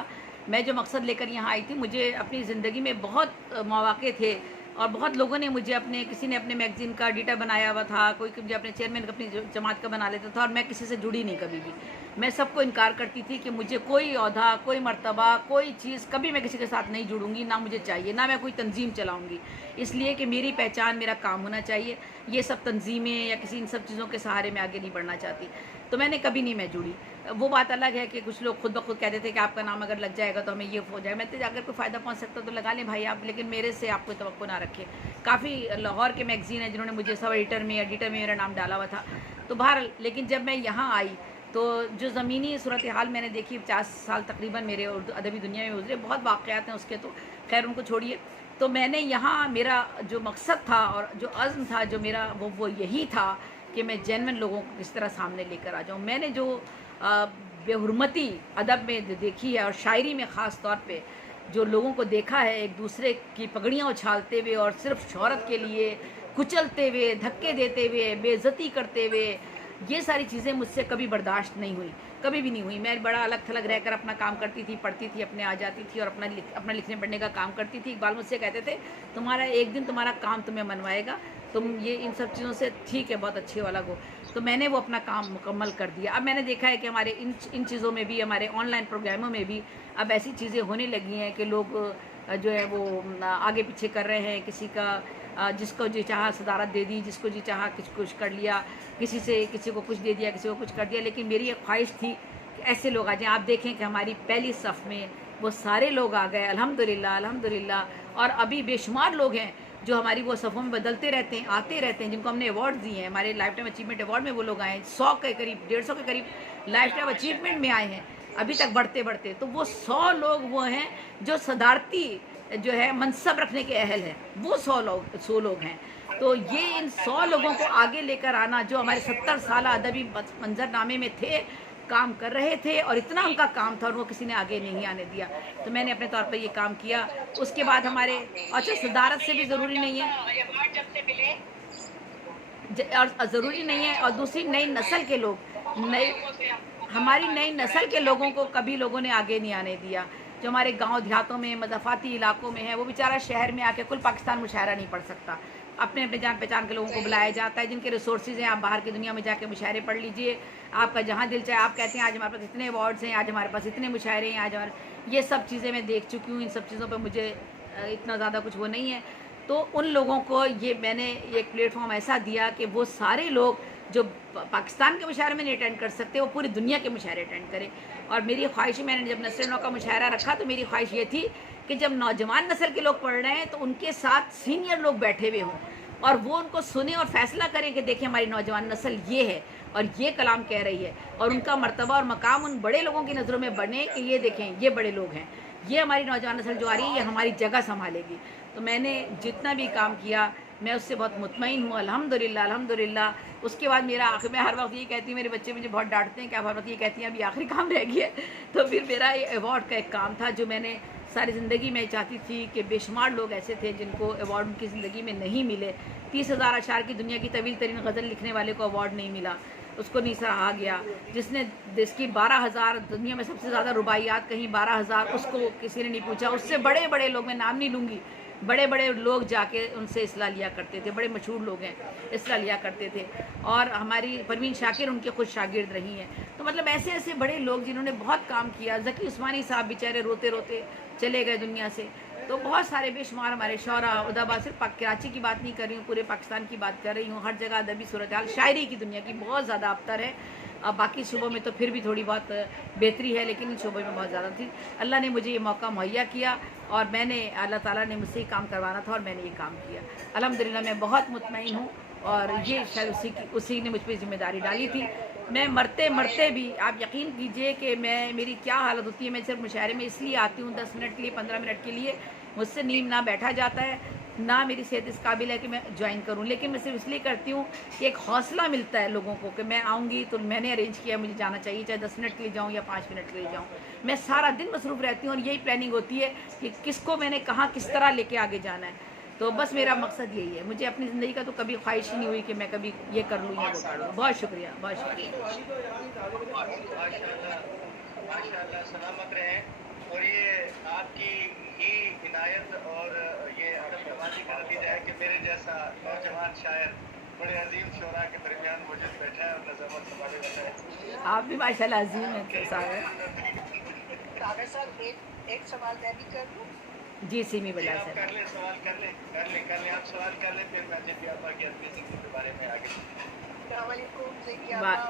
मैं जो मकसद लेकर यहाँ आई थी, मुझे अपनी ज़िंदगी में बहुत मौके थे और बहुत लोगों ने मुझे किसी ने अपने मैगज़ीन का एडिटर बनाया हुआ था, कोई मुझे अपने चेयरमैन अपनी जमात का बना लेता था, और मैं किसी से जुड़ी नहीं कभी भी। मैं सबको इनकार करती थी कि मुझे कोई ओहदा, कोई मर्तबा, कोई चीज़, कभी मैं किसी के साथ नहीं जुड़ूंगी, ना मुझे चाहिए, ना मैं कोई तंजीम चलाऊंगी, इसलिए कि मेरी पहचान, मेरा काम होना चाहिए। ये सब तंजीमें या किसी इन सब चीज़ों के सहारे मैं आगे नहीं बढ़ना चाहती, तो मैंने कभी नहीं मैं जुड़ी। वो बात अलग है कि कुछ लोग खुद ब खुद कहते थे कि आपका नाम अगर लग जाएगा तो हमें ये हो जाएगा। मैं तो अगर कोई फ़ायदा पहुंच सकता तो लगा लें भाई आप, लेकिन मेरे से आप कोई तवक्को ना रखें। काफ़ी लाहौर के मैगज़ीन है जिन्होंने मुझे सब एडिटर में मेरा नाम डाला हुआ था। तो बहरहाल, लेकिन जब मैं यहाँ आई तो जो ज़मीनी सूरत हाल मैंने देखी, 50 साल तकरीबन मेरे उर्दू अदबी दुनिया में गुजरे, बहुत वाक़यात हैं उसके, तो खैर उनको छोड़िए। तो मैंने यहाँ, मेरा जो मकसद था और जो अज़्म था जो मेरा, वो यही था कि मैं जेन्युइन लोगों को किस तरह सामने लेकर आ जाऊँ। मैंने जो बेहुरमती अदब में देखी है और शायरी में ख़ास तौर पे जो लोगों को देखा है, एक दूसरे की पगड़ियाँ उछालते हुए और सिर्फ शोहरत के लिए कुचलते हुए, धक्के देते हुए, बेइज्जती करते हुए, ये सारी चीज़ें मुझसे कभी बर्दाश्त नहीं हुई, कभी भी नहीं हुई। मैं बड़ा अलग थलग रहकर अपना काम करती थी, पढ़ती थी, अपने आ जाती थी और अपना लिखने पढ़ने का काम करती थी। इकबाल मुझसे कहते थे तुम्हारा एक दिन तुम्हारा काम तुम्हें मनवाएगा, तुम ये इन सब चीज़ों से ठीक है, बहुत अच्छे वाला हो। तो मैंने वो अपना काम मुकम्मल कर दिया। अब मैंने देखा है कि हमारे इन चीज़ों में भी, हमारे ऑनलाइन प्रोग्रामों में भी अब ऐसी चीज़ें होने लगी हैं कि लोग जो है वो आगे पीछे कर रहे हैं, किसी का जिसको जी चाहा सदारत दे दी, जिसको जी चाहा कुछ कर लिया, किसी को कुछ दे दिया, किसी को कुछ कर दिया। लेकिन मेरी एक ख्वाहिश थी कि ऐसे लोग आ जाएं। आप देखें कि हमारी पहली सफ़ में वो सारे लोग आ गए, अल्हम्दुलिल्लाह अल्हम्दुलिल्लाह। और अभी बेशुमार लोग हैं जो हमारी वो सफ़ों में बदलते रहते हैं, आते रहते हैं, जिनको हमने अवार्ड दिए हैं। हमारे लाइफ टाइम अचीवमेंट अवार्ड में वो लोग आए हैं, 100 के करीब 150 के करीब लाइफ टाइम अचीवमेंट में आए हैं अभी तक बढ़ते बढ़ते। तो वो 100 लोग वो हैं जो सदारती जो है मनसब रखने के अहल हैं, वो 100 लोग हैं। तो ये इन 100 लोगों को आगे लेकर आना, जो हमारे 70 साल अदबी मंजरनामे में थे, काम कर रहे थे, और इतना उनका काम था और वो किसी ने आगे नहीं आने दिया। तो मैंने अपने तौर पर ये काम किया। उसके बाद हमारे अच्छा सदारत से भी ज़रूरी नहीं है, और ज़रूरी नहीं है। और दूसरी नई नस्ल के लोग, हमारी नई नस्ल के लोगों को कभी लोगों ने आगे नहीं आने दिया। जो हमारे गांव देहातों में मज़ाफ़ाती इलाकों में है, वो बेचारा शहर में आके कुल पाकिस्तान मुशायरा नहीं पढ़ सकता। अपने अपने जान पहचान के लोगों को बुलाया जाता है, जिनके रिसोर्सेज हैं। आप बाहर की दुनिया में जाके मुशायरे पढ़ लीजिए, आपका जहाँ दिल चाहे। आप कहते हैं आज हमारे पास इतने अवार्ड्स हैं, आज हमारे पास इतने मुशायरे हैं, आज हमारे ये सब चीज़ें मैं देख चुकी हूँ। इन सब चीज़ों पर मुझे इतना ज़्यादा कुछ वो नहीं है। तो उन लोगों को ये मैंने एक प्लेटफॉर्म ऐसा दिया कि वो सारे लोग जो पाकिस्तान के मुशायरे में नहीं अटेंड कर सकते, वो पूरी दुनिया के मुशायरे अटेंड करें। और मेरी ख्वाहिश, मैंने जब नस्ल नौ का मुशायरा रखा तो मेरी ख्वाहिश ये थी कि जब नौजवान नस्ल के लोग पढ़ रहे हैं तो उनके साथ सीनियर लोग बैठे हुए हों और वो उनको सुने और फैसला करें कि देखिए हमारी नौजवान नस्ल ये है और ये कलाम कह रही है, और उनका मर्तबा और मकाम उन बड़े लोगों की नज़रों में बने कि ये देखें ये बड़े लोग हैं, ये हमारी नौजवान नस्ल जो आ रही है ये हमारी जगह संभालेगी। तो मैंने जितना भी काम किया मैं उससे बहुत मुतमईन हूँ, अल्हम्दुलिल्लाह अल्हम्दुलिल्लाह। उसके बाद मेरा आखिर, मैं हर वक्त ये कहती हूँ, मेरे बच्चे मुझे बहुत डांटते हैं कि आप हर वक्त ये कहती हैं अभी आखिरी काम रह गया है। तो फिर मेरा ये अवार्ड का एक काम था जो मैंने सारी ज़िंदगी में चाहती थी कि बेशुमार लोग ऐसे थे जिनको अवार्ड उनकी ज़िंदगी में नहीं मिले। 30,000 अशार की दुनिया की तवील तरीन गज़ल लिखने वाले को अवार्ड नहीं मिला, उसको नहीं सराहा गया। जिसने जिसकी 12,000 दुनिया में सबसे ज़्यादा रुबाइयात कहीं 12,000, उसको किसी ने नहीं पूछा। उससे बड़े बड़े लोग, मैं नाम नहीं लूँगी, बड़े बड़े लोग जाके उनसे इस्लाह लिया करते थे, बड़े मशहूर लोग हैं, इस्लाह लिया करते थे। और हमारी परवीन शाकिर उनके खुद शागिर्द रही हैं। तो मतलब ऐसे ऐसे बड़े लोग जिन्होंने बहुत काम किया। ज़की उस्मानी साहब बेचारे रोते रोते चले गए दुनिया से। तो बहुत सारे बेशुमार हमारे शौरा, उदाबा, सिर्फ कराची की बात नहीं कर रही हूँ, पूरे पाकिस्तान की बात कर रही हूँ। हर जगह अदबी सूरत हाल शायरी की दुनिया की बहुत ज़्यादा अबतर है। अब बाकी शोबों में तो फिर भी थोड़ी बहुत बेहतरी है, लेकिन इन शोबों में बहुत ज़्यादा थी। अल्लाह ने मुझे ये मौका मुहैया किया और मैंने, अल्लाह ताला ने मुझसे काम करवाना था और मैंने ये काम किया। अल्हम्दुलिल्लाह मैं बहुत मुतमईन हूँ और ये शायद उसी ने मुझ पर जिम्मेदारी डाली थी। मैं मरते मरते भी, आप यकीन कीजिए कि मेरी क्या हालत होती है। मैं सिर्फ मुशायरे में इसलिए आती हूँ 10 मिनट के लिए, 15 मिनट के लिए, मुझसे नींद ना बैठा जाता है, ना मेरी सेहत इस काबिल है कि मैं ज्वाइन करूं। लेकिन मैं सिर्फ इसलिए करती हूँ कि एक हौसला मिलता है लोगों को कि मैं आऊँगी तो मैंने अरेंज किया, मुझे जाना चाहिए, चाहे 10 मिनट के लिए जाऊँ या 5 मिनट के लिए जाऊँ। मैं सारा दिन मसरूफ़ रहती हूँ और यही प्लानिंग होती है कि किसको मैंने कहाँ किस तरह लेके आगे जाना है। तो बस मेरा मकसद यही है। मुझे अपनी ज़िंदगी का तो कभी ख्वाहिश ही नहीं हुई कि मैं कभी ये कर लूँ या वो कर लूँ। बहुत शुक्रिया, बहुत शुक्रिया। माशाल्लाह, सलामत रहें। और ये आपकी ही इनायत और ये अदब नवाजी का नतीजा है कि मेरे जैसा नौजवान शायर बड़े अजीम शोरा के दरमियान मौजूद बैठा है और नज़ामत संभाले बैठा है। आप भी माशाल्लाह अजीम हैं सागर। सागर साहब एक सवाल मैं भी कर लूँ? जी सिमी बजा से कर ले, सवाल कर ले, आप सवाल कर ले, फिर मैं जब आपा की अपनी ज़िंदगी के बारे में आगे।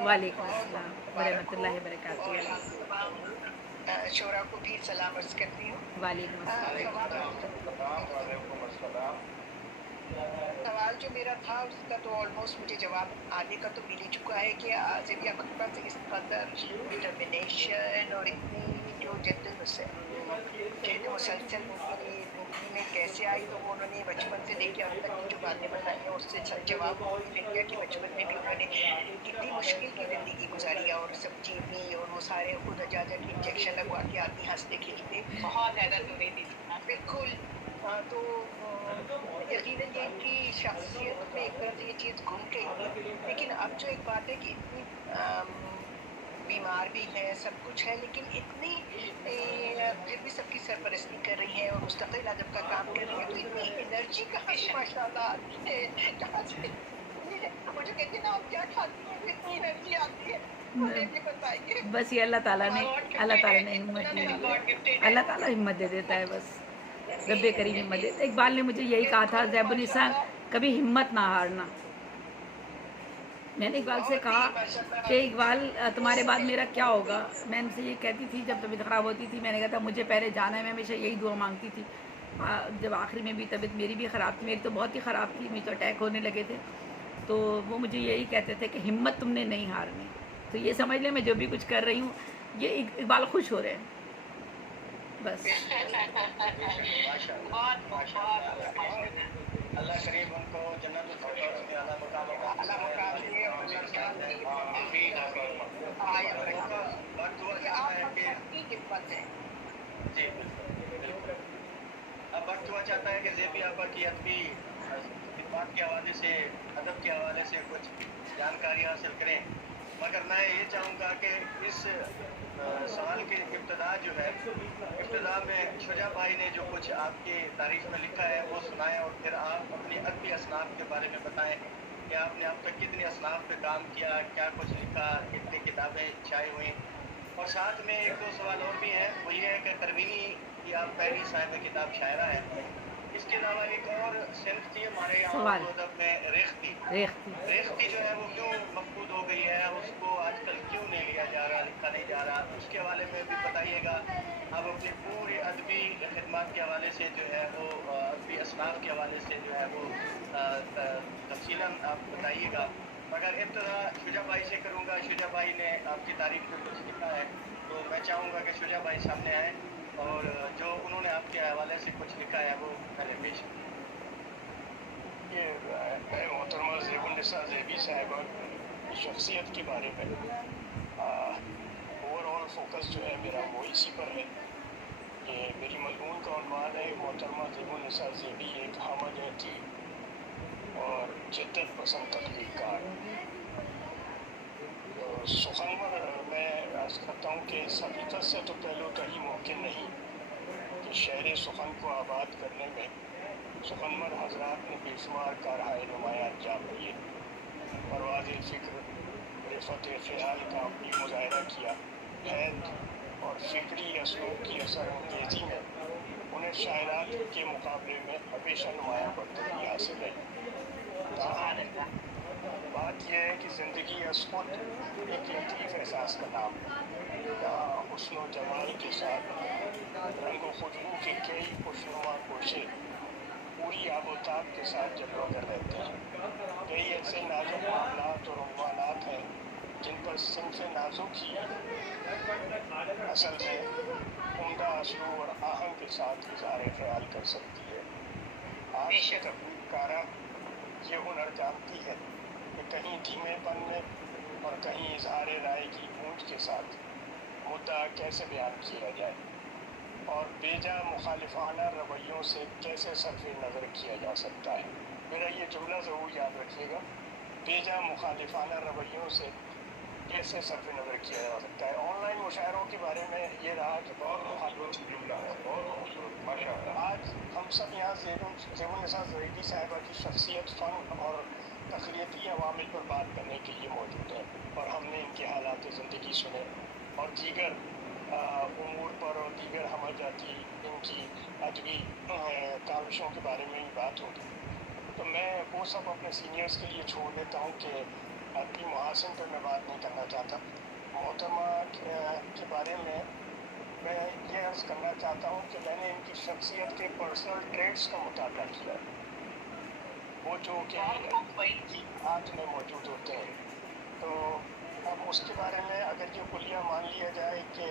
वालेकुम अस्सलाम वरहमतुल्लाहि वबरकातुहू। शोरा को भी सलाम अर्ज़ करती हूँ। वालेकुम अस्सलाम। सवाल जो मेरा था उसका तो ऑलमोस्ट मुझे जवाब आने का तो मिल ही चुका है कि ज़ेबिया अख्तर से इस कदर डिटर्मिनेशन और इतनी जो जद्दोजहद मुसलसल ज़िंदगी में कैसे आई, तो वो उन्होंने बचपन से लेकर अब तक की जो बातें बताई हैं उससे जवाब मिल गया कि बचपन में भी उन्होंने कितनी मुश्किल की ज़िंदगी गुजारी और सब चीनी और वो सारे खुद जा के इंजेक्शन लगवा के आती हंसते खेलते, बहुत ज़्यादा दूरी थी। बिल्कुल। तो यकीनन ये इनकी शख्सियत में एक तरह से ये चीज़ घूम गई। लेकिन अब जो एक बात है कि इतनी बीमार भी है, सब कुछ है, लेकिन इतनी फिर भी सबकी सरपरस्ती कर रही है और मुस्तकिल अदब का काम कर रही है। तो इतनी एनर्जी कहाँ से माशाल्लाह आती है, कहाँ से? मुझे कहते हैं ना आप क्या खाती हैं, इतनी एनर्जी आती है, मुझे भी बताइए। बस ये अल्लाह ताला ने हिम्मत दी है, अल्लाह ताला हिम्मत दे देता है बस। रब्बे करीम हिम्मत दे। इकबाल ने मुझे यही कहा था, ज़ैबुन्निसा कभी हिम्मत ना हारना। मैंने इकबाल से कहा कि इकबाल तुम्हारे बाद मेरा क्या होगा। मैं उनसे ये कहती थी जब तबीयत ख़राब होती थी, मैंने कहा था मुझे पहले जाना है। मैं हमेशा यही दुआ मांगती थी। जब आखिरी में भी तबीयत मेरी भी ख़राब थी, मेरी तो बहुत ही ख़राब थी, मुझे तो अटैक होने लगे थे, तो वो मुझे यही कहते थे कि हिम्मत तुमने नहीं हारनी। तो ये समझ लें मैं जो भी कुछ कर रही हूँ, ये इकबाल खुश हो रहे हैं बस। अल्लाह करीम उनको जन्नत फिरदौस में आला मुकाम अता फरमाए। वक्त हुआ चाहता है कि हिम्मत है। जी बिल्कुल। अब वक्त हुआ चाहता है कि ज़ेबी आपा की अदबी खिदमत के हवाले से, अदब के हवाले से कुछ जानकारी हासिल करें, मगर मैं ये चाहूँगा कि इस सवाल की इब्तदा जो है, इब्तदा में शुजा भाई ने जो कुछ आपकी तारीफ में लिखा है वो सुनाएं, और फिर आप अपनी अदबी असनाफ के बारे में बताएं कि आपने अब तक कितने असनाफ पे काम किया, क्या कुछ लिखा, कितनी किताबें छाई हुई। और साथ में एक दो सवाल और भी हैं, वो ये है कि तरवीनी की आप पहली साहिब किताब शायरा है। इसके अलावा एक और सिंफ थी हमारे यहाँ अदब में, रेख्ती जो है वो क्यों मफकूद हो गई है, उसको आजकल क्यों नहीं लिया जा रहा, लिखा नहीं जा रहा, उसके हवाले में भी बताइएगा। आप अपनी पूरी अदबी खिदमत के हवाले से जो है वो, अदबी असनाफ के हवाले से जो है वो तफसीलन आप बताइएगा। मगर इब्तदा शुजा भाई से करूँगा। शुजा भाई ने आपकी तारीफ में कुछ लिखा है, तो मैं चाहूँगा कि शुजा भाई सामने आए और जो उन्होंने आपके हवाले से कुछ लिखा है वो पहले पेश करें। ये मोहतरमा ज़ैबुन्निसा ज़ैबी साहिबा की शख्सियत के बारे में ओवरऑल फोकस जो है मेरा वो इसी पर है। ये मेरी मज़मून का उन्वान है, मोहतरमा ज़ैबुन्निसा ज़ैबी एक हमद थी और जिद्दत पसंद तख्लीक़कार। सुखनवर मैं अर्ज़ करता हूँ कि इस हकीकत से तो पहलू कहीं मुमकिन नहीं कि शहर सुखन को आबाद करने में सुखनवर हजरात ने बेशुमार कारहाय नुमाया अंजाम दिए। परवाज़ फ़िक्र, रिफ़त ख़याल का अपनी मुज़ाहरा किया। हैत और फ़िक्री असलूब की असर अंगेज़ी में उन्हें शायरात के मुकाबले में हमेशा नुमाया बरतरी हासिल है। बात यह है कि ज़िंदगी असख़ुद एक लतीफ़ एहसास का नाम है, जहाँ हुस्न जमाल के साथ रंग व खुशबू के कई खुशनुमा गोशे पूरी आबोताब के साथ जलवा कर रहते हैं। कई ऐसे नाजुक मामलात और उम्वानात हैं जिन पर सिंफ़ नाजुक ही असल में उम्दा असलू और आहंग के साथ इज़हार ख़याल कर सकती है। आज की तख्लीक़कारा ये हुनर जानती है कि कहीं धीमेपन में और कहीं इज़हार राय की गूंज के साथ मुद्दा कैसे बयान किया जाए और बेजा मुखालिफाना रवैयों से कैसे सर्फ़ नज़र किया जा सकता है। मेरा ये जुमला ज़रूर याद रखिएगा, बेजा मुखालिफाना रवैयों से कैसे सर्फ़ नज़र किया जा सकता है। ऑनलाइन मुशायरों के बारे में ये रहा कि बहुत मुखालिफ जुमला है, बहुत खूबसूरत माशाअल्लाह। आज हम सब यहाँ ज़ैबुन्निसा ज़ैबी साहिबा की शख्सियत, फ़न और तख़लीक़ी अवामिल पर बात करने के लिए मौजूद है और हमने इनके हालात ज़िंदगी सुने और दीगर उमूर पर और दीगर हमजाती इनकी अदबी काविशों के बारे में ही बात होगी। तो मैं वो सब अपने सीनियर्स के लिए छोड़ देता हूँ कि अदबी मुहासिन पर मैं बात नहीं करना चाहता। मोहतरमा के बारे में मैं ये अर्ज़ करना चाहता हूँ कि मैंने इनकी शख्सियत के पर्सनल ट्रेड्स का मुताबिया किया, वो जो कि हाथ में मौजूद होते हैं। तो अब उसके बारे में अगर ये कुलिया मान लिया जाए कि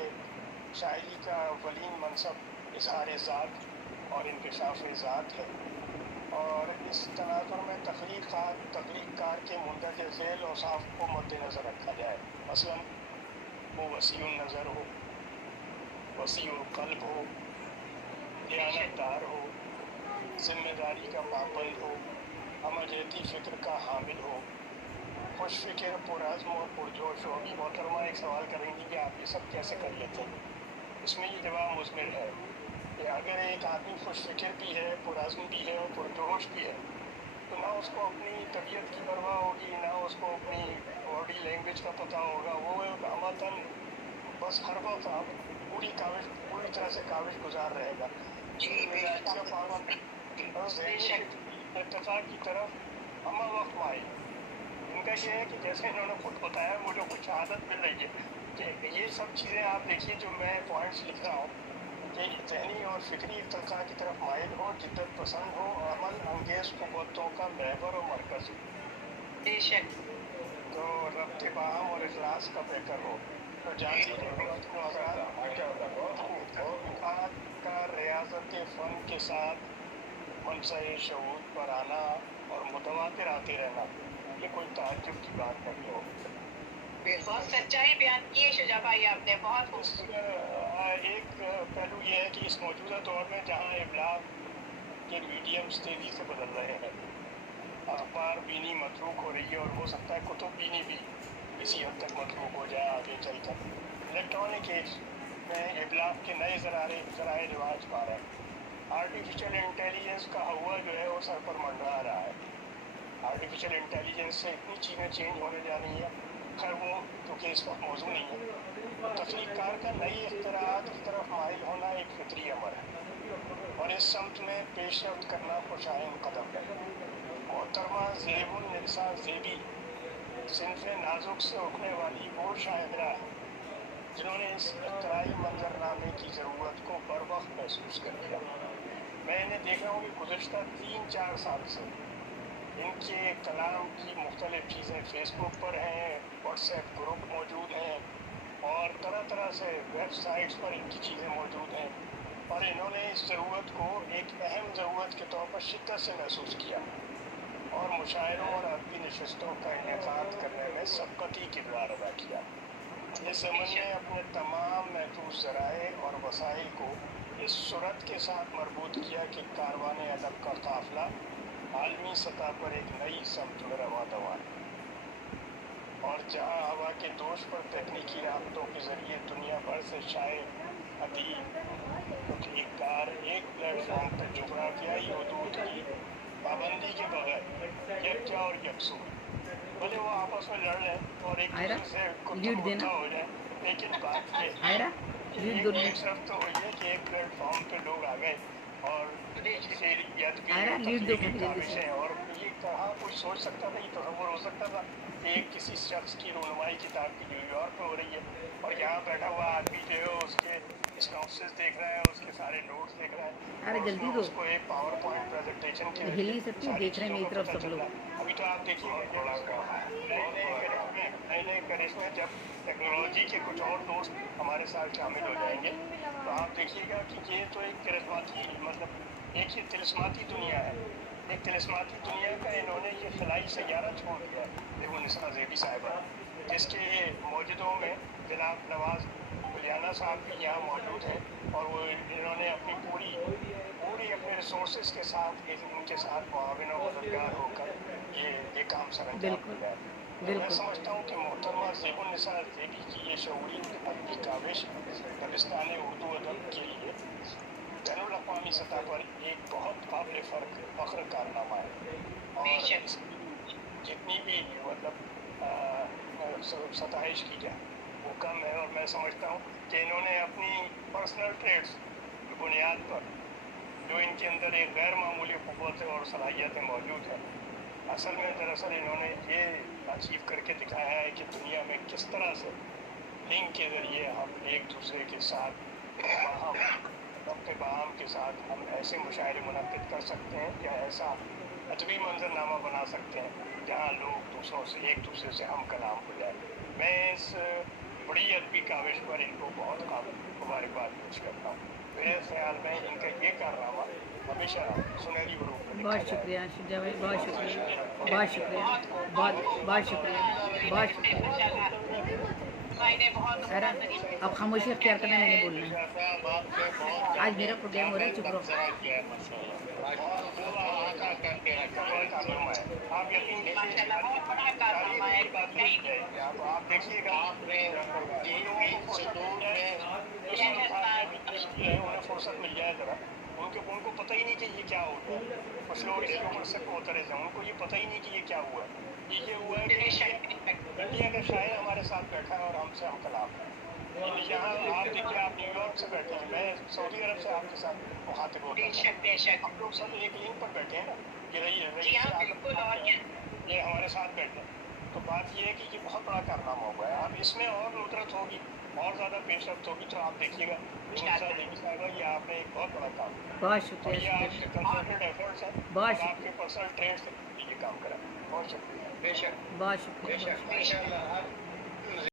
शायरी का वलीन मनसब इज़हार ज़ात और इंकशाफ ज़ात है और इस तनाज़ुर में तख्लीक़कार के मुंदरज ज़ैल औसाफ़ को मद्देनज़र रखा जाए। मसलन वो वसीउन नज़र हो, वसीउल क़ल्ब हो, दयानतदार हो, ज़िम्मेदारी का पाबंद हो, हमजहती फ़िक्र का हामिल हो, खुश फ़िक्र, पुरअज़्म और पुरजोश हो। अभी मोहतरमा एक सवाल करेंगी कि आप ये सब कैसे कर लेते हैं। इसमें ये जवाब मुज़मिर है कि अगर एक आदमी खुश फ़िक्र भी है, पुरअज़्म भी है और पुरजोश भी है, तो ना उसको अपनी तबीयत की परवाह होगी, ना उसको अपनी बॉडी लैंग्वेज का पता होगा। वो अमतन बस हर वक्त आप पूरी तरह से काविश गुजार रहेगा। जी मेरा अच्छा बेशक पावन और ज़हनी इर्तिफ़ा की तरफ हम वक्त माए। इनका ये है कि जैसे इन्होंने खुद बताया मुझे कुछ आदत मिल रही है कि ये सब चीज़ें आप देखिए जो मैं पॉइंट्स लिख रहा हूँ कि ज़हनी और फ़िक्री इर्तिफ़ा की तरफ माइल हो, जिद्दत पसंद हो, अमल अंगेज़ क़ुव्वतों का महवर और मरकज़ हो, बेशक तो रब्त बाहम और इखलास का बेहतर हो, तो जाती का रियाज़त फ़न के साथ मनसा शऊर पर आना और मुतवातिर आते रहना, ये कोई ताज्जुब की बात नहीं हो। बहुत सच्चाई बयान की है शुजा भाई आपने, बहुत खूबसूरत। एक पहलू ये है कि इस मौजूदा दौर में जहाँ इबलाग के मीडियम्स तेज़ी से बदल रहे हैं, अखबार बीनी मतरूक हो रही है और हो सकता है कुतुब बीनी भी इसी हद तक मतरूक हो जाए आगे चलकर। इलेक्ट्रॉनिक एज में इबलाग के नए ज़राए रिवाज पा रहे हैं। आर्टिफिशियल इंटेलिजेंस का हवा जो है वो सर पर मंडरा रहा है। आर्टिफिशियल इंटेलिजेंस से इतनी चीज़ें चेंज होने जा रही हैं, खैर वो क्योंकि इस वक्त मौजूद नहीं है। तख्लीकार का नई इख्तिराआत की तरफ माइल होना एक फितरी अमर है और इस समत में पेशरफ्त करना खुशाइन कदम है। मोहतरमा ज़ेबुन्निसा ज़ेबी सिन्फ़े नाजुक से उठने वाली वो शायरा है जिन्होंने इस इख्तिराई मंजरनामे की ज़रूरत को बर वक्त महसूस कर लिया। मैं इन्हें देख रहा हूँ कि गुज़श्ता 3-4 साल से इनके कलाम की मुख्तलिफ़ चीज़ें फेसबुक पर हैं, व्हाट्सएप ग्रुप मौजूद हैं और तरह तरह से वेबसाइट्स पर इनकी चीज़ें मौजूद हैं और इन्होंने इस ज़रूरत को एक अहम ज़रूरत के तौर पर शिद्दत से महसूस किया और मुशायरों और अदबी नशस्तों का इनेकाद करने में सबकती किरदार अदा किया। इस अमल ने अपने तमाम महफूज ज़राए और वसाइल को इस सूरत के साथ मरबूत किया कि कारवान अदब का काफ़िला आलमी सतह पर एक नई समत में रवा दवा है और जहाँ हवा के दोष पर तकनीकी राबतों के ज़रिए दुनिया भर से शायर अदीब तख्लीकार एक प्लेटफॉर्म पर जोग्राफियाई हदूद की पाबंदी के बगैर यकजा और यकसू भले वो आपस में लड़ लें और एक दूसरे से कुत्ता हो जाए, लेकिन बात ये है एक शर्त तो हुई है कि एक प्लेटफॉर्म पे लोग आ गए और काविशें और ये कहाँ कोई सोच सकता था, ये तस्वुर हो सकता था कि एक किसी शख्स की रहनुमाई किताब की न्यूयॉर्क में हो रही है और यहाँ बैठा हुआ आदमी जो है उसके स्नॉप्सिस देख रहा है, उसके सारे नोट्स देख रहा है और उसमें उसको एक पावर पॉइंट प्रेजेंटेशन के अभी तो आप देखिए नए करिश्मे जब टेक्नोलॉजी के कुछ और दोस्त हमारे साथ शामिल हो जाएंगे तो आप देखिएगा कि ये तो एक तिलिस्माती मतलब एक ही तिलिस्माती दुनिया है। एक तिलिस्माती दुनिया का इन्होंने ये खिलाई सैयारा छोड़ दिया ज़ेबुन्निसा ज़ेबी साहिबा, जिसके मौजूदों में जनाब नवाज गुलियाना साहब भी यहाँ मौजूद हैं और वो इन्होंने अपनी पूरी अपने रिसोर्सेज के साथ उनके साथ मुआविन और मददगार होकर ये काम सरअंजाम दिया है। मैं समझता हूँ कि मोहतरमा ज़ेबुन्निसा ज़ेबी की ये शऊरी अदबी काविश दबिस्तान उर्दू अदब के लिए बैनुल अक़वामी सतह पर एक बहुत काबिल फ़ख्र कारनामा है और जितनी भी मतलब सताइश की जाए वो कम है। और मैं समझता हूँ कि इन्होंने अपनी पर्सनल ट्रेड्स की बुनियाद पर जो इनके अंदर एक गैर मामूली क़ुव्वत और सलाहियतें मौजूद हैं, असल में दरअसल इन्होंने ये अचीव करके दिखाया है कि दुनिया में किस तरह से लिंक के ज़रिए हम एक दूसरे के साथ रब्त बाहम के साथ हम ऐसे मुशायरे मुनक़्क़िद कर सकते हैं या ऐसा अदबी मंजरनामा बना सकते हैं जहाँ लोग दूसरों से एक दूसरे से हम कलाम हो जाए। मैं इस बड़ी अदबी काविश पर इनको बहुत मुबारकबाद पेश करता हूँ। मेरे ख्याल में इनका ये कारनामा हमेशा सुनहरी रूप में बहुत शुक्रिया शुजा भाई, बहुत शुक्रिया, बहुत शुक्रिया, बहुत शुक्रिया, बहुत शुक्रिया। अरे अब खामोशी अख्तियार करना, मैंने बोलना है। आज मेरा प्रोग्राम हो रहा है, चुप रहो। आप देखिएगा उन्हें फुर्सत मिल जाए जरा, उनको पता ही नहीं कि ये क्या हो गया। कुछ लोग इसके ऊपर से उतरे थे, उनको ये पता ही नहीं कि ये क्या हुआ। ये हुआ है कि इंडिया का शायर हमारे साथ बैठा है और हमसे हम कलाम है। यहाँ आप देखिए, आप न्यूयॉर्क से बैठे हैं, मैं सऊदी अरब से आपके साथ मुखातिब होता हूँ। बेशक बेशक हम लोग सब एक लिंक पर बैठे हैं ना, ये रही है जी हाँ बिल्कुल। और क्या, ये हमारे साथ बैठे हैं। तो बात ये है कि ये बहुत बड़ा कारनामा हुआ है। अब इसमें और नुसरत होगी, और ज़्यादा पेशरफ्त होगी, तो आप देखिएगा ये आपने एक बहुत बड़ा काम किया बहुत और शुक्रिया ये आपके कंसर्टेड एफर्ट्स हैं बहुत और आपके पर्सनल ट्रेड से ये काम करा। बहुत शुक्रिया। बेशक बहुत शुक्रिया बेशक माशाल्लाह। आप